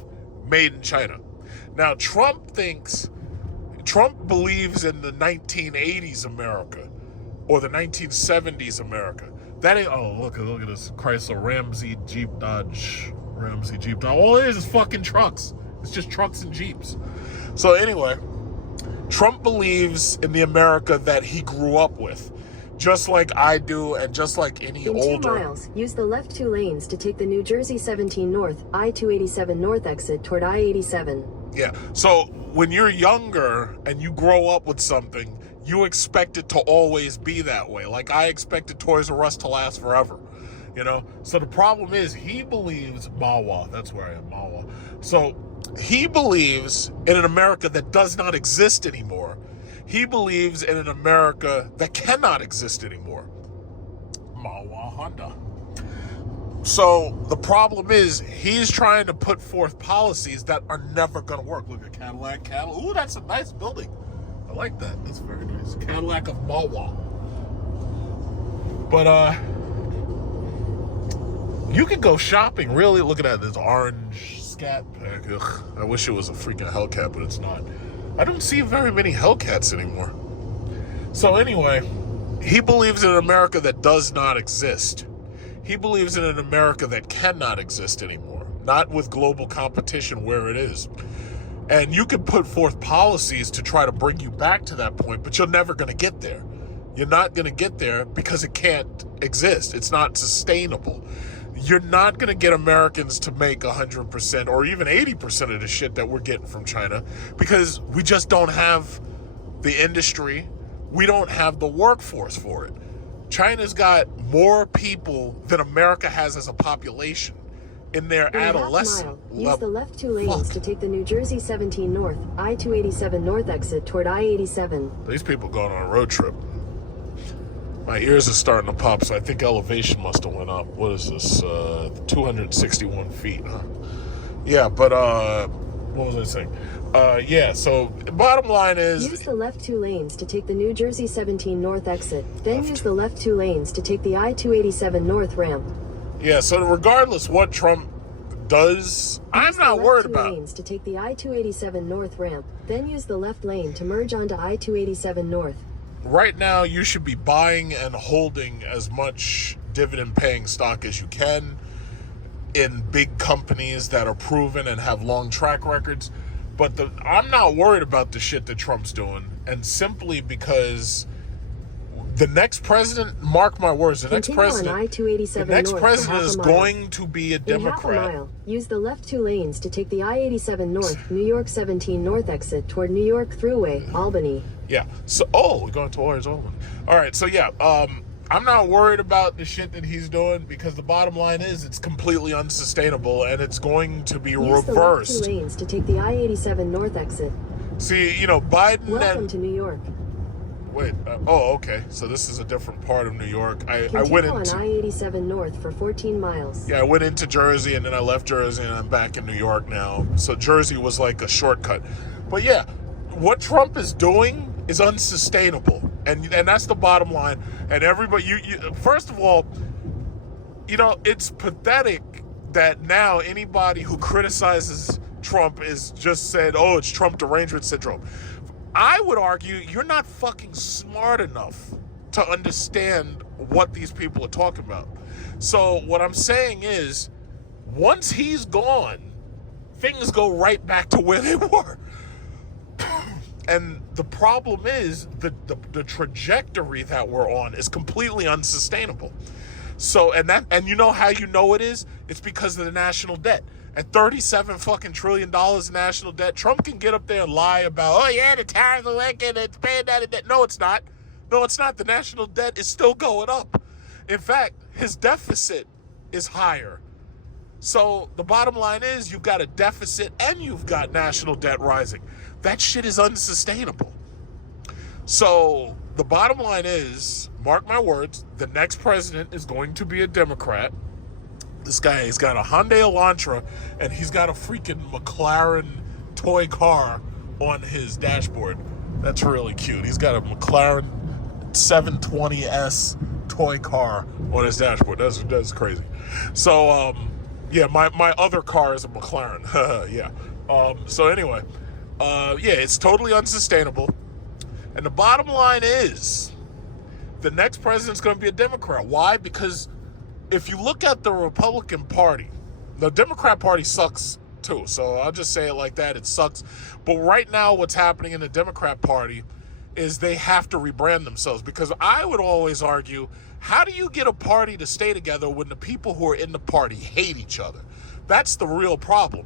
made in China. Now, Trump believes in the 1980s America, or the 1970s America. That ain't, look at this Chrysler Ramsey Jeep Dodge. All it is fucking trucks. It's just trucks and Jeeps. So anyway, Trump believes in the America that he grew up with, just like I do, and just like any older. In 2 miles, use the left 2 lanes to take the New Jersey 17 North, I-287 North exit toward I-87. Yeah, so when you're younger and you grow up with something, you expect it to always be that way. Like I expected Toys R Us to last forever, So the problem is he believes, Mawa, that's where I am, Mawa. So he believes in an America that does not exist anymore. He believes in an America that cannot exist anymore. Mawa Honda. So the problem is he's trying to put forth policies that are never going to work. Look at Cadillac. Ooh, that's a nice building. I like that. That's very nice. Cadillac of Mawa. But you could go shopping. Really, look at that. This orange Scat Pack. Ugh, I wish it was a freaking Hellcat, but it's not. I don't see very many Hellcats anymore. So anyway, he believes in an America that does not exist. He believes in an America that cannot exist anymore. Not with global competition where it is. And you can put forth policies to try to bring you back to that point, but you're never going to get there. You're not going to get there because it can't exist. It's not sustainable. You're not going to get Americans to make 100% or even 80% of the shit that we're getting from China because we just don't have the industry. We don't have the workforce for it. China's got more people than America has as a population in their In a half adolescent mile, use level. the left 2 lanes to take the New Jersey 17 North, I-287 North exit toward I-87. These people going on a road trip. My ears are starting to pop, so I think elevation must have went up. What is this? 261 feet, huh? Yeah, but what was I saying? Yeah, so bottom line is... Use the left 2 lanes to take the New Jersey 17 North exit. Then use the left 2 lanes to take the I-287 North ramp. Yeah, so regardless what Trump does, I'm not worried about. Use the left 2 lanes to take the I-287 North ramp. Then use the left lane to merge onto I-287 North. Right now, you should be buying and holding as much dividend-paying stock as you can in big companies that are proven and have long track records. But I'm not worried about the shit that Trump's doing, and simply because the next president, mark my words, the next president is going to be a Democrat. In half a mile, use the left 2 lanes to take the I-87 North, New York 17 North exit toward New York Thruway, Albany. Yeah. So, we're going towards Albany. All right. So, yeah. I'm not worried about the shit that he's doing because the bottom line is it's completely unsustainable and it's going to be reversed. Use the left 2 lanes to take the I-87 North exit. See, Biden. Welcome to New York. Wait. Okay. So this is a different part of New York. I went into on I-87 North for 14 miles. Yeah, I went into Jersey and then I left Jersey and I'm back in New York now. So Jersey was like a shortcut. But yeah, what Trump is doing is unsustainable, and that's the bottom line. And everybody, you first of all, it's pathetic that now anybody who criticizes Trump is just said, "Oh, it's Trump derangement syndrome." I would argue you're not fucking smart enough to understand what these people are talking about. So what I'm saying is, once he's gone, things go right back to where they were. And the problem is the trajectory that we're on is completely unsustainable. So, and you know how you know it is? It's because of the national debt. At $37 fucking trillion in national debt, Trump can get up there and lie about, oh yeah, the tariffs are working, it's paying that debt. No, it's not. No, it's not. The national debt is still going up. In fact, his deficit is higher. So the bottom line is you've got a deficit and you've got national debt rising. That shit is unsustainable. So the bottom line is, mark my words, the next president is going to be a Democrat. This guy, he's got a Hyundai Elantra and he's got a freaking McLaren toy car on his dashboard. That's really cute. He's got a McLaren 720S toy car on his dashboard. That's crazy. So, yeah, my other car is a McLaren. Yeah. So anyway, yeah, it's totally unsustainable. And the bottom line is the next president's going to be a Democrat. Why? Because if you look at the Republican Party, the Democrat Party sucks too. So I'll just say it like that. It sucks. But right now what's happening in the Democrat Party is they have to rebrand themselves, because I would always argue, how do you get a party to stay together when the people who are in the party hate each other? That's the real problem.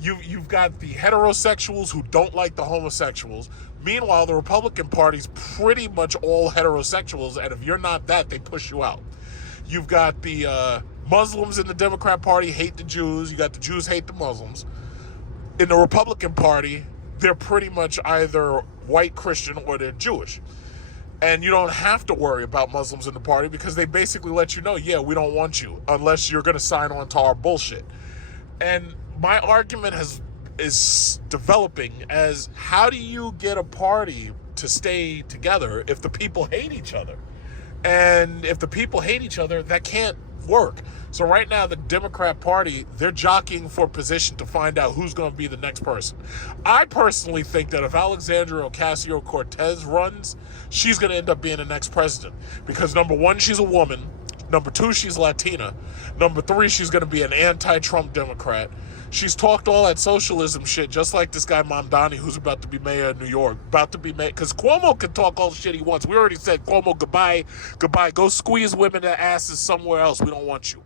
You've got the heterosexuals who don't like the homosexuals. Meanwhile, the Republican Party's pretty much all heterosexuals, and if you're not that, they push you out. You've got the Muslims in the Democrat Party hate the Jews. You got the Jews hate the Muslims. In the Republican Party, they're pretty much either white Christian or they're Jewish. And you don't have to worry about Muslims in the party because they basically let you know, yeah, we don't want you unless you're going to sign on to our bullshit. And my argument is developing as, how do you get a party to stay together if the people hate each other? And if the people hate each other, that can't work. So right now, the Democrat Party, they're jockeying for position to find out who's going to be the next person. I personally think that if Alexandria Ocasio-Cortez runs, she's going to end up being the next president. Because number one, she's a woman. Number two, she's Latina. Number three, she's going to be an anti-Trump Democrat. She's talked all that socialism shit, just like this guy Mamdani, who's about to be mayor of New York. About to be mayor, because Cuomo can talk all the shit he wants. We already said, Cuomo, goodbye. Go squeeze women in asses somewhere else. We don't want you.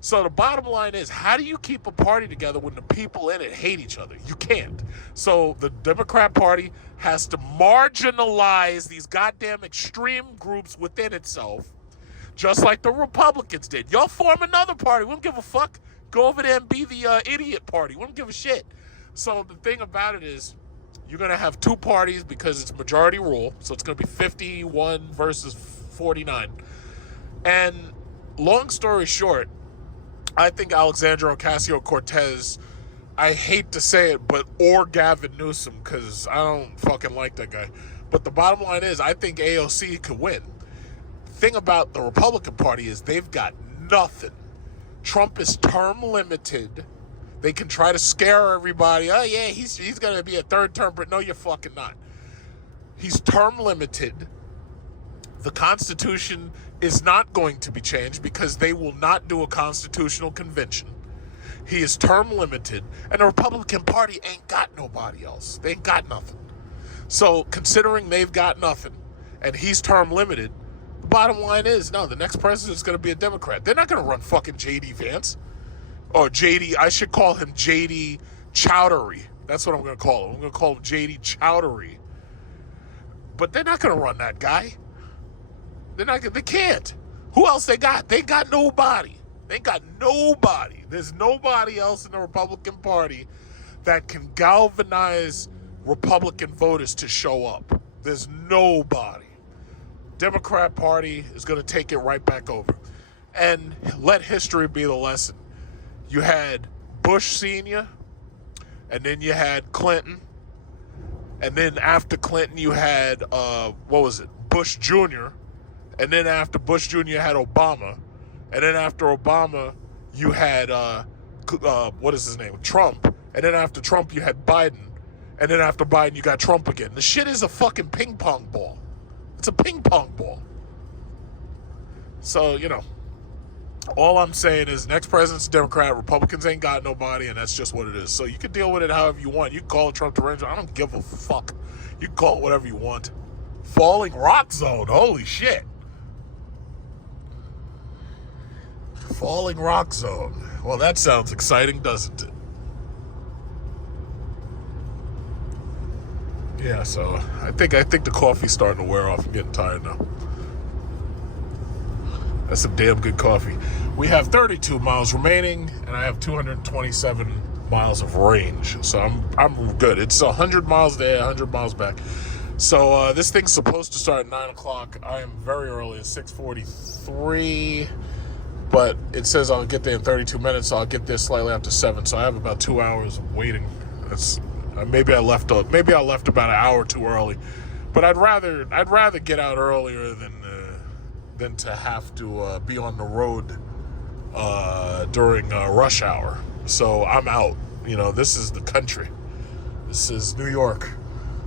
So the bottom line is, how do you keep a party together when the people in it hate each other? You can't. So the Democrat Party has to marginalize these goddamn extreme groups within itself, just like the Republicans did. Y'all form another party. We don't give a fuck. Go over there and be the idiot party. We don't give a shit. So the thing about it is, you're going to have two parties because it's majority rule. So it's going to be 51 versus 49. And long story short, I think Alexandria Ocasio-Cortez, I hate to say it, or Gavin Newsom, because I don't fucking like that guy. But the bottom line is, I think AOC could win. Thing about the Republican Party is they've got nothing. Trump is term limited. They can try to scare everybody. Oh yeah, he's going to be a third term, but no, you're fucking not. He's term limited. The Constitution is not going to be changed because they will not do a constitutional convention. He is term limited, and the Republican Party ain't got nobody else. They ain't got nothing. So considering they've got nothing, and he's term limited, the bottom line is, no, the next president is going to be a Democrat. They're not going to run fucking J.D. Vance. Or J.D., I should call him J.D. Chowdhury. That's what I'm going to call him. I'm going to call him J.D. Chowdhury. But they're not going to run that guy. They can't. Who else they got? They got nobody. They got nobody. There's nobody else in the Republican Party that can galvanize Republican voters to show up. There's nobody. Democrat Party is going to take it right back over. And let history be the lesson. You had Bush Sr., and then you had Clinton, and then after Clinton you had, Bush Jr., and then after Bush Jr. you had Obama, and then after Obama you had, Trump, and then after Trump you had Biden, and then after Biden you got Trump again. The shit is a fucking ping pong ball. It's a ping pong ball. So, all I'm saying is next president's a Democrat, Republicans ain't got nobody, and that's just what it is. So you can deal with it however you want. You can call it Trump derangement. I don't give a fuck. You can call it whatever you want. Falling rock zone. Holy shit. Falling rock zone. Well, that sounds exciting, doesn't it? Yeah, so I think the coffee's starting to wear off. I'm getting tired now. That's some damn good coffee. We have 32 miles remaining, and I have 227 miles of range. So I'm good. It's 100 miles there, 100 miles back. So this thing's supposed to start at 9 o'clock. I am very early at 6:43, but it says I'll get there in 32 minutes, so I'll get there slightly after 7. So I have about 2 hours of waiting. That's maybe I left about an hour too early, but I'd rather get out earlier than to have to be on the road during rush hour. So I'm out. This is the country. This is New York.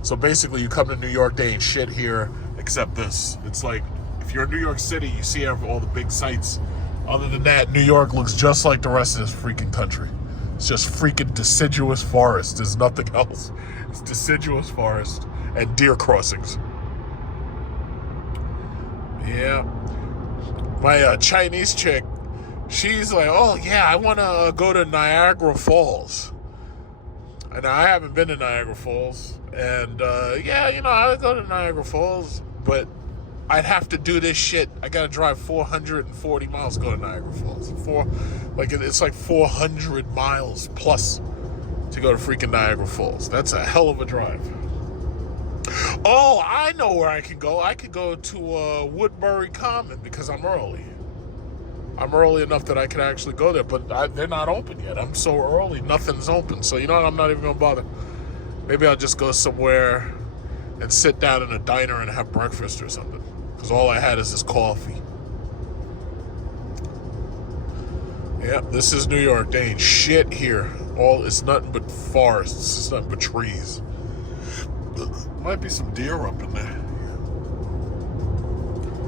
So basically, you come to New York, they ain't shit here except this. It's like, if you're in New York City, you see all the big sights. Other than that, New York looks just like the rest of this freaking country. It's just freaking deciduous forest. There's nothing else. It's deciduous forest and deer crossings. Yeah. My Chinese chick, she's like, oh yeah, I want to go to Niagara Falls. And I haven't been to Niagara Falls. And I would go to Niagara Falls, but I'd have to do this shit. I got to drive 440 miles to go to Niagara Falls. It's like 400 miles plus to go to freaking Niagara Falls. That's a hell of a drive. Oh, I know where I can go. I could go to Woodbury Common because I'm early. I'm early enough that I can actually go there, but they're not open yet. I'm so early, nothing's open. So, I'm not even going to bother. Maybe I'll just go somewhere and sit down in a diner and have breakfast or something. Because all I had is this coffee. Yeah, this is New York. They ain't shit here. It's nothing but forests. It's nothing but trees. Might be some deer up in there.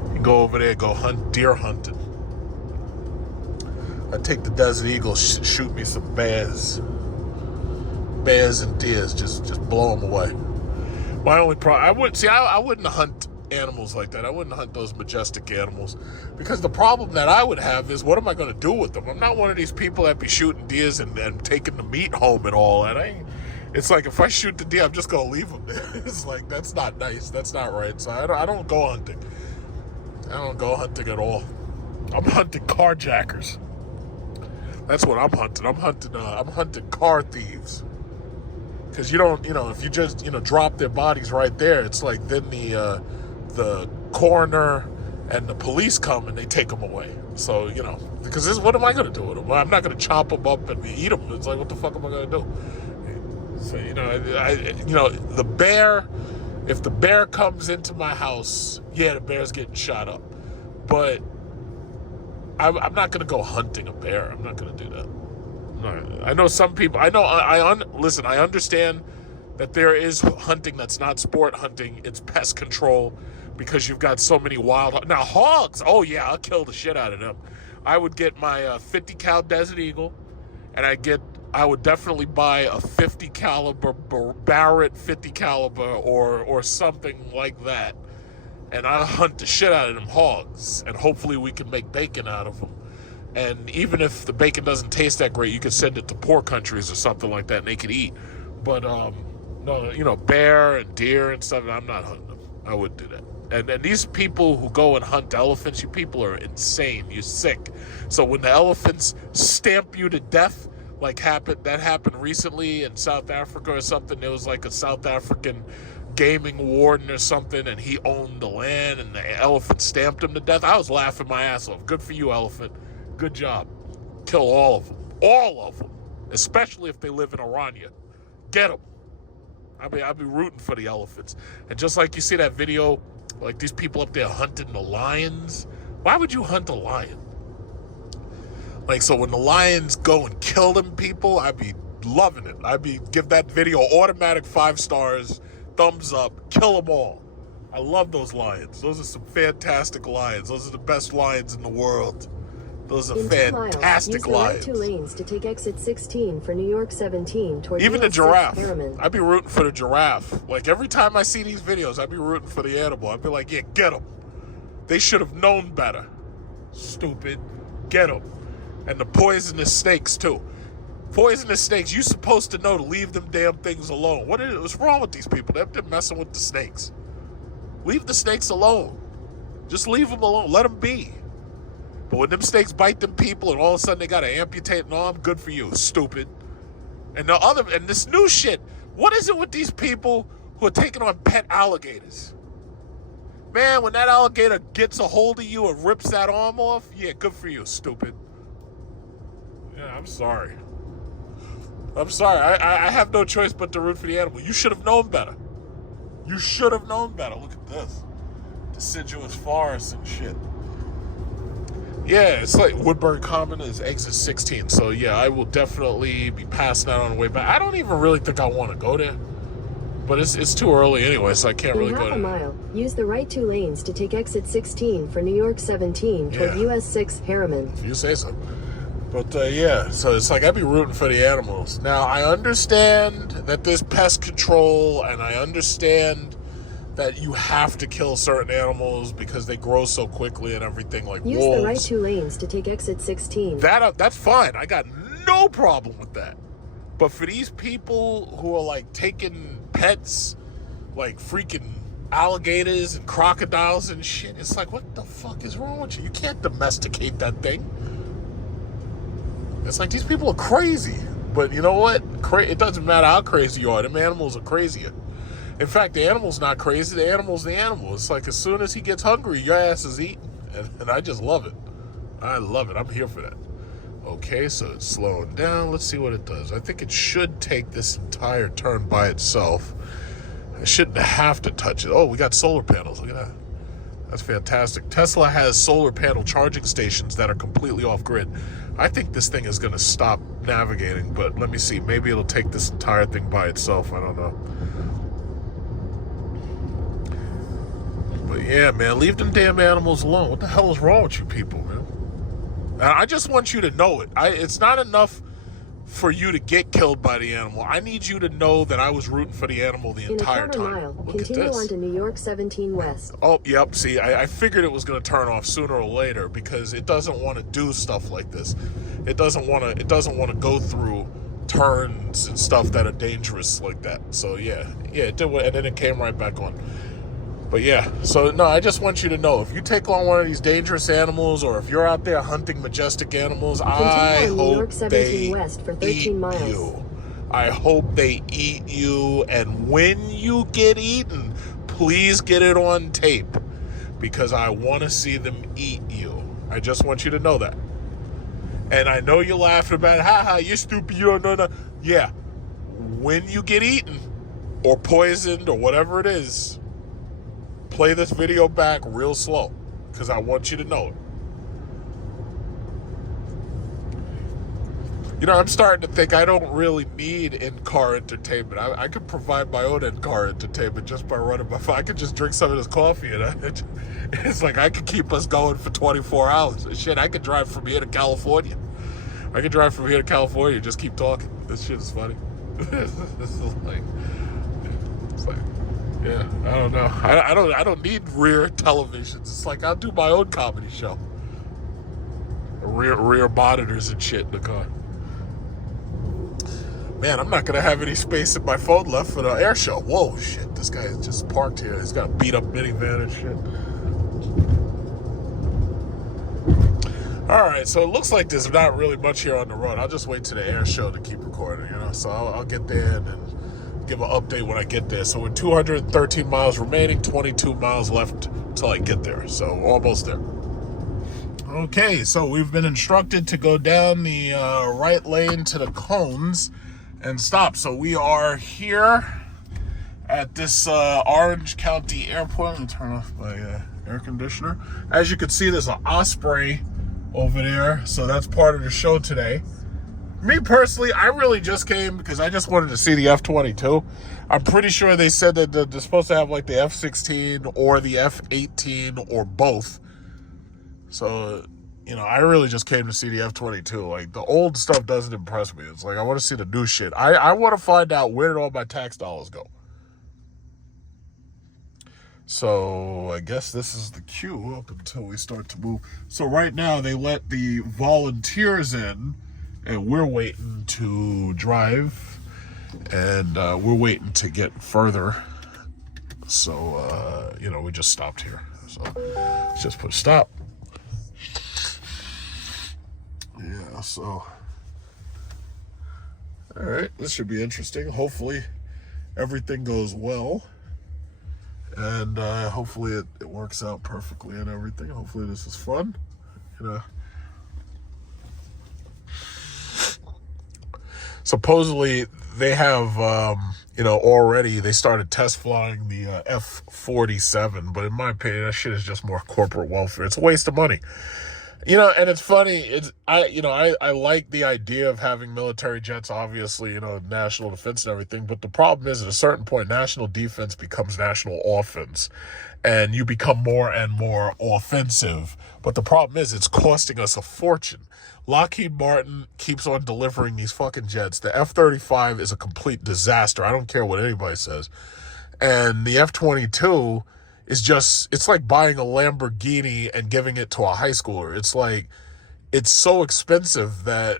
You can go over there, go deer hunting. I take the Desert Eagle, shoot me some bears. bears and deers, just blow them away. My only problem, I wouldn't hunt animals like that. I wouldn't hunt those majestic animals, because the problem that I would have is, what am I going to do with them? I'm not one of these people that be shooting deers and taking the meat home and all that. It's like, if I shoot the deer, I'm just going to leave them there. It's like, that's not nice. That's not right. So I don't go hunting. I don't go hunting at all. I'm hunting carjackers. That's what I'm hunting. I'm hunting car thieves. Because if you just, drop their bodies right there, it's like, then the coroner and the police come and they take them away. So, because what am I going to do with them? I'm not going to chop them up and eat them. It's like, what the fuck am I going to do? So, the bear, if the bear comes into my house, yeah, the bear's getting shot up. But I'm not going to go hunting a bear. I'm not going to do that. No, I know some people, listen, I understand that there is hunting that's not sport hunting. It's pest control, because you've got so many wild... Now, hogs, oh yeah, I'll kill the shit out of them. I would get my 50 cal Desert Eagle, and I would definitely buy a 50 caliber Barrett 50 caliber or something like that. And I'll hunt the shit out of them hogs, and hopefully we can make bacon out of them. And even if the bacon doesn't taste that great, you can send it to poor countries or something like that, and they could eat. But no, bear and deer and stuff, I'm not hunting them. I wouldn't do that. And these people who go and hunt elephants, you people are insane. You're sick. So when the elephants stamp you to death, like that happened recently in South Africa or something. There was like a South African gaming warden or something, and he owned the land, and the elephant stamped him to death. I was laughing my ass off. Good for you, elephant. Good job. Kill all of them. All of them. Especially if they live in Orania. Get them. I'd be rooting for the elephants. And just like you see that video, like these people up there hunting the lions. Why would you hunt a lion? Like, so when the lions go and kill them people, I'd be loving it. Give that video automatic 5 stars, thumbs up, kill them all. I love those lions. Those are some fantastic lions. Those are the best lions in the world. Those are fantastic lions. Use the right 2 lanes to take exit 16 for New York 17 toward even the giraffe. Harriman. I'd be rooting for the giraffe. Like, every time I see these videos, I'd be rooting for the animal. I'd be like, yeah, get them. They should have known better. Stupid. Get them. And the poisonous snakes, too. Poisonous snakes, you're supposed to know to leave them damn things alone. What's wrong with these people? They're messing with the snakes. Leave the snakes alone. Just leave them alone. Let them be. But when them snakes bite them people and all of a sudden they got to amputate an arm, good for you, stupid. And this new shit, what is it with these people who are taking on pet alligators? Man, when that alligator gets a hold of you and rips that arm off, yeah, good for you, stupid. Yeah, I'm sorry. I have no choice but to root for the animal. You should have known better. You should have known better. Look at this. Deciduous forests and shit. Yeah, it's like Woodburn Common is exit 16. So yeah, I will definitely be passing that on the way back. I don't even really think I want to go there. But it's too early anyway, so I can't really go there. In half a mile, use the right 2 lanes to take exit 16 for New York 17 toward US 6 Harriman. If you say so. But yeah, so it's like I'd be rooting for the animals. Now, I understand that there's pest control, and I understand that you have to kill certain animals because they grow so quickly and everything, like use wolves. Use the right 2 lanes to take exit 16. That's fine. I got no problem with that. But for these people who are like taking pets, like freaking alligators and crocodiles and shit, it's like, what the fuck is wrong with you? You can't domesticate that thing. It's like, these people are crazy. But you know what? It doesn't matter how crazy you are. Them animals are crazier. In fact, the animal's not crazy. The animal's the animal. It's like, as soon as he gets hungry, your ass is eaten. And I just love it. I love it. I'm here for that. Okay, so it's slowing down. Let's see what it does. I think it should take this entire turn by itself. I shouldn't have to touch it. Oh, we got solar panels. Look at that. That's fantastic. Tesla has solar panel charging stations that are completely off-grid. I think this thing is going to stop navigating, but let me see. Maybe it'll take this entire thing by itself. I don't know. But yeah, man, leave them damn animals alone. What the hell is wrong with you people, man? And I just want you to know it. It's not enough for you to get killed by the animal. I need you to know that I was rooting for the animal the entire In a quarter time. mile, Look continue at this. on to New York 17 West. Oh, yep. See, I figured it was going to turn off sooner or later because it doesn't want to do stuff like this. It doesn't want to go through turns and stuff that are dangerous like that. So yeah, it did, and then it came right back on. But yeah, so no, I just want you to know, if you take on one of these dangerous animals, or if you're out there hunting majestic animals, I hope they West for 13 eat miles. you. I hope they eat you, and when you get eaten, please get it on tape, because I want to see them eat you. I just want you to know that. And I know you're laughing about it. Ha, you're stupid, you don't know that. Yeah, when you get eaten, or poisoned, or whatever it is, play this video back real slow, because I want you to know it. You know, I'm starting to think I don't really need in-car entertainment. I could provide my own in-car entertainment just by running my phone. I could just drink some of this coffee, and it's like I could keep us going for 24 hours. Shit, I could drive from here to California. Just keep talking. This shit is funny. This is like, it's like, yeah, I don't know. I don't need rear televisions. It's like I'll do my own comedy show. Rear monitors and shit in the car. Man, I'm not gonna have any space in my phone left for the air show. Whoa, shit! This guy is just parked here. He's got a beat up minivan and shit. All right, so it looks like there's not really much here on the road. I'll just wait to the air show to keep recording. You know, so I'll get there and then give an update when I get there. So we're 213 miles remaining, 22 miles left till I get there. So almost there. Okay, so we've been instructed to go down the right lane to the cones and stop. So we are here at this Orange County airport. Let me turn off my air conditioner. As you can see, there's an Osprey over there. So that's part of the show today. Me personally, I really just came because I just wanted to see the F-22. I'm pretty sure they said that they're supposed to have like the F-16 or the F-18 or both. So, you know, I really just came to see the F-22. Like, the old stuff doesn't impress me. It's like, I want to see the new shit. I want to find out where did all my tax dollars go. So, I guess this is the queue up until we start to move. So, right now, they let the volunteers in, and we're waiting to drive, and we're waiting to get further. So, you know, we just stopped here. So, let's just put stop. Yeah, so. All right, this should be interesting. Hopefully, everything goes well. And hopefully it works out perfectly and everything. Hopefully this is fun. You know. Supposedly they have, you know, already they started test flying the F-47, but in my opinion, that shit is just more corporate welfare. It's a waste of money. You know, and it's funny. I like the idea of having military jets, obviously, you know, national defense and everything. But the problem is, at a certain point, national defense becomes national offense, and you become more and more offensive. But the problem is, it's costing us a fortune. Lockheed Martin keeps on delivering these fucking jets. The F-35 is a complete disaster. I don't care what anybody says. And the F-22 is just, it's like buying a Lamborghini and giving it to a high schooler. It's like, it's so expensive that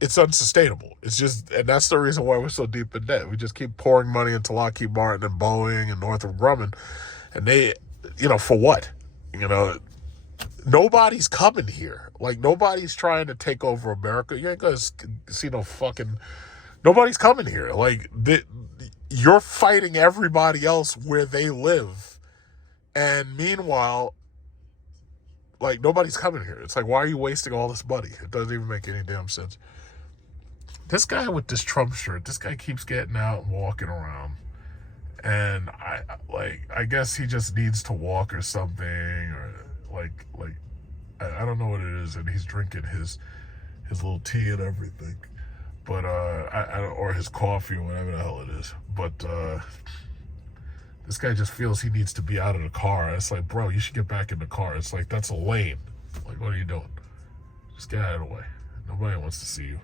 it's unsustainable. It's just, and that's the reason why we're so deep in debt. We just keep pouring money into Lockheed Martin and Boeing and Northrop Grumman. And they, you know, for what? You know, nobody's coming here. Like, nobody's trying to take over America. You ain't gonna see no fucking, nobody's coming here. Like, you're fighting everybody else where they live. And meanwhile, like, nobody's coming here. It's like, why are you wasting all this money? It doesn't even make any damn sense. This guy with this Trump shirt, this guy keeps getting out and walking around. And I guess he just needs to walk or something, or like I don't know what it is. And he's drinking his little tea and everything. But, or his coffee or whatever the hell it is. But, this guy just feels he needs to be out of the car. It's like, bro, you should get back in the car. It's like, that's a lane. Like, what are you doing? Just get out of the way. Nobody wants to see you.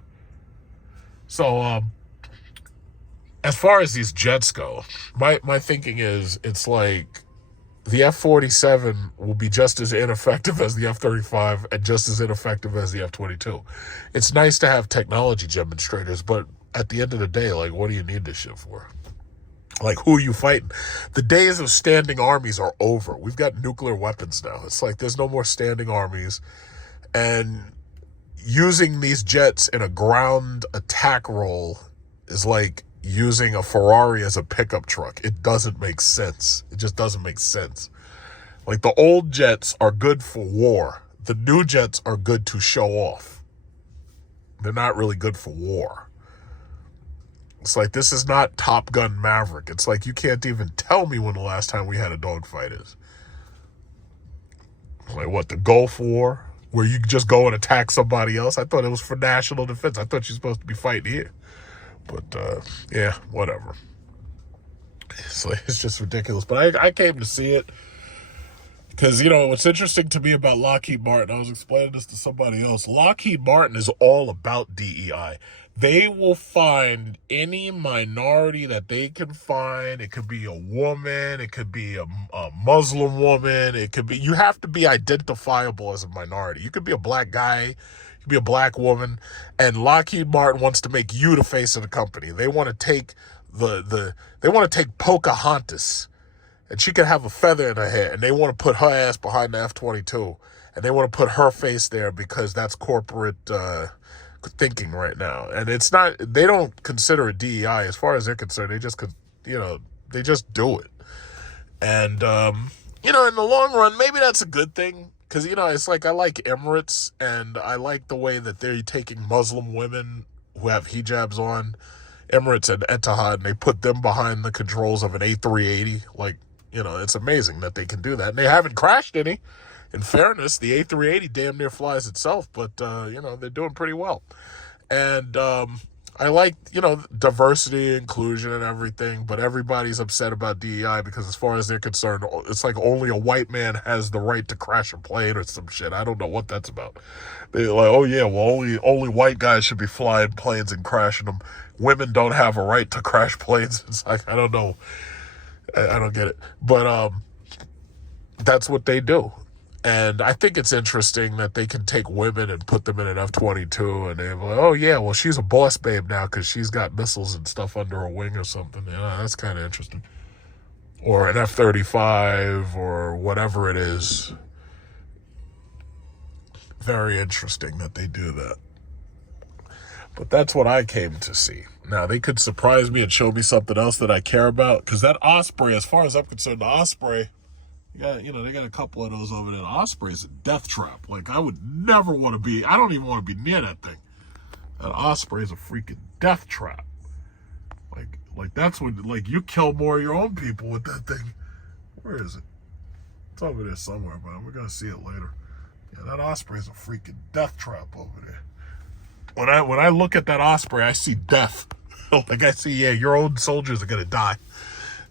So, as far as these jets go, my thinking is it's like the F-47 will be just as ineffective as the F-35 and just as ineffective as the F-22. It's nice to have technology demonstrators, but at the end of the day, like, what do you need this shit for? Like, who are you fighting? The days of standing armies are over. We've got nuclear weapons now. It's like there's no more standing armies. And using these jets in a ground attack role is like using a Ferrari as a pickup truck. It doesn't make sense. It just doesn't make sense. Like, the old jets are good for war. The new jets are good to show off. They're not really good for war. It's like, this is not Top Gun Maverick. It's like, you can't even tell me when the last time we had a dogfight is. Like, what, the Gulf War? Where you just go and attack somebody else? I thought it was for national defense. I thought you're supposed to be fighting here. But, yeah, whatever. It's just ridiculous. But I came to see it because, you know, what's interesting to me about Lockheed Martin, I was explaining this to somebody else. Lockheed Martin is all about DEI. They will find any minority that they can find. It could be a woman. It could be a Muslim woman. It could be, you have to be identifiable as a minority. You could be a black guy. You could be a black woman. And Lockheed Martin wants to make you the face of the company. They want to take they want to take Pocahontas, and she could have a feather in her hair, and they want to put her ass behind the F-22, and they want to put her face there because that's corporate thinking right now. And it's not, they don't consider it DEI as far as they're concerned. They just, you know, they just do it. And, you know, in the long run, maybe that's a good thing. Because, you know, it's like, I like Emirates, and I like the way that they're taking Muslim women who have hijabs on, Emirates and Etihad, and they put them behind the controls of an A380. Like, you know, it's amazing that they can do that. And they haven't crashed any. In fairness, the A380 damn near flies itself, but, you know, they're doing pretty well. And I like, you know, diversity, inclusion, and everything, but everybody's upset about DEI because as far as they're concerned, it's like only a white man has the right to crash a plane or some shit. I don't know what that's about. They're like, oh yeah, well, only white guys should be flying planes and crashing them. Women don't have a right to crash planes. It's like, I don't know. I don't get it. But that's what they do. And I think it's interesting that they can take women and put them in an F-22, and they're like, oh yeah, well, she's a boss babe now because she's got missiles and stuff under her wing or something. You know, that's kind of interesting. Or an F-35 or whatever it is. Very interesting that they do that. But that's what I came to see. Now, they could surprise me and show me something else that I care about, because that Osprey, as far as I'm concerned, the Osprey, yeah, you know, they got a couple of those over there. The Osprey is a death trap. Like, I would never want to be, I don't even want to be near that thing. That Osprey is a freaking death trap. Like that's when, like, you kill more of your own people with that thing. Where is it? It's over there somewhere, but we're going to see it later. Yeah, that Osprey is a freaking death trap over there. When I look at that Osprey, I see death. Like, I see, yeah, your own soldiers are going to die.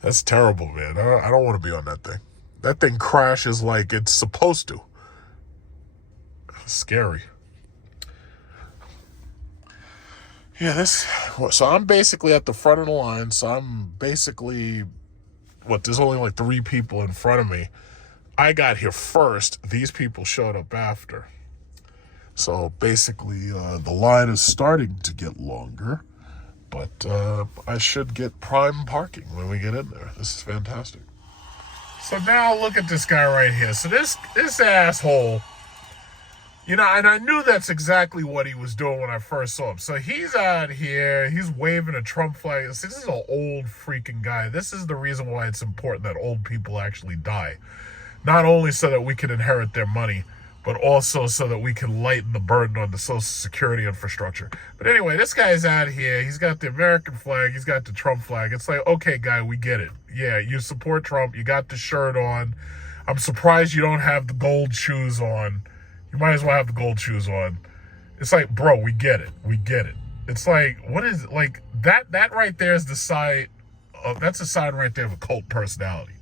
That's terrible, man. I don't want to be on that thing. That thing crashes like it's supposed to. It's scary. Yeah, so I'm basically at the front of the line. So I'm basically, there's only like 3 people in front of me. I got here first. These people showed up after. So basically, the line is starting to get longer. But I should get prime parking when we get in there. This is fantastic. So now look at this guy right here. So this asshole, you know, and I knew that's exactly what he was doing when I first saw him. So he's out here, he's waving a Trump flag. This is an old freaking guy. This is the reason why it's important that old people actually die. Not only so that we can inherit their money, but also so that we can lighten the burden on the Social Security infrastructure. But anyway, this guy's out here. He's got the American flag. He's got the Trump flag. It's like, okay, guy, we get it. Yeah, you support Trump. You got the shirt on. I'm surprised you don't have the gold shoes on. You might as well have the gold shoes on. It's like, bro, we get it. We get it. It's like, what is it? Like, that right there is the side of, that's a sign right there of a cult personality.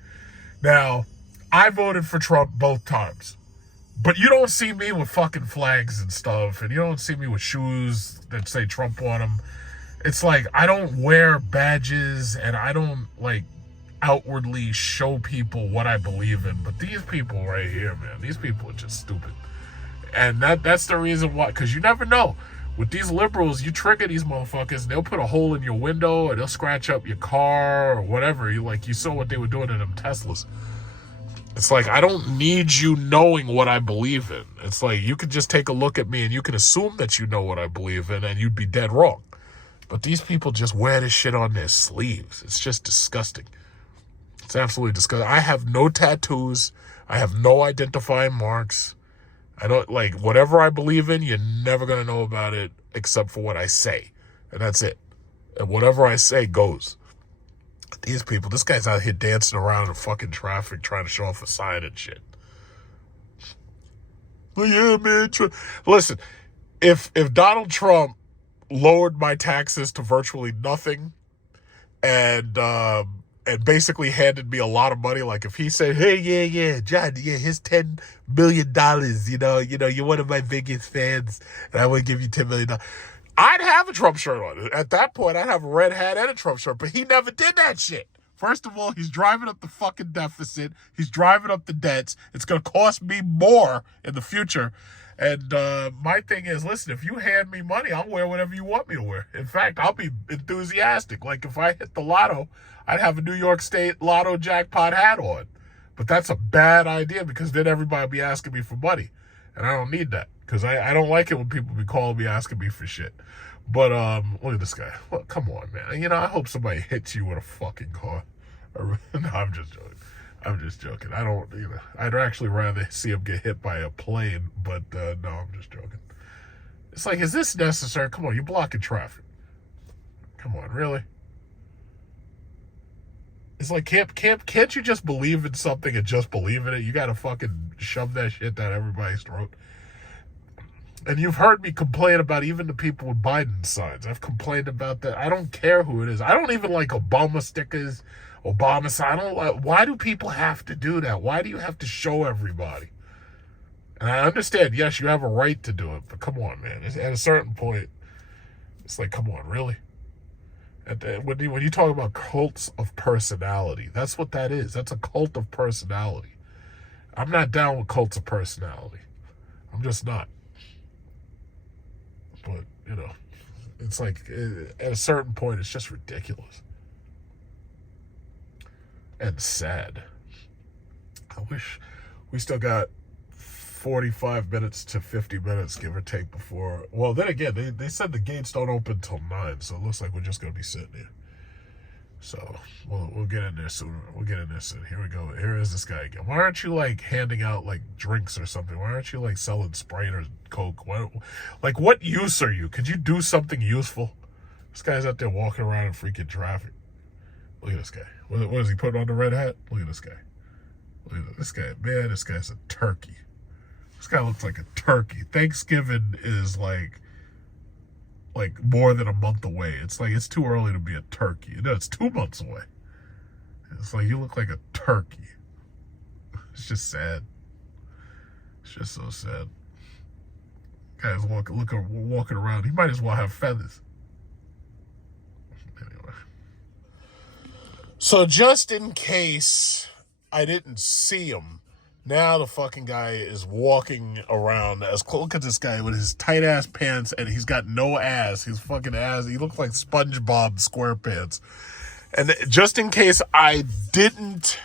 Now, I voted for Trump both times. But you don't see me with fucking flags and stuff, and you don't see me with shoes that say Trump on them. It's like, I don't wear badges and I don't like outwardly show people what I believe in. But these people right here, man, these people are just stupid. And that's the reason why, because you never know. With these liberals, you trigger these motherfuckers, and they'll put a hole in your window, or they'll scratch up your car, or whatever. You saw what they were doing to them Teslas. It's like, I don't need you knowing what I believe in. It's like, you could just take a look at me, and you can assume that you know what I believe in, and you'd be dead wrong. But these people just wear this shit on their sleeves. It's just disgusting. It's absolutely disgusting. I have no tattoos. I have no identifying marks. I don't, like, whatever I believe in, you're never going to know about it except for what I say. And that's it. And whatever I say goes. These people, this guy's out here dancing around in fucking traffic trying to show off a sign and shit. Well, yeah, man. Listen, if Donald Trump lowered my taxes to virtually nothing and basically handed me a lot of money, like if he said, hey, yeah, John, yeah, here's $10 million, you're one of my biggest fans, and I want to give you $10 million. I'd have a Trump shirt on. At that point, I'd have a red hat and a Trump shirt, but he never did that shit. First of all, he's driving up the fucking deficit. He's driving up the debts. It's going to cost me more in the future. And my thing is, listen, if you hand me money, I'll wear whatever you want me to wear. In fact, I'll be enthusiastic. Like if I hit the lotto, I'd have a New York State lotto jackpot hat on. But that's a bad idea because then everybody will be asking me for money. And I don't need that because I don't like it when people be calling me asking me for shit. But look at this guy. Look, come on, man. I hope somebody hits you with a fucking car. No, I'm just joking. I don't, I'd actually rather see him get hit by a plane, but no, I'm just joking. It's like, is this necessary? Come on, you're blocking traffic. Come on, really? It's like, can't you just believe in something and just believe in it? You gotta fucking shove that shit down everybody's throat. And you've heard me complain about even the people with Biden signs. I've complained about that. I don't care who it is. I don't even like Obama stickers, Obama sign. I don't like, why do people have to do that? Why do you have to show everybody? And I understand, yes, you have a right to do it, but come on, man. At a certain point, it's like, come on, really? When you talk about cults of personality, that's what that is. That's a cult of personality. I'm not down with cults of personality. I'm just not. But, it's like, at a certain point, it's just ridiculous. And sad. I wish we still got 45 minutes to 50 minutes, give or take, before... Well, then again, they said the gates don't open till 9, so it looks like we're just going to be sitting here. So, we'll get in there soon. We'll get in there soon. Here we go. Here is this guy again. Why aren't you, handing out, drinks or something? Why aren't you, selling Sprite or Coke? What use are you? Could you do something useful? This guy's out there walking around in freaking traffic. Look at this guy. What is he putting on the red hat? Look at this guy. Look at this guy. Man, this guy's a turkey. This guy looks like a turkey. Thanksgiving is like more than a month away. It's like it's too early to be a turkey. No, it's 2 months away. It's like you look like a turkey. It's just sad. It's just so sad. Guy's walking around. He might as well have feathers. Anyway. So just in case I didn't see him, now the fucking guy is walking around as close. Look at this guy with his tight ass pants and he's got no ass. His fucking ass. He looks like SpongeBob SquarePants. And just in case I didn't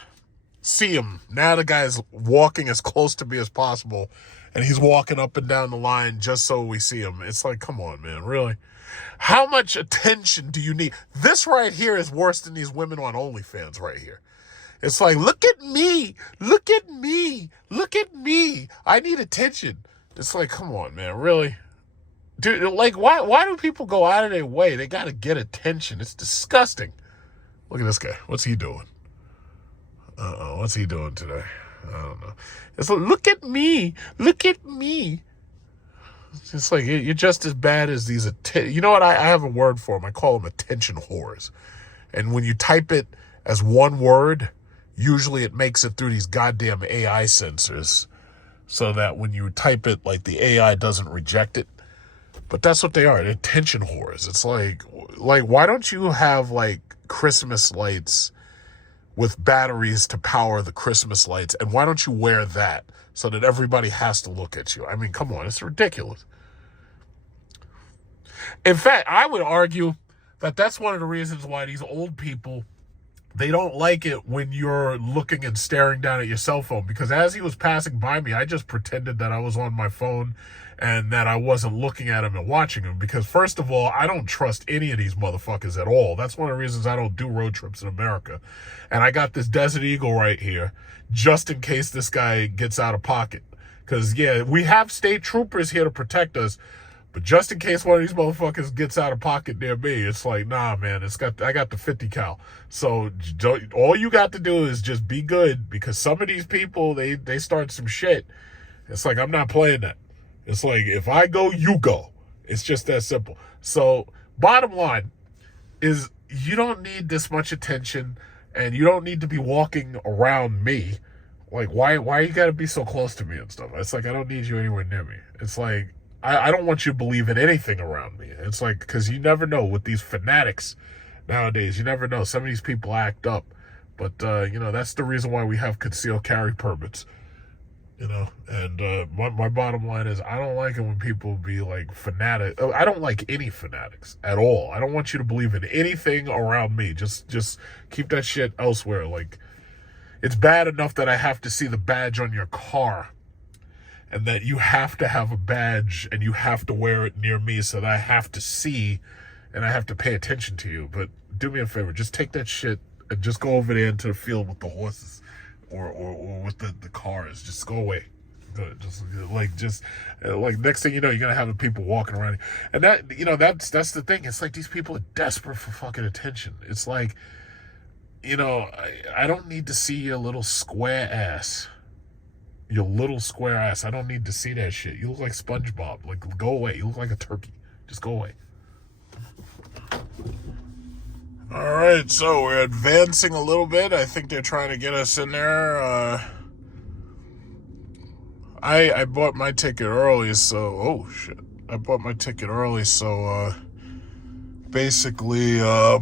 see him, now the guy's walking as close to me as possible. And he's walking up and down the line just so we see him. It's like, come on, man, really? How much attention do you need? This right here is worse than these women on OnlyFans right here. It's like, look at me, look at me, look at me. I need attention. It's like, come on, man, really? Dude, why do people go out of their way? They got to get attention. It's disgusting. Look at this guy. What's he doing? What's he doing today? I don't know. It's like, look at me, look at me. It's like, you're just as bad as these, you know what, I have a word for them. I call them attention whores. And when you type it as one word, usually it makes it through these goddamn AI sensors so that when you type it, the AI doesn't reject it. But that's what they are, attention whores. It's like, why don't you have, like, Christmas lights with batteries to power the Christmas lights, and why don't you wear that so that everybody has to look at you? I mean, come on, it's ridiculous. In fact, I would argue that that's one of the reasons why these old people, they don't like it when you're looking and staring down at your cell phone, because as he was passing by me, I just pretended that I was on my phone and that I wasn't looking at him and watching him, because first of all, I don't trust any of these motherfuckers at all. That's one of the reasons I don't do road trips in America. And I got this Desert Eagle right here just in case this guy gets out of pocket. Because, yeah, we have state troopers here to protect us, but just in case one of these motherfuckers gets out of pocket near me, it's like, nah, man, I got the 50 cal. So all you got to do is just be good, because some of these people, they start some shit. It's like, I'm not playing that. It's like, if I go, you go. It's just that simple. So bottom line is, you don't need this much attention, and you don't need to be walking around me. Like, why you got to be so close to me and stuff? It's like, I don't need you anywhere near me. It's like, I don't want you to believe in anything around me. It's like, because you never know with these fanatics nowadays. You never know. Some of these people act up. But, that's the reason why we have concealed carry permits. And my bottom line is, I don't like it when people be like fanatic. I don't like any fanatics at all. I don't want you to believe in anything around me. Just keep that shit elsewhere. Like, it's bad enough that I have to see the badge on your car, and that you have to have a badge and you have to wear it near me, so that I have to see and I have to pay attention to you. But do me a favor, just take that shit and just go over there into the field with the horses. Or with the cars. Just go away. Just like next thing you know, you're gonna have the people walking around, and that's the thing. It's like these people are desperate for fucking attention. It's like, I don't need to see your little square ass. Your little square ass. I don't need to see that shit. You look like SpongeBob. Like, go away. You look like a turkey. Just go away. All right, so we're advancing a little bit. I think they're trying to get us in there. I bought my ticket early, so... Oh, shit. I bought my ticket early, so basically... Oh,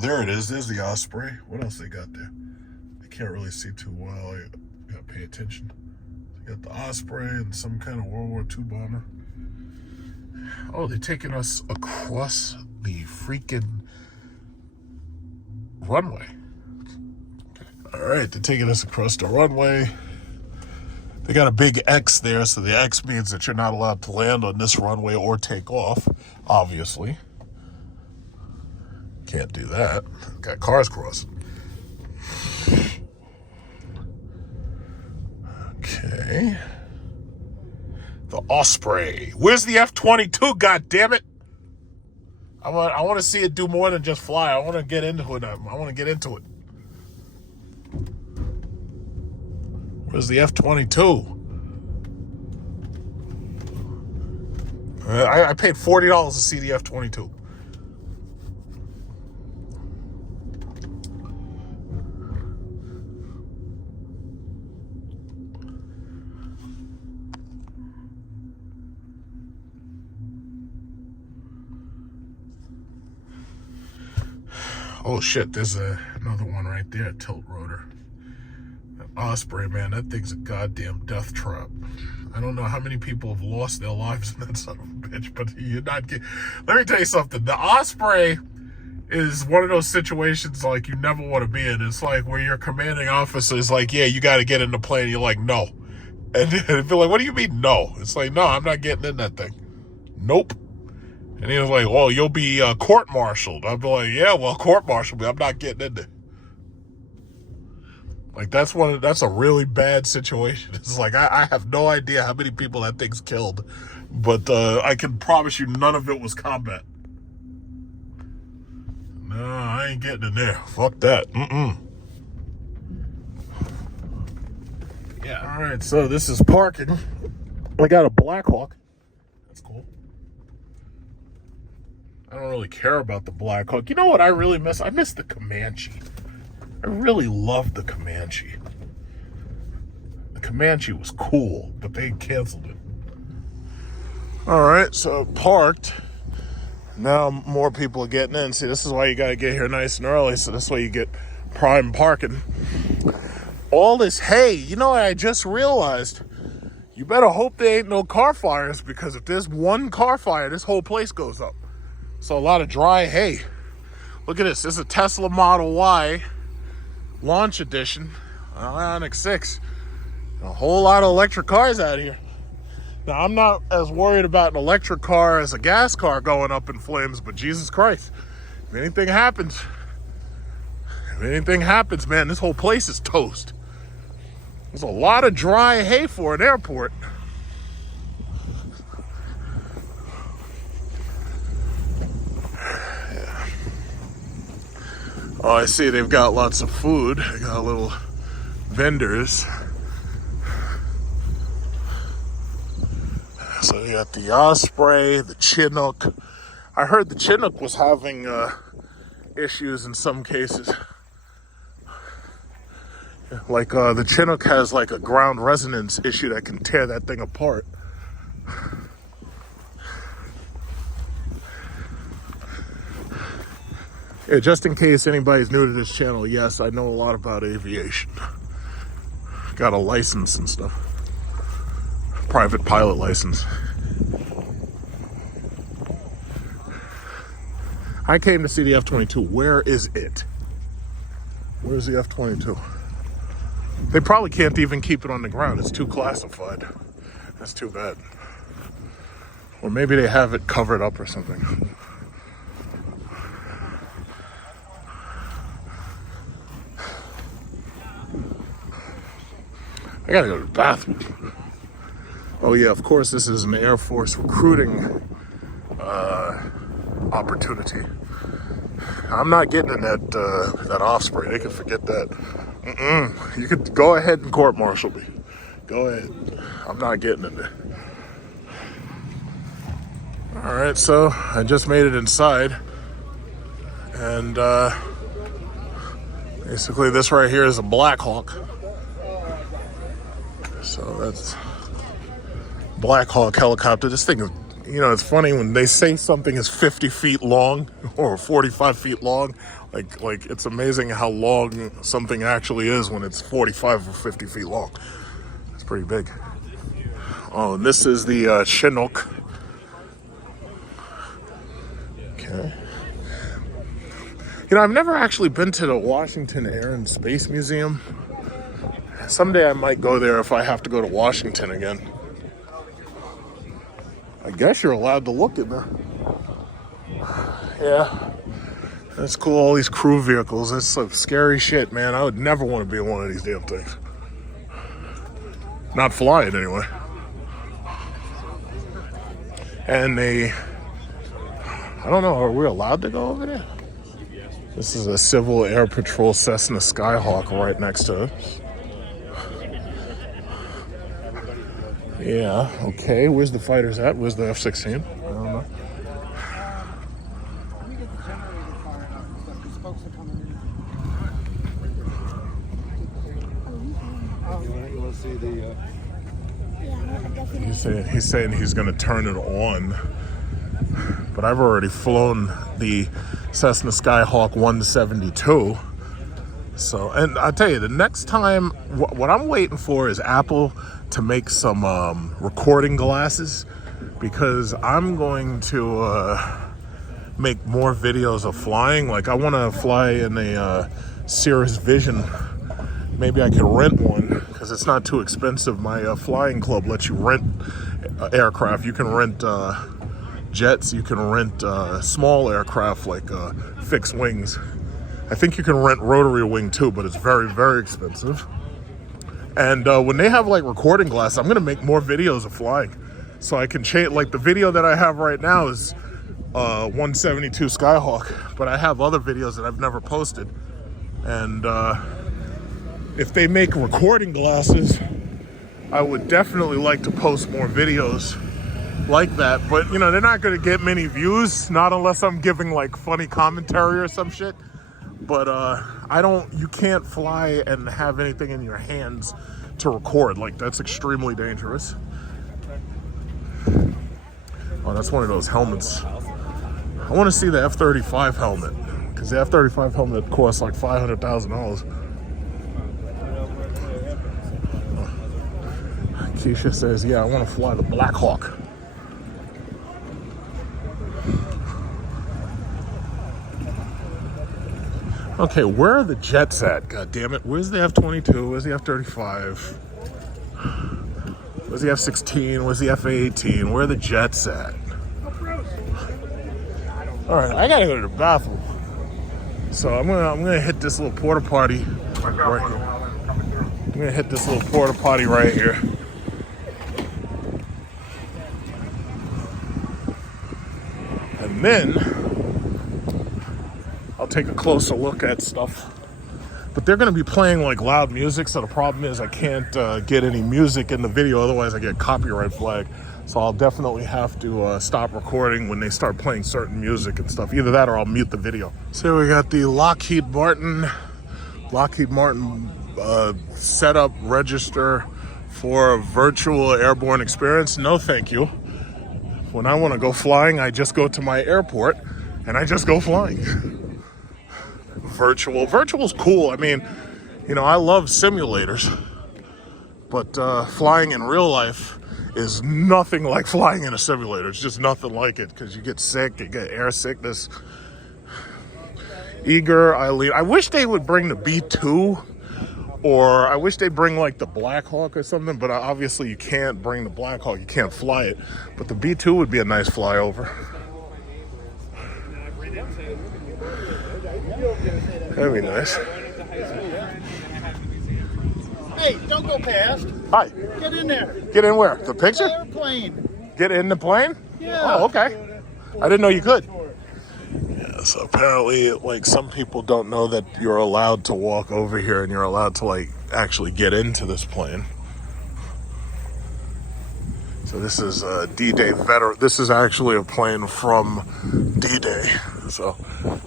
there it is. There's the Osprey. What else they got there? I can't really see too well. I gotta pay attention. They got the Osprey and some kind of World War II bomber. Oh, they're taking us across the freaking runway. All right, they're taking us across the runway. They got a big X there, so the X means that you're not allowed to land on this runway or take off, obviously. Can't do that. Got cars crossing. Okay. The Osprey. Where's the F-22, goddammit? I want to see it do more than just fly. I want to get into it. I want to get into it. Where's the F-22? I paid $40 to see the F-22. Oh shit, there's another one right there, tilt rotor. That Osprey, man, that thing's a goddamn death trap. I don't know how many people have lost their lives in that son of a bitch, but you're not getting... Let me tell you something. The Osprey is one of those situations like you never want to be in. It's like where your commanding officer is like, yeah, you got to get in the plane. And you're like, no. And they'd be like, what do you mean, no? It's like, no, I'm not getting in that thing. Nope. And he was like, well, you'll be court-martialed. I'd be like, yeah, well, court-martial me. I'm not getting in there. Like, that's a really bad situation. It's like, I have no idea how many people that thing's killed. But I can promise you none of it was combat. No, I ain't getting in there. Fuck that. Yeah, all right, so this is parking. I got a Blackhawk. That's cool. I don't really care about the Blackhawk. You know what I really miss? I miss the Comanche. I really loved the Comanche. The Comanche was cool, but they canceled it. All right, so parked. Now more people are getting in. See, this is why you gotta get here nice and early. So this way you get prime parking. All this hay, you know what I just realized? You better hope there ain't no car fires, because if there's one car fire, this whole place goes up. So a lot of dry hay. Look at this. This is a Tesla Model Y launch edition, Ioniq 6. A whole lot of electric cars out here. Now, I'm not as worried about an electric car as a gas car going up in flames, but Jesus Christ, if anything happens, man, this whole place is toast. There's a lot of dry hay for an airport. Yeah. Oh, I see they've got lots of food. They got little vendors. So you got the Osprey, the Chinook. I heard the Chinook was having issues in some cases. Like the Chinook has like a ground resonance issue that can tear that thing apart. Yeah, just in case anybody's new to this channel, yes, I know a lot about aviation. Got a license and stuff. Private pilot license. I came to see the F-22. Where is it? Where's the F-22? They probably can't even keep it on the ground. It's too classified. That's too bad. Or maybe they have it covered up or something. I gotta go to the bathroom. Oh yeah, of course this is an Air Force recruiting opportunity. I'm not getting in that Osprey. They can forget that. You could go ahead and court-martial me. Go ahead. I'm not getting in there. All right, so I just made it inside, and basically this right here is a Black Hawk. So that's Black Hawk helicopter. This thing is, you know, it's funny when they say something is 50 feet long or 45 feet long. Like it's amazing how long something actually is when it's 45 or 50 feet long. It's pretty big. Oh, and this is the Chinook. Okay. You know, I've never actually been to the Washington Air and Space Museum. Someday I might go there if I have to go to Washington again. I guess you're allowed to look in there. Yeah. That's cool, all these crew vehicles. That's some scary shit, man. I would never want to be in one of these damn things. Not flying, anyway. And I don't know, are we allowed to go over there? This is a Civil Air Patrol Cessna Skyhawk right next to us. Yeah, okay. Where's the fighters at? Where's the F-16? I don't know. He's saying he's going to turn it on. But I've already flown the Cessna Skyhawk 172. So, and I tell you, the next time, what I'm waiting for is Apple to make some recording glasses, because I'm going to make more videos of flying. Like, I want to fly in a Cirrus Vision. Maybe I could rent one, because it's not too expensive. My flying club lets you rent aircraft. You can rent jets. You can rent small aircraft like fixed wings. I think you can rent rotary wing too, but it's very, very expensive. And when they have like recording glasses, I'm gonna make more videos of flying. So I can change, like the video that I have right now is 172 Skyhawk, but I have other videos that I've never posted. And if they make recording glasses, I would definitely like to post more videos like that. But you know, they're not gonna get many views, not unless I'm giving like funny commentary or some shit. But you can't fly and have anything in your hands to record. Like, that's extremely dangerous. Oh, that's one of those helmets. I want to see the F-35 helmet, because the F-35 helmet costs like $500,000. Keisha says, yeah, I want to fly the Black Hawk. Okay, where are the jets at? God damn it. Where's the F-22? Where's the F-35? Where's the F-16? Where's the F-18? Where are the jets at? All right, I gotta go to the bathroom. So I'm gonna hit this little porta potty right here. I'm gonna hit this little porta potty right here. And then I'll take a closer look at stuff. But they're gonna be playing like loud music, so the problem is I can't get any music in the video, otherwise I get copyright flag. So I'll definitely have to stop recording when they start playing certain music and stuff. Either that or I'll mute the video. So we got the Lockheed Martin setup register for a virtual airborne experience. No, thank you. When I want to go flying, I just go to my airport and I just go flying. Virtual's cool. I mean, you know, I love simulators, but flying in real life is nothing like flying in a simulator. It's just nothing like it, because you get sick, you get air sickness. Eager, Eileen. I wish they would bring the B-2, or I wish they'd bring like the Black Hawk or something, but obviously you can't bring the Black Hawk, you can't fly it. But the B-2 would be a nice flyover. That'd be nice. Hey, don't go past. Hi. Get in there. Get in where? The picture? Airplane. Get in the plane? Yeah. Oh, okay. I didn't know you could. Yeah, so apparently, like, some people don't know that you're allowed to walk over here and you're allowed to, like, actually get into this plane. So this is a D-Day veteran. This is actually a plane from D-Day. So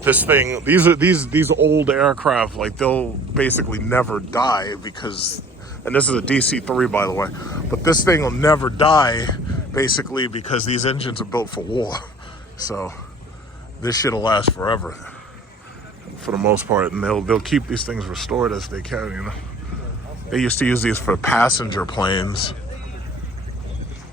this thing, these old aircraft, like, they'll basically never die because, and this is a DC-3, by the way, but this thing will never die basically because these engines are built for war. So this shit'll last forever for the most part, and they'll keep these things restored as they can, you know. They used to use these for passenger planes.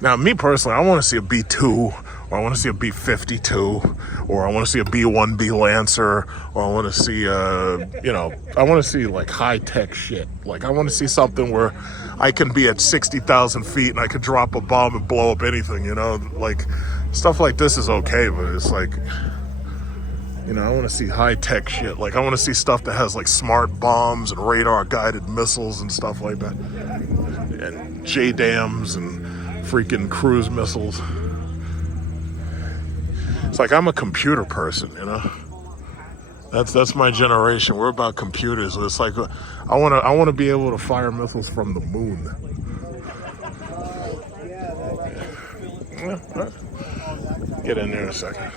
Now, me personally, I want to see a B-2, or I want to see a B-52, or I want to see a B-1B Lancer, or I want to see, you know, I want to see, like, high-tech shit. Like, I want to see something where I can be at 60,000 feet and I could drop a bomb and blow up anything, you know? Like, stuff like this is okay, but it's like, you know, I want to see high-tech shit. Like, I want to see stuff that has, like, smart bombs and radar-guided missiles and stuff like that. And JDAMs and freaking cruise missiles. It's like I'm a computer person, you know. That's my generation. We're about computers. It's like I want to be able to fire missiles from the moon. Yeah. Get in there a second.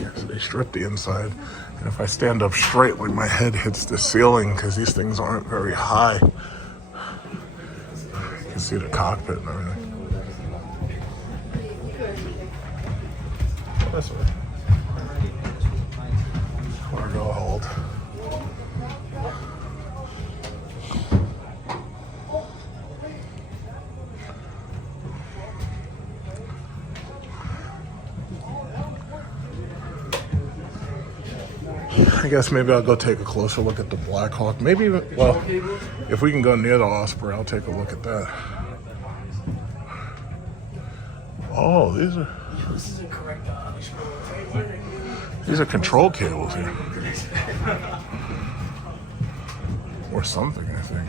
Yeah, so they strip the inside, and if I stand up straight, like my head hits the ceiling because these things aren't very high. You can see the cockpit and everything. This way. Cargo hold. I guess maybe I'll go take a closer look at the Black Hawk. Maybe even, well, if we can go near the Osprey, I'll take a look at that. Oh, these are control cables here. Or something, I think.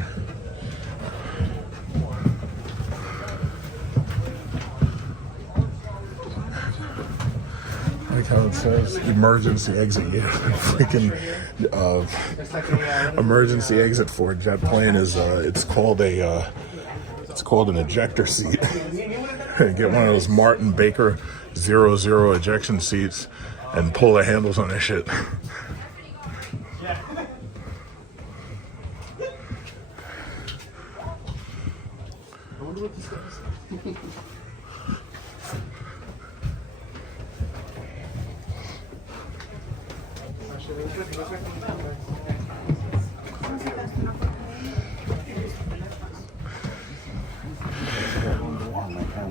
I like how it says emergency exit. Yeah, freaking emergency exit for a jet plane is it's called an ejector seat. Get one of those Martin Baker 00 ejection seats and pull the handles on that shit.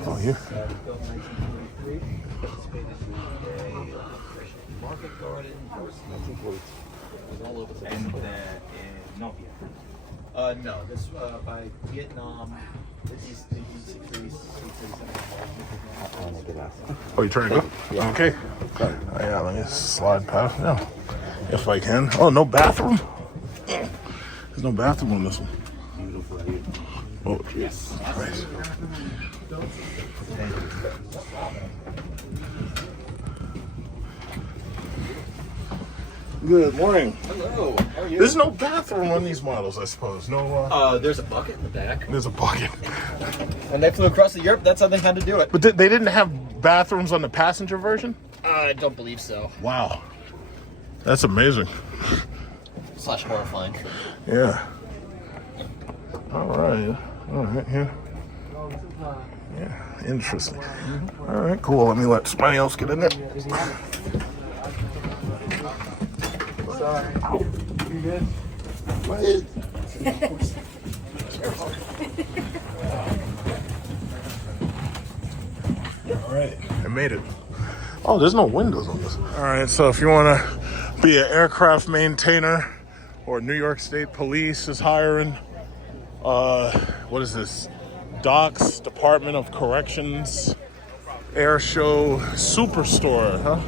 Oh, here. No, this by Vietnam. These Oh, you trying to go? Yeah. Okay. Oh, yeah, let me slide past. Yeah. If I can. Oh, no bathroom? There's no bathroom on this one. Oh, yes. Nice. Good morning. Hello. How are you? There's no bathroom on these models, I suppose. No. There's a bucket in the back. There's a bucket. When they flew across the Europe, that's how they had to do it. But they didn't have bathrooms on the passenger version? I don't believe so. Wow. That's amazing. / horrifying. Yeah. All right. All right. Yeah. Yeah. Interesting. All right. Cool. Let me let somebody else get in there. Sorry. You good? All right. I made it. Oh, there's no windows on this. All right. So if you want to be an aircraft maintainer, or New York State Police is hiring, what is this? Docks, Department of Corrections, Air Show Superstore, huh?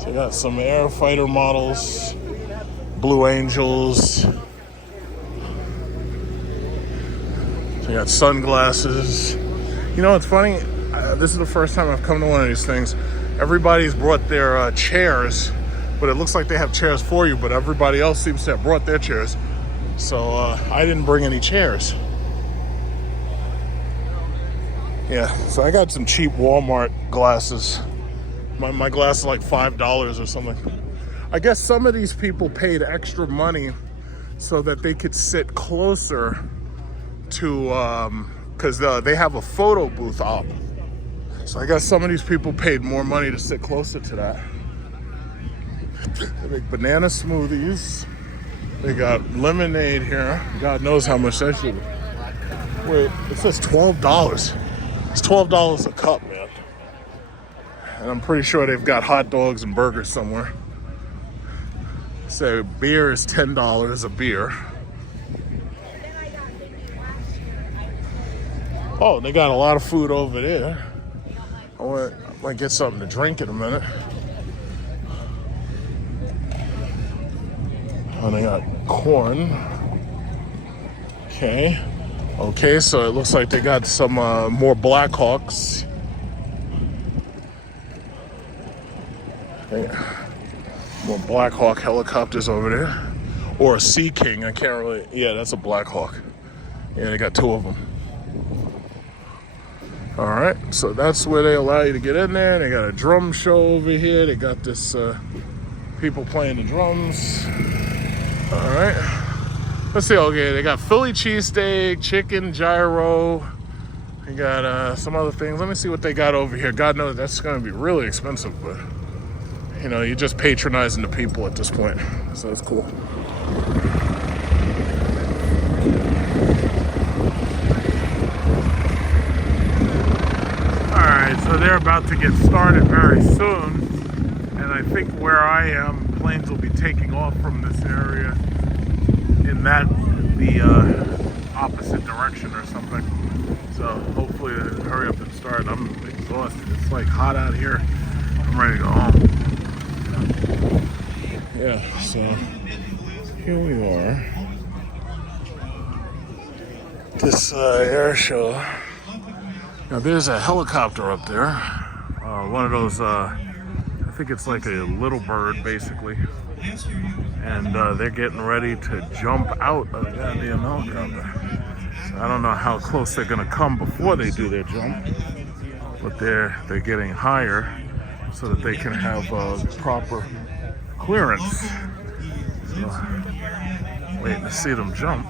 So you got some air fighter models, Blue Angels. So you got sunglasses. You know what's funny? This is the first time I've come to one of these things. Everybody's brought their chairs, but it looks like they have chairs for you, but everybody else seems to have brought their chairs. So I didn't bring any chairs. Yeah, so I got some cheap Walmart glasses. My glass is like $5 or something. I guess some of these people paid extra money so that they could sit closer to, because they have a photo booth op. So I guess some of these people paid more money to sit closer to that. They make banana smoothies. They got lemonade here. God knows how much that should be. Wait, it says $12. It's $12 a cup, man. And I'm pretty sure they've got hot dogs and burgers somewhere. So beer is $10 a beer. Oh, they got a lot of food over there. I might get something to drink in a minute. Oh, they got corn. Okay, so it looks like they got some more Blackhawks. More Black Hawk helicopters over there. Or a Sea King, I can't really... Yeah, that's a Black Hawk. Yeah, they got two of them. Alright, so that's where they allow you to get in there. They got a drum show over here. They got this... people playing the drums. Alright. Let's see, okay, they got Philly cheesesteak, chicken gyro. They got some other things. Let me see what they got over here. God knows that's going to be really expensive, but... You know, you're just patronizing the people at this point. So it's cool. Alright, so they're about to get started very soon. And I think where I am, planes will be taking off from this area in the opposite direction or something. So hopefully they'll hurry up and start. I'm exhausted. It's like hot out here. I'm ready to go home. Yeah, so here we are. This air show. Now there's a helicopter up there. One of those, I think it's like a little bird basically. And they're getting ready to jump out of the goddamn helicopter. So I don't know how close they're gonna come before they do their jump. But they're getting higher so that they can have proper clearance. So, waiting to see them jump.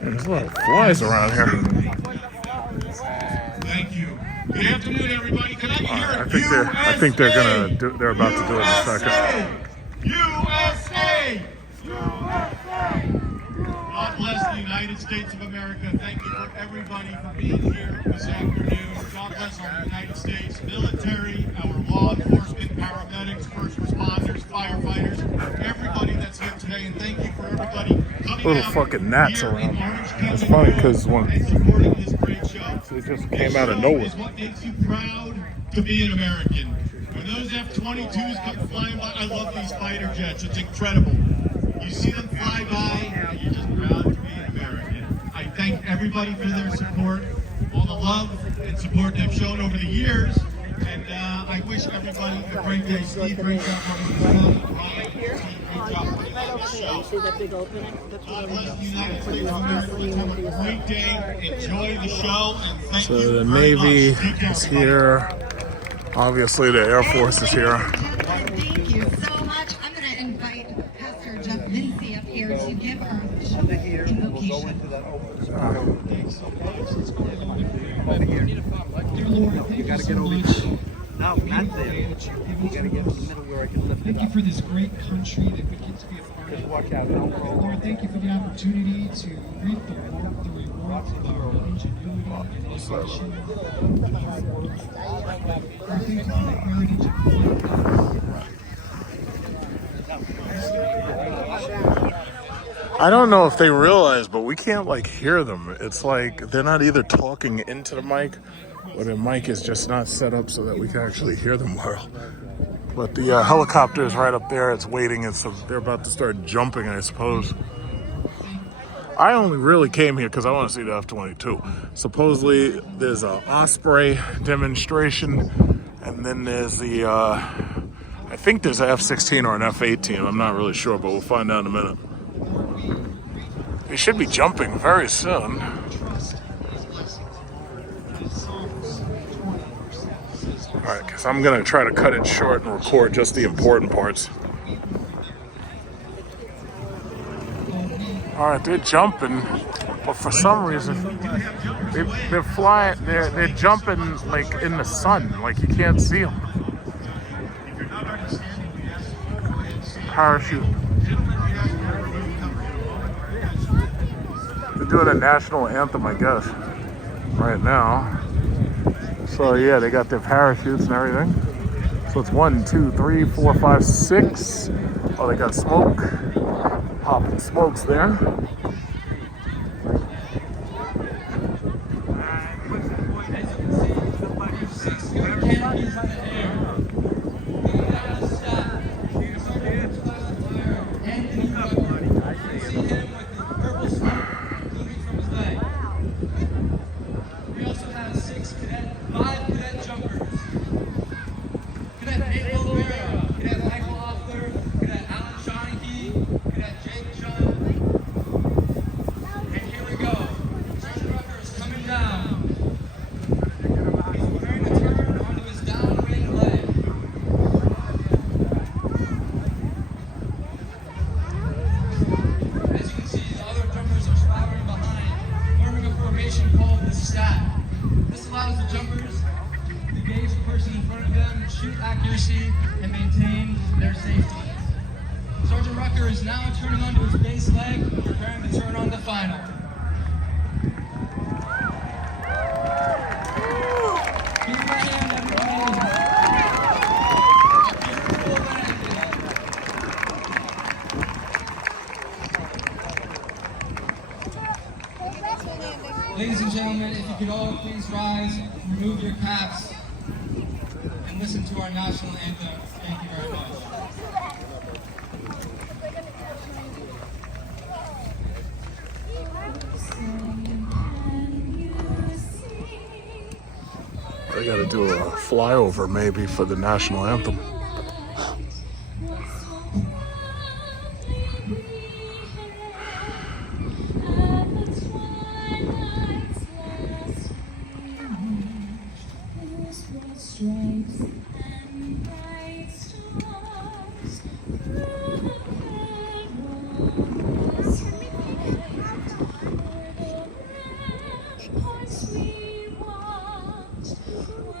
There's a lot of flies around here. Good afternoon, everybody. Can I hear I think they're gonna do. They're about to do it in a second. USA! God bless the United States of America. Thank you for everybody for being here this afternoon. God bless our United States military, our law enforcement, paramedics, first responders, firefighters, everybody that's here today. And thank you for everybody coming Little out fucking gnats here in around. Orange County, It's funny because when and supporting this great show. they just This came out of show nowhere. is what makes you proud to be an American. When those F-22s come flying by, I love these fighter jets. It's incredible. You see them fly by, and you're just proud to be an American. I thank everybody for their support, all the love and support they've shown over the years, and I wish everybody a great day. Steve, great job running the show. Ryan, Steve, great job putting on the show. God bless the United States of America. Let's have a great day. Enjoy the show, and thank you So the very Navy much. Take care, is everybody. here. Obviously, the Air Force is here. Thank you so much. I'm going to invite Pastor Jeff Lindsay up here to give her invocation. You gotta get over here. No, not there. You gotta get in the middle where I can lift it Thank you up. for this great country that we get to be a part Just of. watch out. Lord, thank you for the opportunity to reap the rewards of our ingenuity and innovation. Lord, thank you for the heritage of I don't know if they realize, but we can't like hear them. It's like they're not either talking into the mic, or the mic is just not set up so that we can actually hear them well. But the helicopter is right up there. It's waiting, and so they're about to start jumping, I suppose. I only really came here because I want to see the F-22. Supposedly, there's a Osprey demonstration, and then there's the, I think there's an F-16 or an F-18. I'm not really sure, but we'll find out in a minute. They should be jumping very soon. Alright, because I'm going to try to cut it short and record just the important parts. Alright, they're jumping, but for some reason, they're flying, they're jumping like in the sun, like you can't see them. Parachute. They're doing a national anthem, I guess, right now. So yeah, they got their parachutes and everything. So it's 1, 2, 3, 4, 5, 6. Oh, they got smoke. Popping smokes there. This allows the jumpers to gauge the person in front of them, shoot accuracy, and maintain their safety. Sergeant Rucker is now turning onto his base leg, preparing to turn on the final. Give him a hand, everybody. Ladies and gentlemen, if you could all please rise, remove your caps, and listen to our national anthem. Thank you very much. They gotta do a flyover maybe for the national anthem. Stripes and bright stars through the red we walked.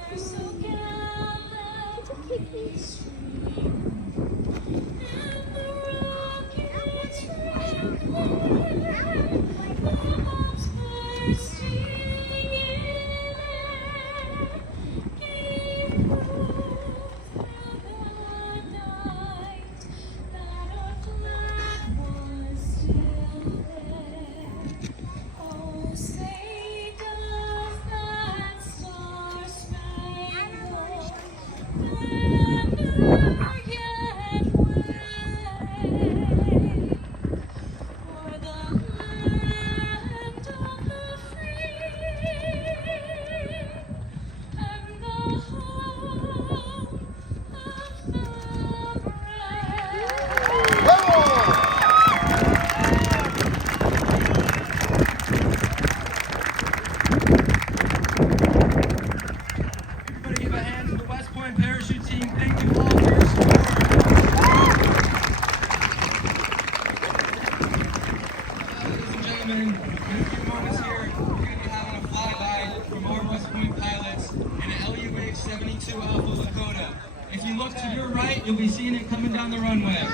If you look to your right, you'll be seeing it coming down the runway.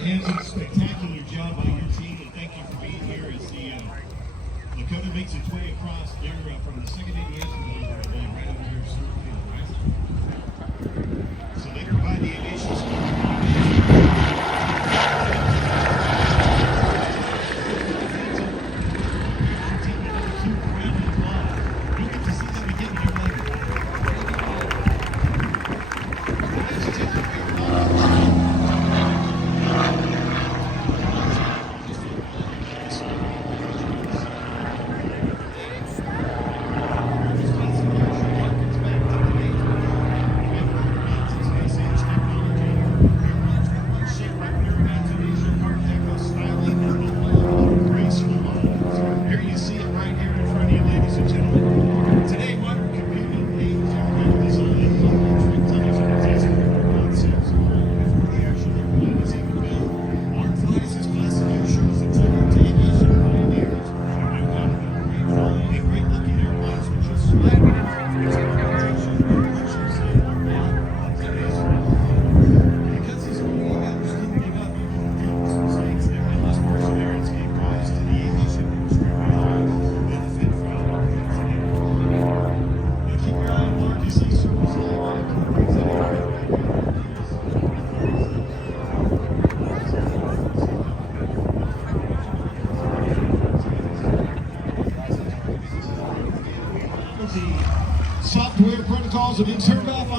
Hands, a spectacular job by your team, and thank you for being here as the Lakota makes its way across there from the second aviation division right over here at Super Chipmunk, right? So they provide the aviation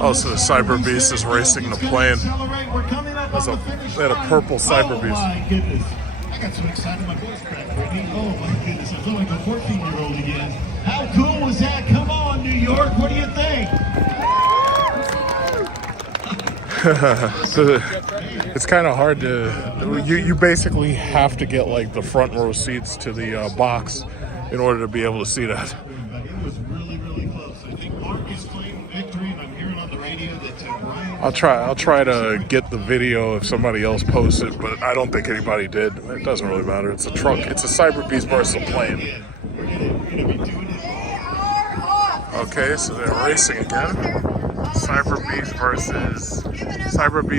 Oh, so the Cyberbeast is racing the plane. They had a purple Cyberbeast. Oh my goodness. I got so excited my voice cracked. Oh my goodness. I feel like a 14-year-old again. How cool was that? Come on, New York. What do you think? It's kind of hard to, you basically have to get like the front row seats to the box in order to be able to see that. It was really, really close. I think Mark is claiming victory, and I'm hearing on the radio that Ryan... I'll try to get the video if somebody else posts it, but I don't think anybody did. It doesn't really matter. It's a truck. It's a Cyberbeast versus a plane. Okay, so they're racing again. Cyberbeast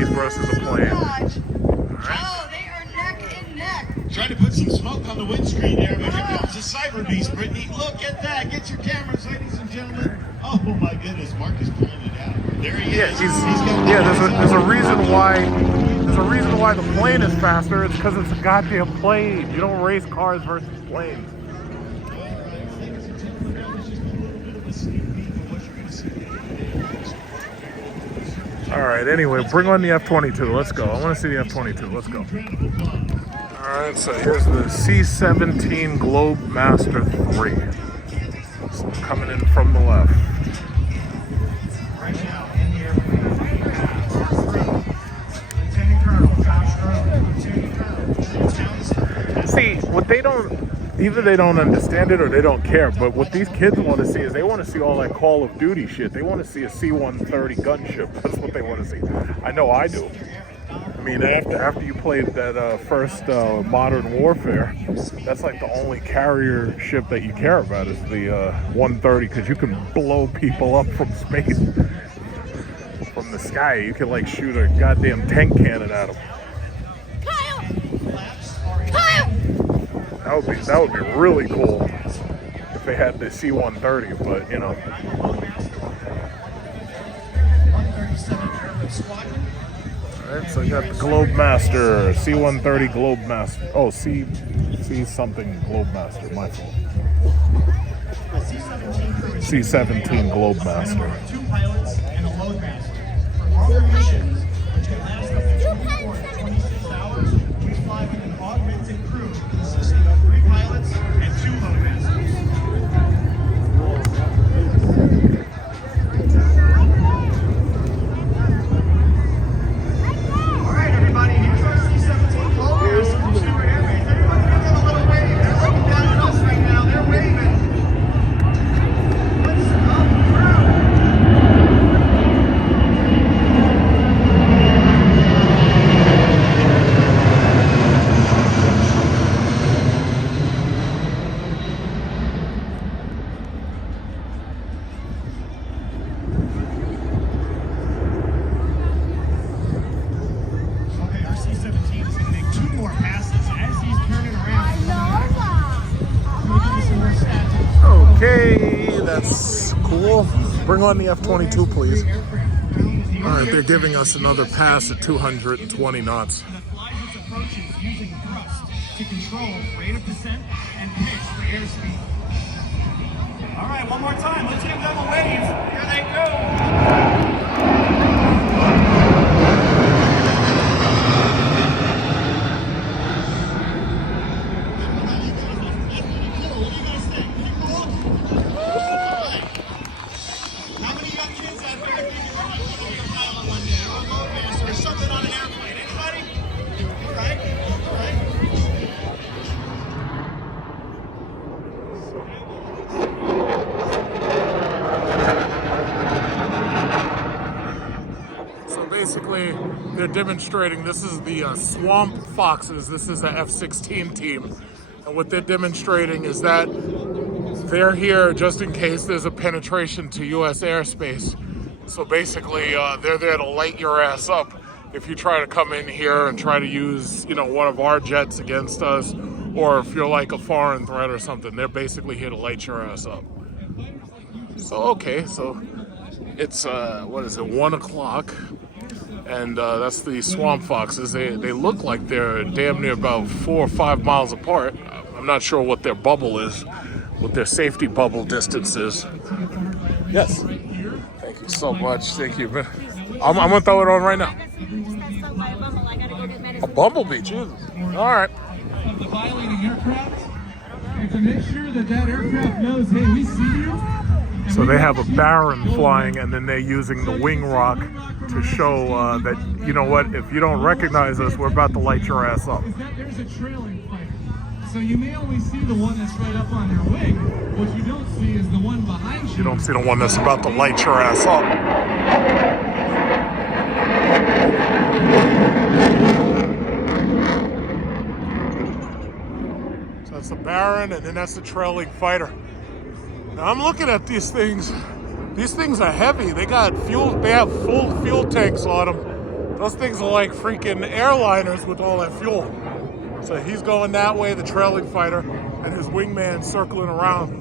versus a plane. Oh, they are neck and neck. Trying to put some smoke on the windscreen there, but here comes the Cyberbeast, Brittany. Look at that. Get your cameras, ladies and gentlemen. Oh my goodness, Mark is pulling it out. There he is. There's a reason why the plane is faster. It's because it's a goddamn plane. You don't race cars versus planes. All right, anyway, bring on the F-22. Let's go. I want to see the F-22. Let's go. All right, so here's the C-17 Globemaster III. So coming in from the left. See, what they don't... either they don't understand it or they don't care. But what these kids want to see is they want to see all that Call of Duty shit. They want to see a C-130 gunship. That's what they want to see. I know I do. I mean, after you played that first Modern Warfare, that's like the only carrier ship that you care about is the 130, because you can blow people up from space, from the sky. You can like shoot a goddamn tank cannon at them. That would be really cool if they had the C-130, but you know. Alright, so you got the Globemaster, C-130 Globemaster. Oh, C-something Globemaster, my fault. C-17 Globemaster. Two pilots and a loadmaster. For longer missions, which can last up to 24 to 26 hours, we fly with an augmented crew consisting of 3 pilots and 2 loadmasters. All right, everybody, here's our C-17 Globemaster from Stewart Airways. Everybody give them a little wave. They're looking down at us right now. They're waving. Let's come through. Okay, our C-17 is going to make 2 more passes as he's turning around. Let me give you some more stats. Okay, that's cool. Bring on the F-22, please. Alright, they're giving us another pass at 220 knots. That flies its approaches using thrust to control rate of descent and pitch for airspeed. All right, one more time. Let's give them a wave. Here they go. How many young kids out there think you're going to be a pilot one day, or a loadmaster, or something on an airplane? Anybody? All right, all right. So basically, they're demonstrating, this is the Swamp Foxes, this is the F-16 team. And what they're demonstrating is that they're here just in case there's a penetration to U.S. airspace. So basically, they're there to light your ass up if you try to come in here and try to use, you know, one of our jets against us, or if you're like a foreign threat or something. They're basically here to light your ass up. So, okay, so it's, what is it, 1 o'clock. And that's the Swamp Foxes. They look like they're damn near about 4 or 5 miles apart. I'm not sure what their bubble is, what their safety bubble distance is. Yes. Thank you so much. Thank you. I'm gonna throw it on right now. A bumblebee, Jesus. All right. Of the violating aircraft, and to make sure that that aircraft knows, hey, we see you. So they have a Baron flying, and then they're using the wing rock to show that, you know what, if you don't recognize us, we're about to light your ass up. There's a trailing fighter. So you may only see the one that's right up on their wing. What you don't see is the one behind you. You don't see the one that's about to light your ass up. So that's the Baron, and then that's the trailing fighter. Now I'm looking at these things. These things are heavy. They got fuel. They have full fuel tanks on them. Those things are like freaking airliners with all that fuel. So he's going that way, the trailing fighter, and his wingman circling around.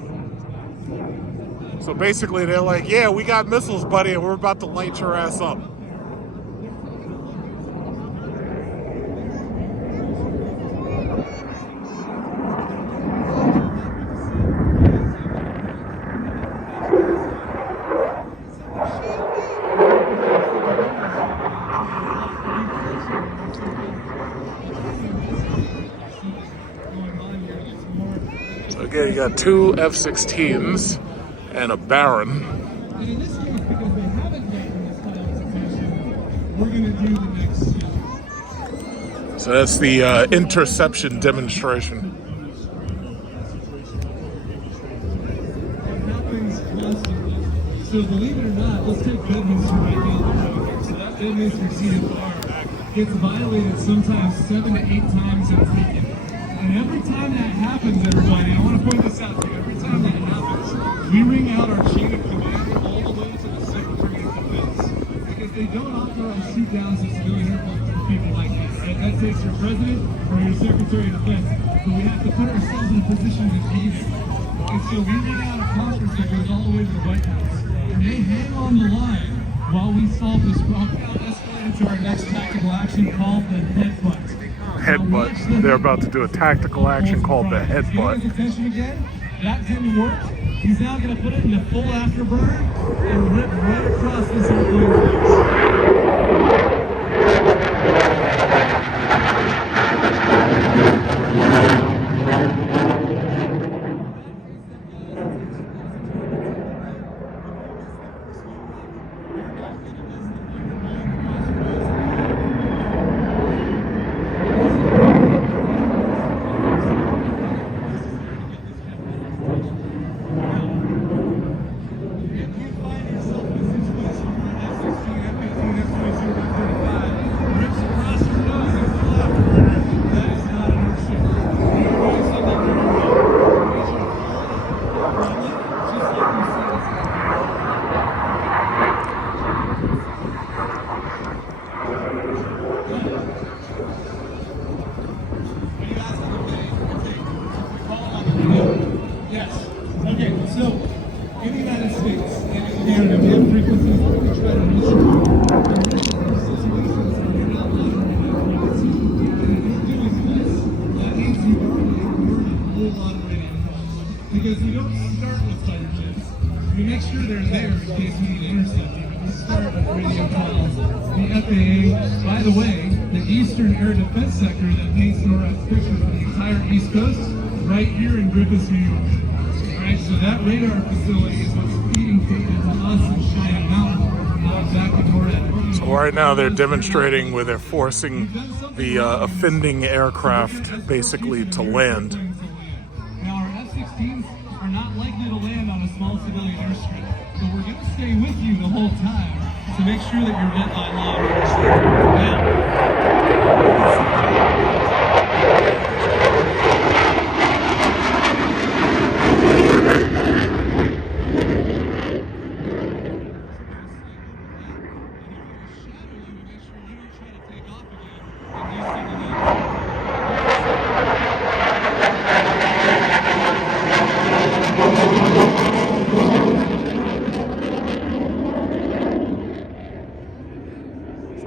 So basically they're like, yeah, we got missiles, buddy, and we're about to light your ass up. Again, you got 2 F-16s and a Baron. And in this case, because they haven't taken this pilot's attention, we're going to do the next. So that's the interception demonstration. So believe it or not, let's take Bedminster right now. So that Bedminster seated car gets violated sometimes 7 to 8 times in a weekend. And every time that happens, everybody, I want to point this out to you. Every time that happens, we ring out our chain of command all the way to the Secretary of Defense. Because they don't authorize shoot downs of civilian airplanes for people like this, right? That takes your president or your Secretary of Defense. So we have to put ourselves in a position to do it. And so we ring out a conference that goes all the way to the White House. And they hang on the line while we solve this problem. Now escalated to our next tactical action called the headbutt. Headbutt. They're about to do a tactical action called the headbutt. Attention again. That didn't work. He's now going to put it into full afterburner and rip right across this airplane's face. Yes. Okay, so in the United States and in Canada, we have frequencies that we try to reach. That means you already ignored a whole lot of radio. Because we don't start with fighter jets. We make sure they're there in case we need to intercept you. We start with radio calls. The FAA, by the way, the Eastern Air Defense Sector that paints NORAD's pictures for the entire East Coast, right here in Griffith, New York. Alright, so that radar facility is what's feeding data to us in Cheyenne Mountain, back to NORAD. So right now they're demonstrating where they're forcing the offending aircraft basically to land. Now our F-16s are not likely to land on a small civilian airstrip, so we're going to stay with you the whole time to make sure that you're deadline line.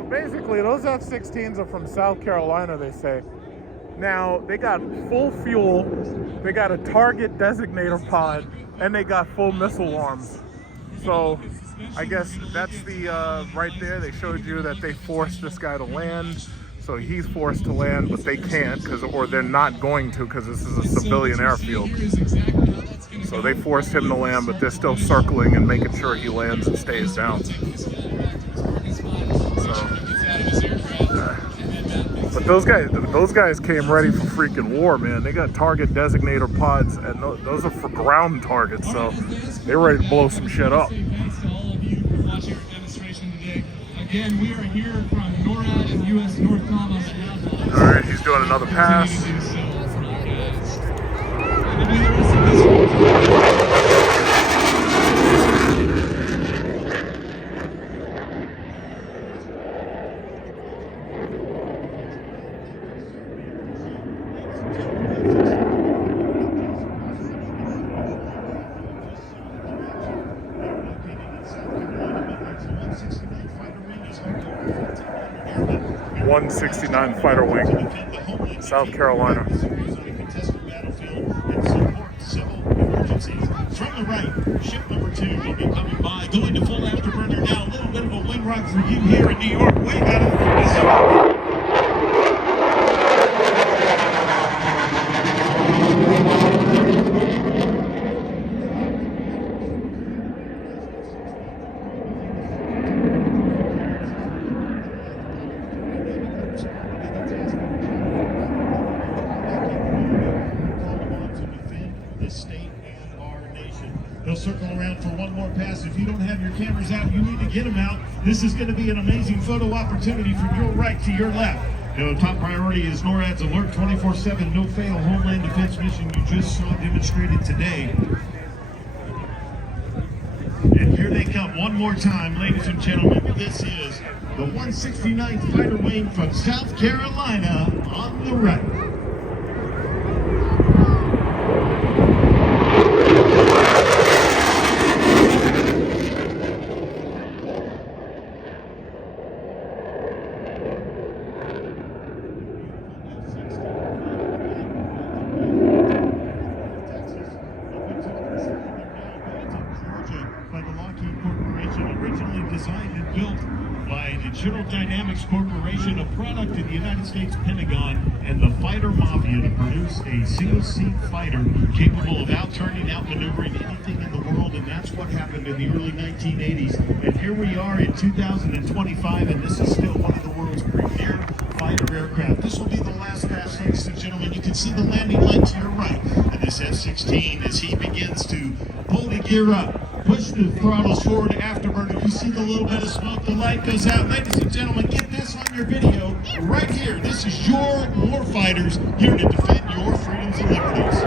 Basically, those F-16s are from South Carolina, they say. Now, they got full fuel, they got a target designator pod, and they got full missile arms. So, I guess that's the, right there, they showed you that they forced this guy to land. So he's forced to land, but they can't, or they're not going to, because this is a civilian airfield. So they forced him to land, but they're still circling and making sure he lands and stays down. But those guys came ready for freaking war, man. They got target designator pods, and those are for ground targets, so they're ready to blow some shit up. Thanks to all of you for watching our demonstration today. Again, we are here from NORAD and U.S. North. All right, he's doing another pass. 169 fighter wing, South Carolina. From the right, ship number 2 will be coming by, going to full afterburner now. A little bit of a wing rock for you here in New York. Way better. They'll circle around for one more pass. broadcast. If you don't have your cameras out, you need to get them out. This is going to be an amazing photo opportunity from your right to your left. You know, top priority is NORAD's alert 24/7 no-fail homeland defense mission you just saw demonstrated today. And here they come one more time, ladies and gentlemen. This is the 169th Fighter Wing from South Carolina on the right. Designed and built by the General Dynamics Corporation, a product of the United States Pentagon and the fighter mafia to produce a single-seat fighter capable of out-turning, out-maneuvering anything in the world, and that's what happened in the early 1980s. And here we are in 2025, and this is still one of the world's premier fighter aircraft. This will be the last pass, ladies and gentlemen. You can see the landing light to your right, and this F-16 as he begins to pull the gear up. Push the throttles forward to afterburner. You see the little bit of smoke, the light goes out. Ladies and gentlemen, get this on your video right here. This is your warfighters here to defend your freedoms and liberties.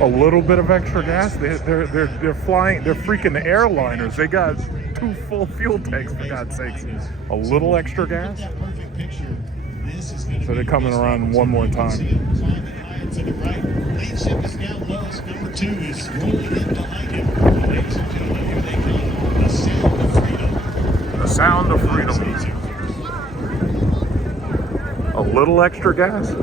A little bit of extra gas. They're flying. They're freaking airliners. They got 2 full fuel tanks, for God's sakes. A little extra gas. So they're coming around one more time. To the right, lead ship is now lowest. Number 2 is rolling in behind him. Ladies and gentlemen, here they come. The sound of freedom. The sound of freedom. A little extra gas.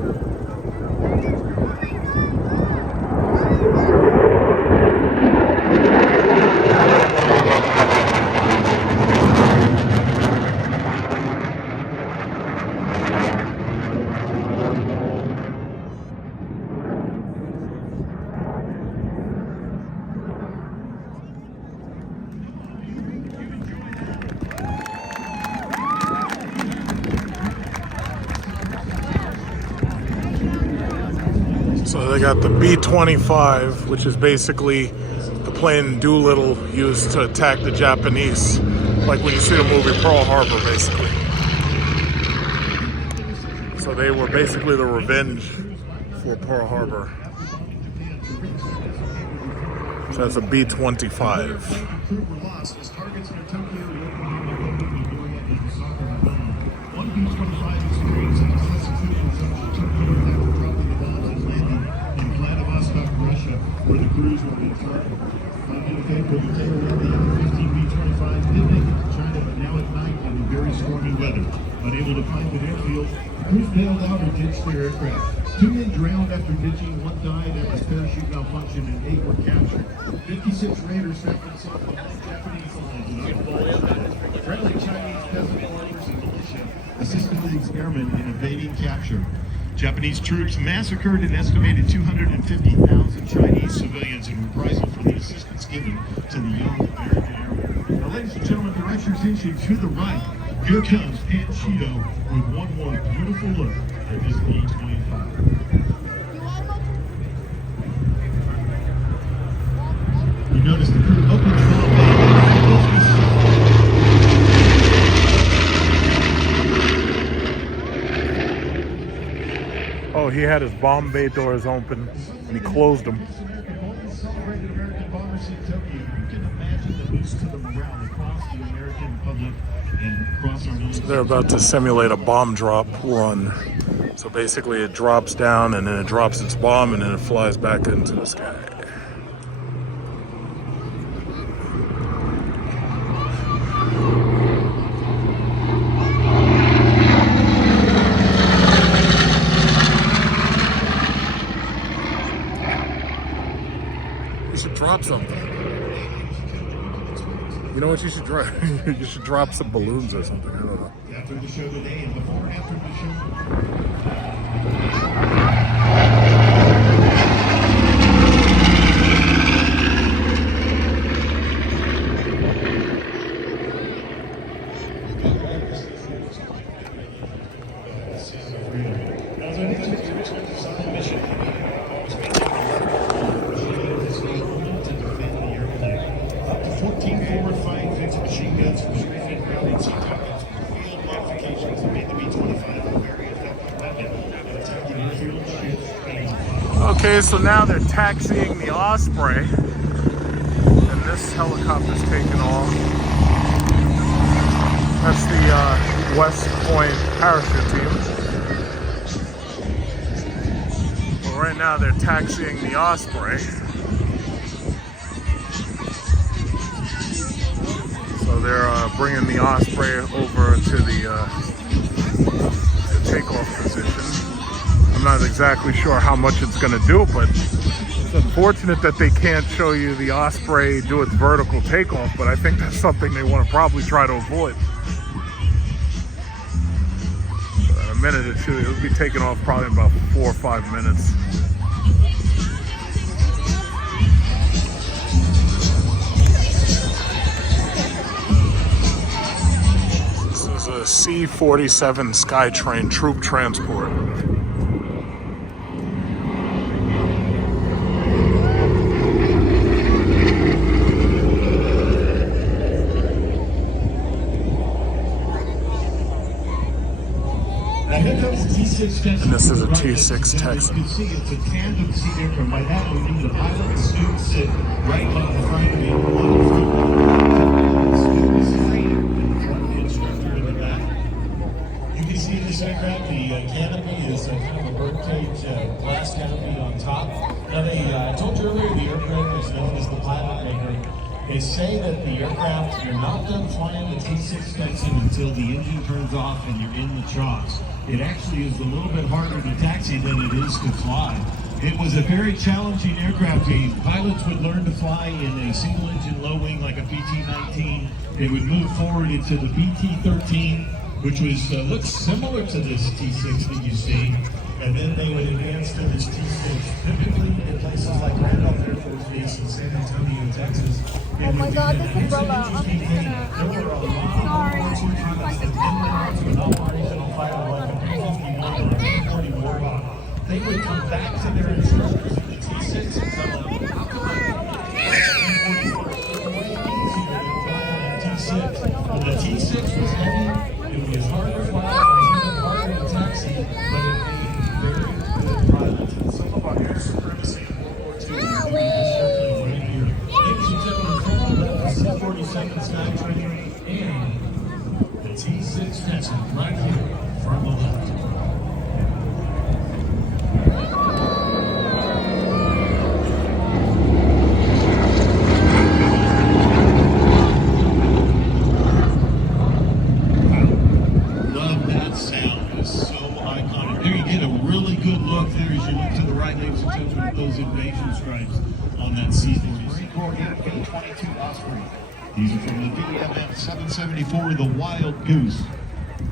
So they got the B-25, which is basically the plane Doolittle used to attack the Japanese, like when you see the movie Pearl Harbor, basically. So they were basically the revenge for Pearl Harbor. So that's a B-25. Where the crews will be targeted. Will you take around the F-15 B-25 did make it to China, but now at night in very stormy weather. Unable to find an airfield, crews bailed out or ditched their aircraft. 2 men drowned after ditching, 1 died after his parachute malfunction, and 8 were captured. 56 raiders found themselves behind Japanese lines. Friendly Chinese peasant warriors and militia assisted these airmen in evading capture. Japanese troops massacred an estimated 250,000 Chinese civilians in reprisal for the assistance given to the young American airmen. Now, ladies and gentlemen, direct your attention to the right. Here comes Pan Cheeto with one more beautiful look at this B-25. You notice the crew opened the bomb. Oh, he had his bomb bay doors open and he closed them. So they're about to simulate a bomb drop run. So basically it drops down and then it drops its bomb and then it flies back into the sky. guess you should drop you should drop some balloons or something. I don't know. After the show today and before and after the show. Okay, so now they're taxiing the Osprey, and this helicopter's taking off. That's the West Point parachute team. Well, right now they're taxiing the Osprey. So they're bringing the Osprey over to the takeoff position. I'm not exactly sure how much it's going to do, but it's unfortunate that they can't show you the Osprey do its vertical takeoff, but I think that's something they want to probably try to avoid. So in a minute, it'll be taking off probably in about 4 or 5 minutes. This is a C-47 Skytrain troop transport. And this is a T6 Texan. You can see it's a tandem seat aircraft. By that we mean the pilot student sit right on the front of the instructor in the back. You can see in this aircraft the canopy is kind of a birdcage glass canopy on top. Now I told you earlier the aircraft is known as the pilot maker. They say that the aircraft, you're not done flying the T6 Texan until the engine turns off and you're in the chocks. It actually is a little bit harder to taxi than it is to fly. It was a very challenging aircraft. The pilots would learn to fly in a single engine low wing like a PT-19. They would move forward into the PT-13, which was looks similar to this T6 that you see. And then they would advance to this T6, typically in places like Randolph Air Force Base in San Antonio, Texas. Oh my God, this umbrella. I'm just gonna. Sorry. They would come back to their instructors in the T6 and tell them, how come When the T6 was heavy, it was harder to fly, it was even harder to taxi, but it made very good pilots. And some of our air supremacy in World War II is right here. Ladies and gentlemen, from the left, the C-47 Skytrain and the T6 Texan right here from the left. Those invasion stripes on that C-47 MV-22 Osprey. These are from the VMM-774, the Wild Goose.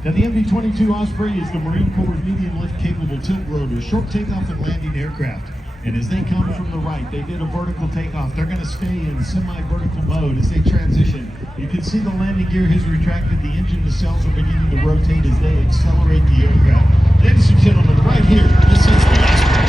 Now the MV-22 Osprey is the Marine Corps medium lift capable tilt rotor, short takeoff and landing aircraft. And as they come from the right, they did a vertical takeoff. They're going to stay in semi-vertical mode as they transition. You can see the landing gear has retracted. The engine nacelles are beginning to rotate as they accelerate the aircraft. Ladies and gentlemen, right here, this is the Osprey.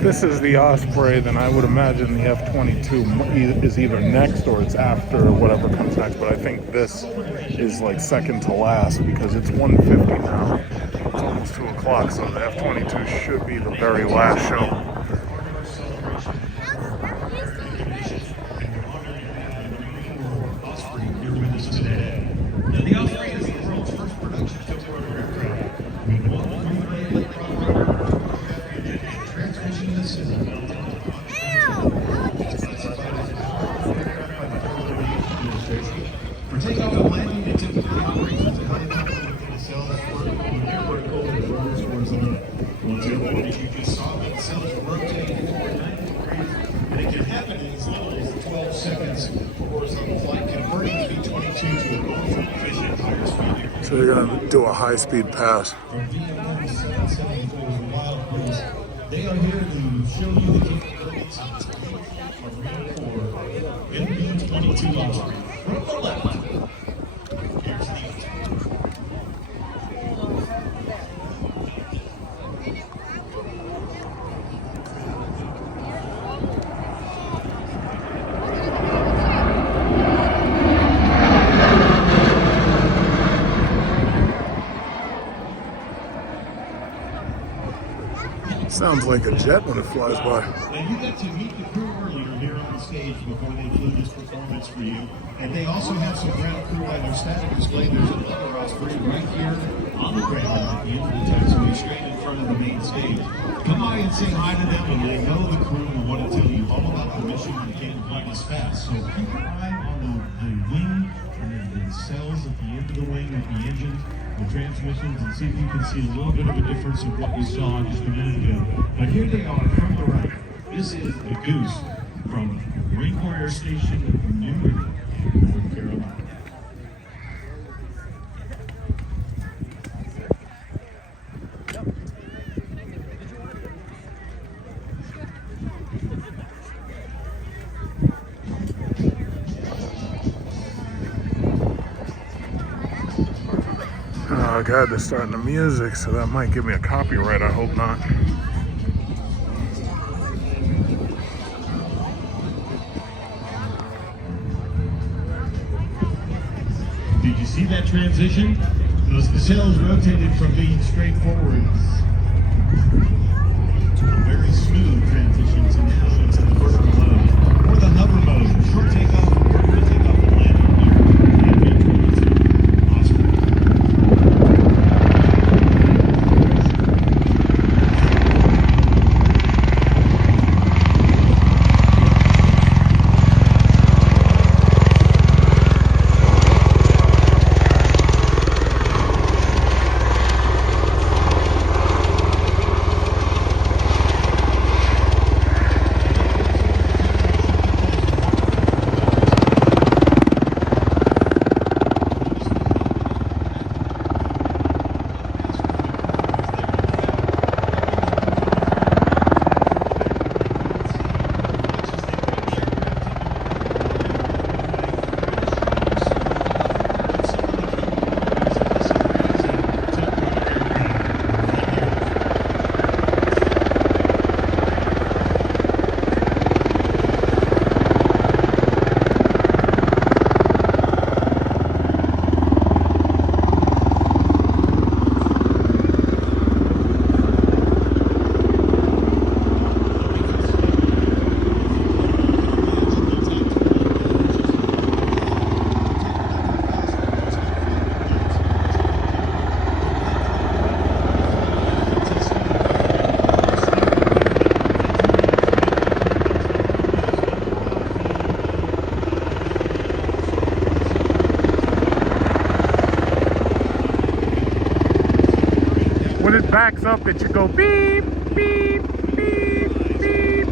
This is the Osprey, then I would imagine the F-22 is either next or it's after whatever comes next, but I think this is like second to last because it's 1:50 now. It's almost 2 o'clock, so the F-22 should be the very last show. Osprey here with us today. Now, the Osprey is the world's first production tiltrotor aircraft with one 3-blade prop rotor, engine, and transmission assist built into the front. Classified as a powerful aircraft by the Federal Aviation Administration. For takeoff and landing, it typically operates as a helicopter within a cell that's vertical and near vertical and rotates horizontal. Once airborne, as you just saw, the cells rotate forward 90 degrees, and it can happen in as little as 12 seconds for horizontal flight, converting the V-22 to a more efficient, higher speed aircraft. So you're gonna do a high-speed pass. From V-21 774 Wild Cruise, they are here to show you the capabilities of the Marine Corps MV-22 Osprey. From the left, here's the Sounds like a jet when it flies by. Now you got to meet the crew earlier here on the stage before they flew this performance for you. And they also have some ground crew by their static display. There's another Osprey right here on the ground at the end of the taxiway, straight in front of the main stage. Come by and say hi to them, and they know the crew will want to tell you all about the mission and can't fly this fast. So keep an eye on the wing and the cells at the end of the wing with the engine, the transmissions, and see if you can see a little bit of a difference of what you saw just a minute ago. But here they are from the right. This is the Goose from Marine Corps Air Station Newman, North Carolina. Oh God, they're starting the music, so that might give me a copyright. I hope not. Did you see that transition? Those cells rotated from being straight forward to a very smooth transition to now into the vertical mode or the hover mode. Short takeoff, vertical takeoff and landing here in the MV-22 Osprey. When it backs up, it should go beep, beep, beep, beep.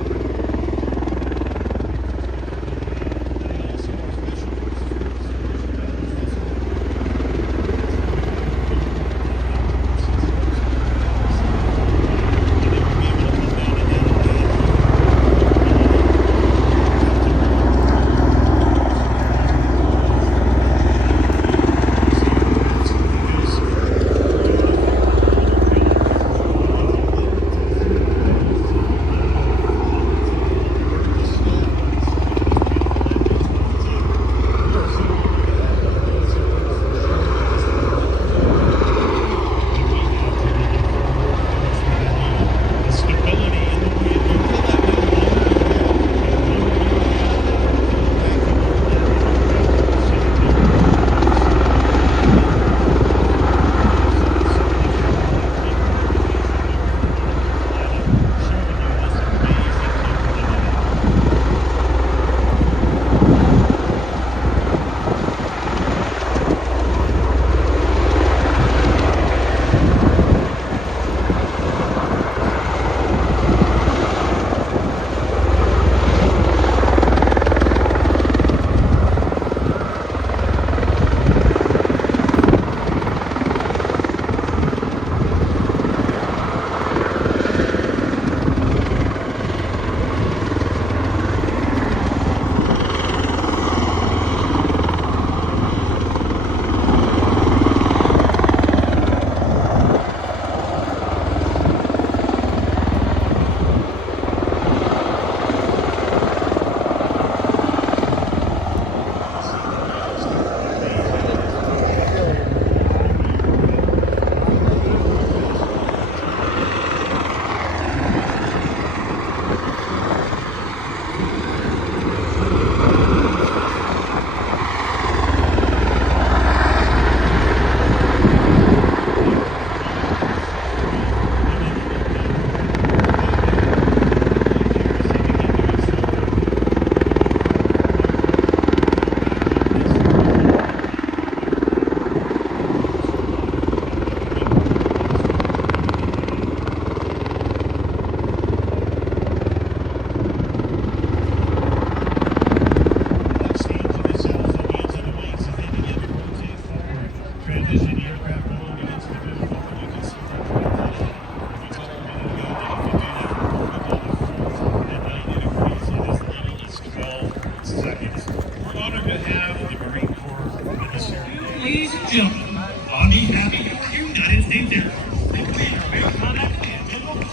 Ladies and gentlemen, on behalf of your United States Air Force, the Commander of Air Combat Command, General T.B.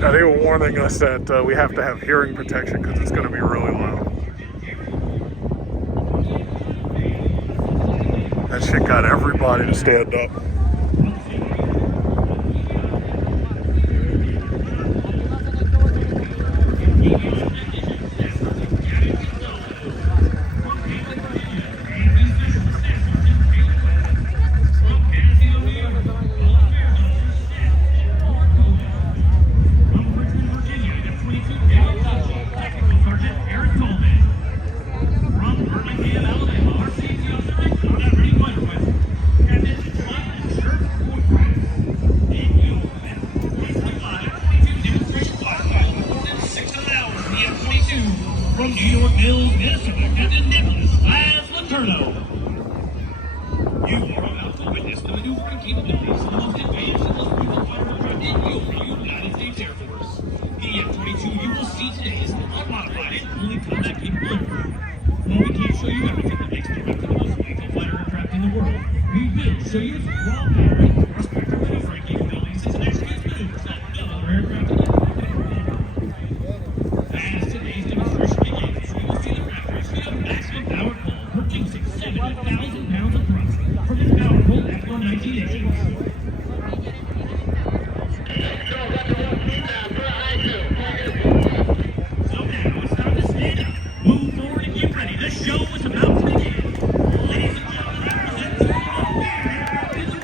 Now, they were warning us that we have to have hearing protection because it's going to be really loud. That shit got everybody to stand up. From New York Mills, Minnesota, Captain Nicholas Laturno. You are about to witness the maneuvering capabilities of the most advanced and most lethal fighter aircraft in the United States Air Force. The F-22 you will see today is an unmodified and fully combat capable aircraft. While we can't show you everything that makes the Raptor the most lethal fighter aircraft in the world, we will show you its raw power and thrust-vector maneuvering capabilities as it executes maneuvers that no other aircraft in the world can perform. As today's demonstration begins, you will see the Raptor's hit a maximum power pull, producing 70,000 pounds of thrust from its powerful F-119 engines. So now it's time to stand up, move forward, and get ready. The show is about to begin. Ladies and gentlemen, I present to you the feared aircraft in the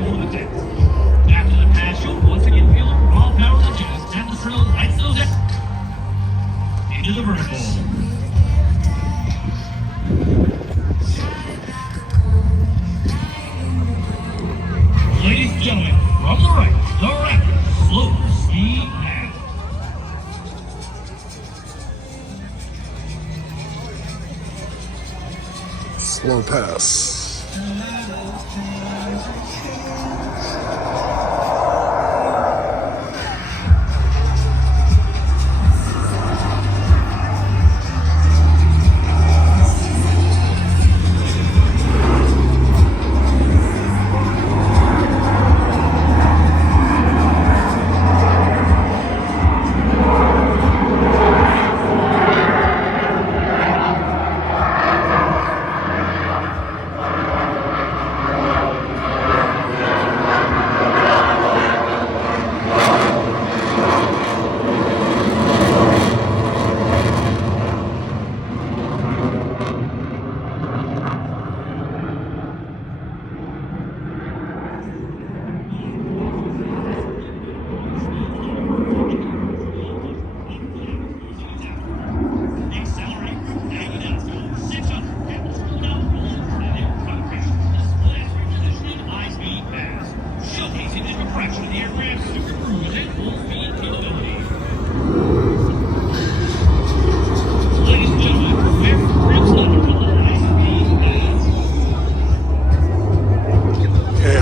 waiting for the test. After the pass, you'll once again feel the raw power of the jet as the trail lights those into the vertical. Ladies and gentlemen, from the right, the Raptor slow speed pass. Slow pass.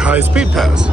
High speed pass.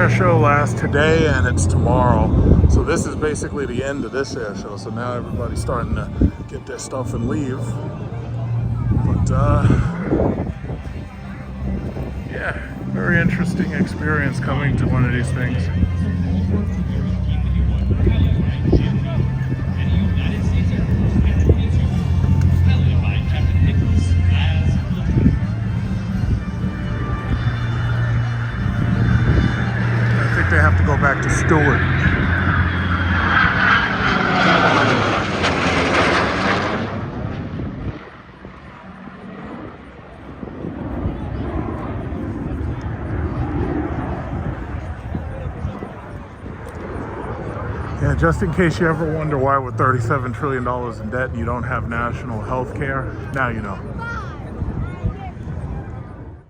air show lasts today and it's tomorrow. So this is basically the end of this air show. So now everybody's starting to get their stuff and leave. But yeah, very interesting experience coming to one of these things. They have to go back to Stewart. Yeah, just in case you ever wonder why with $37 trillion in debt you don't have national health care, now you know.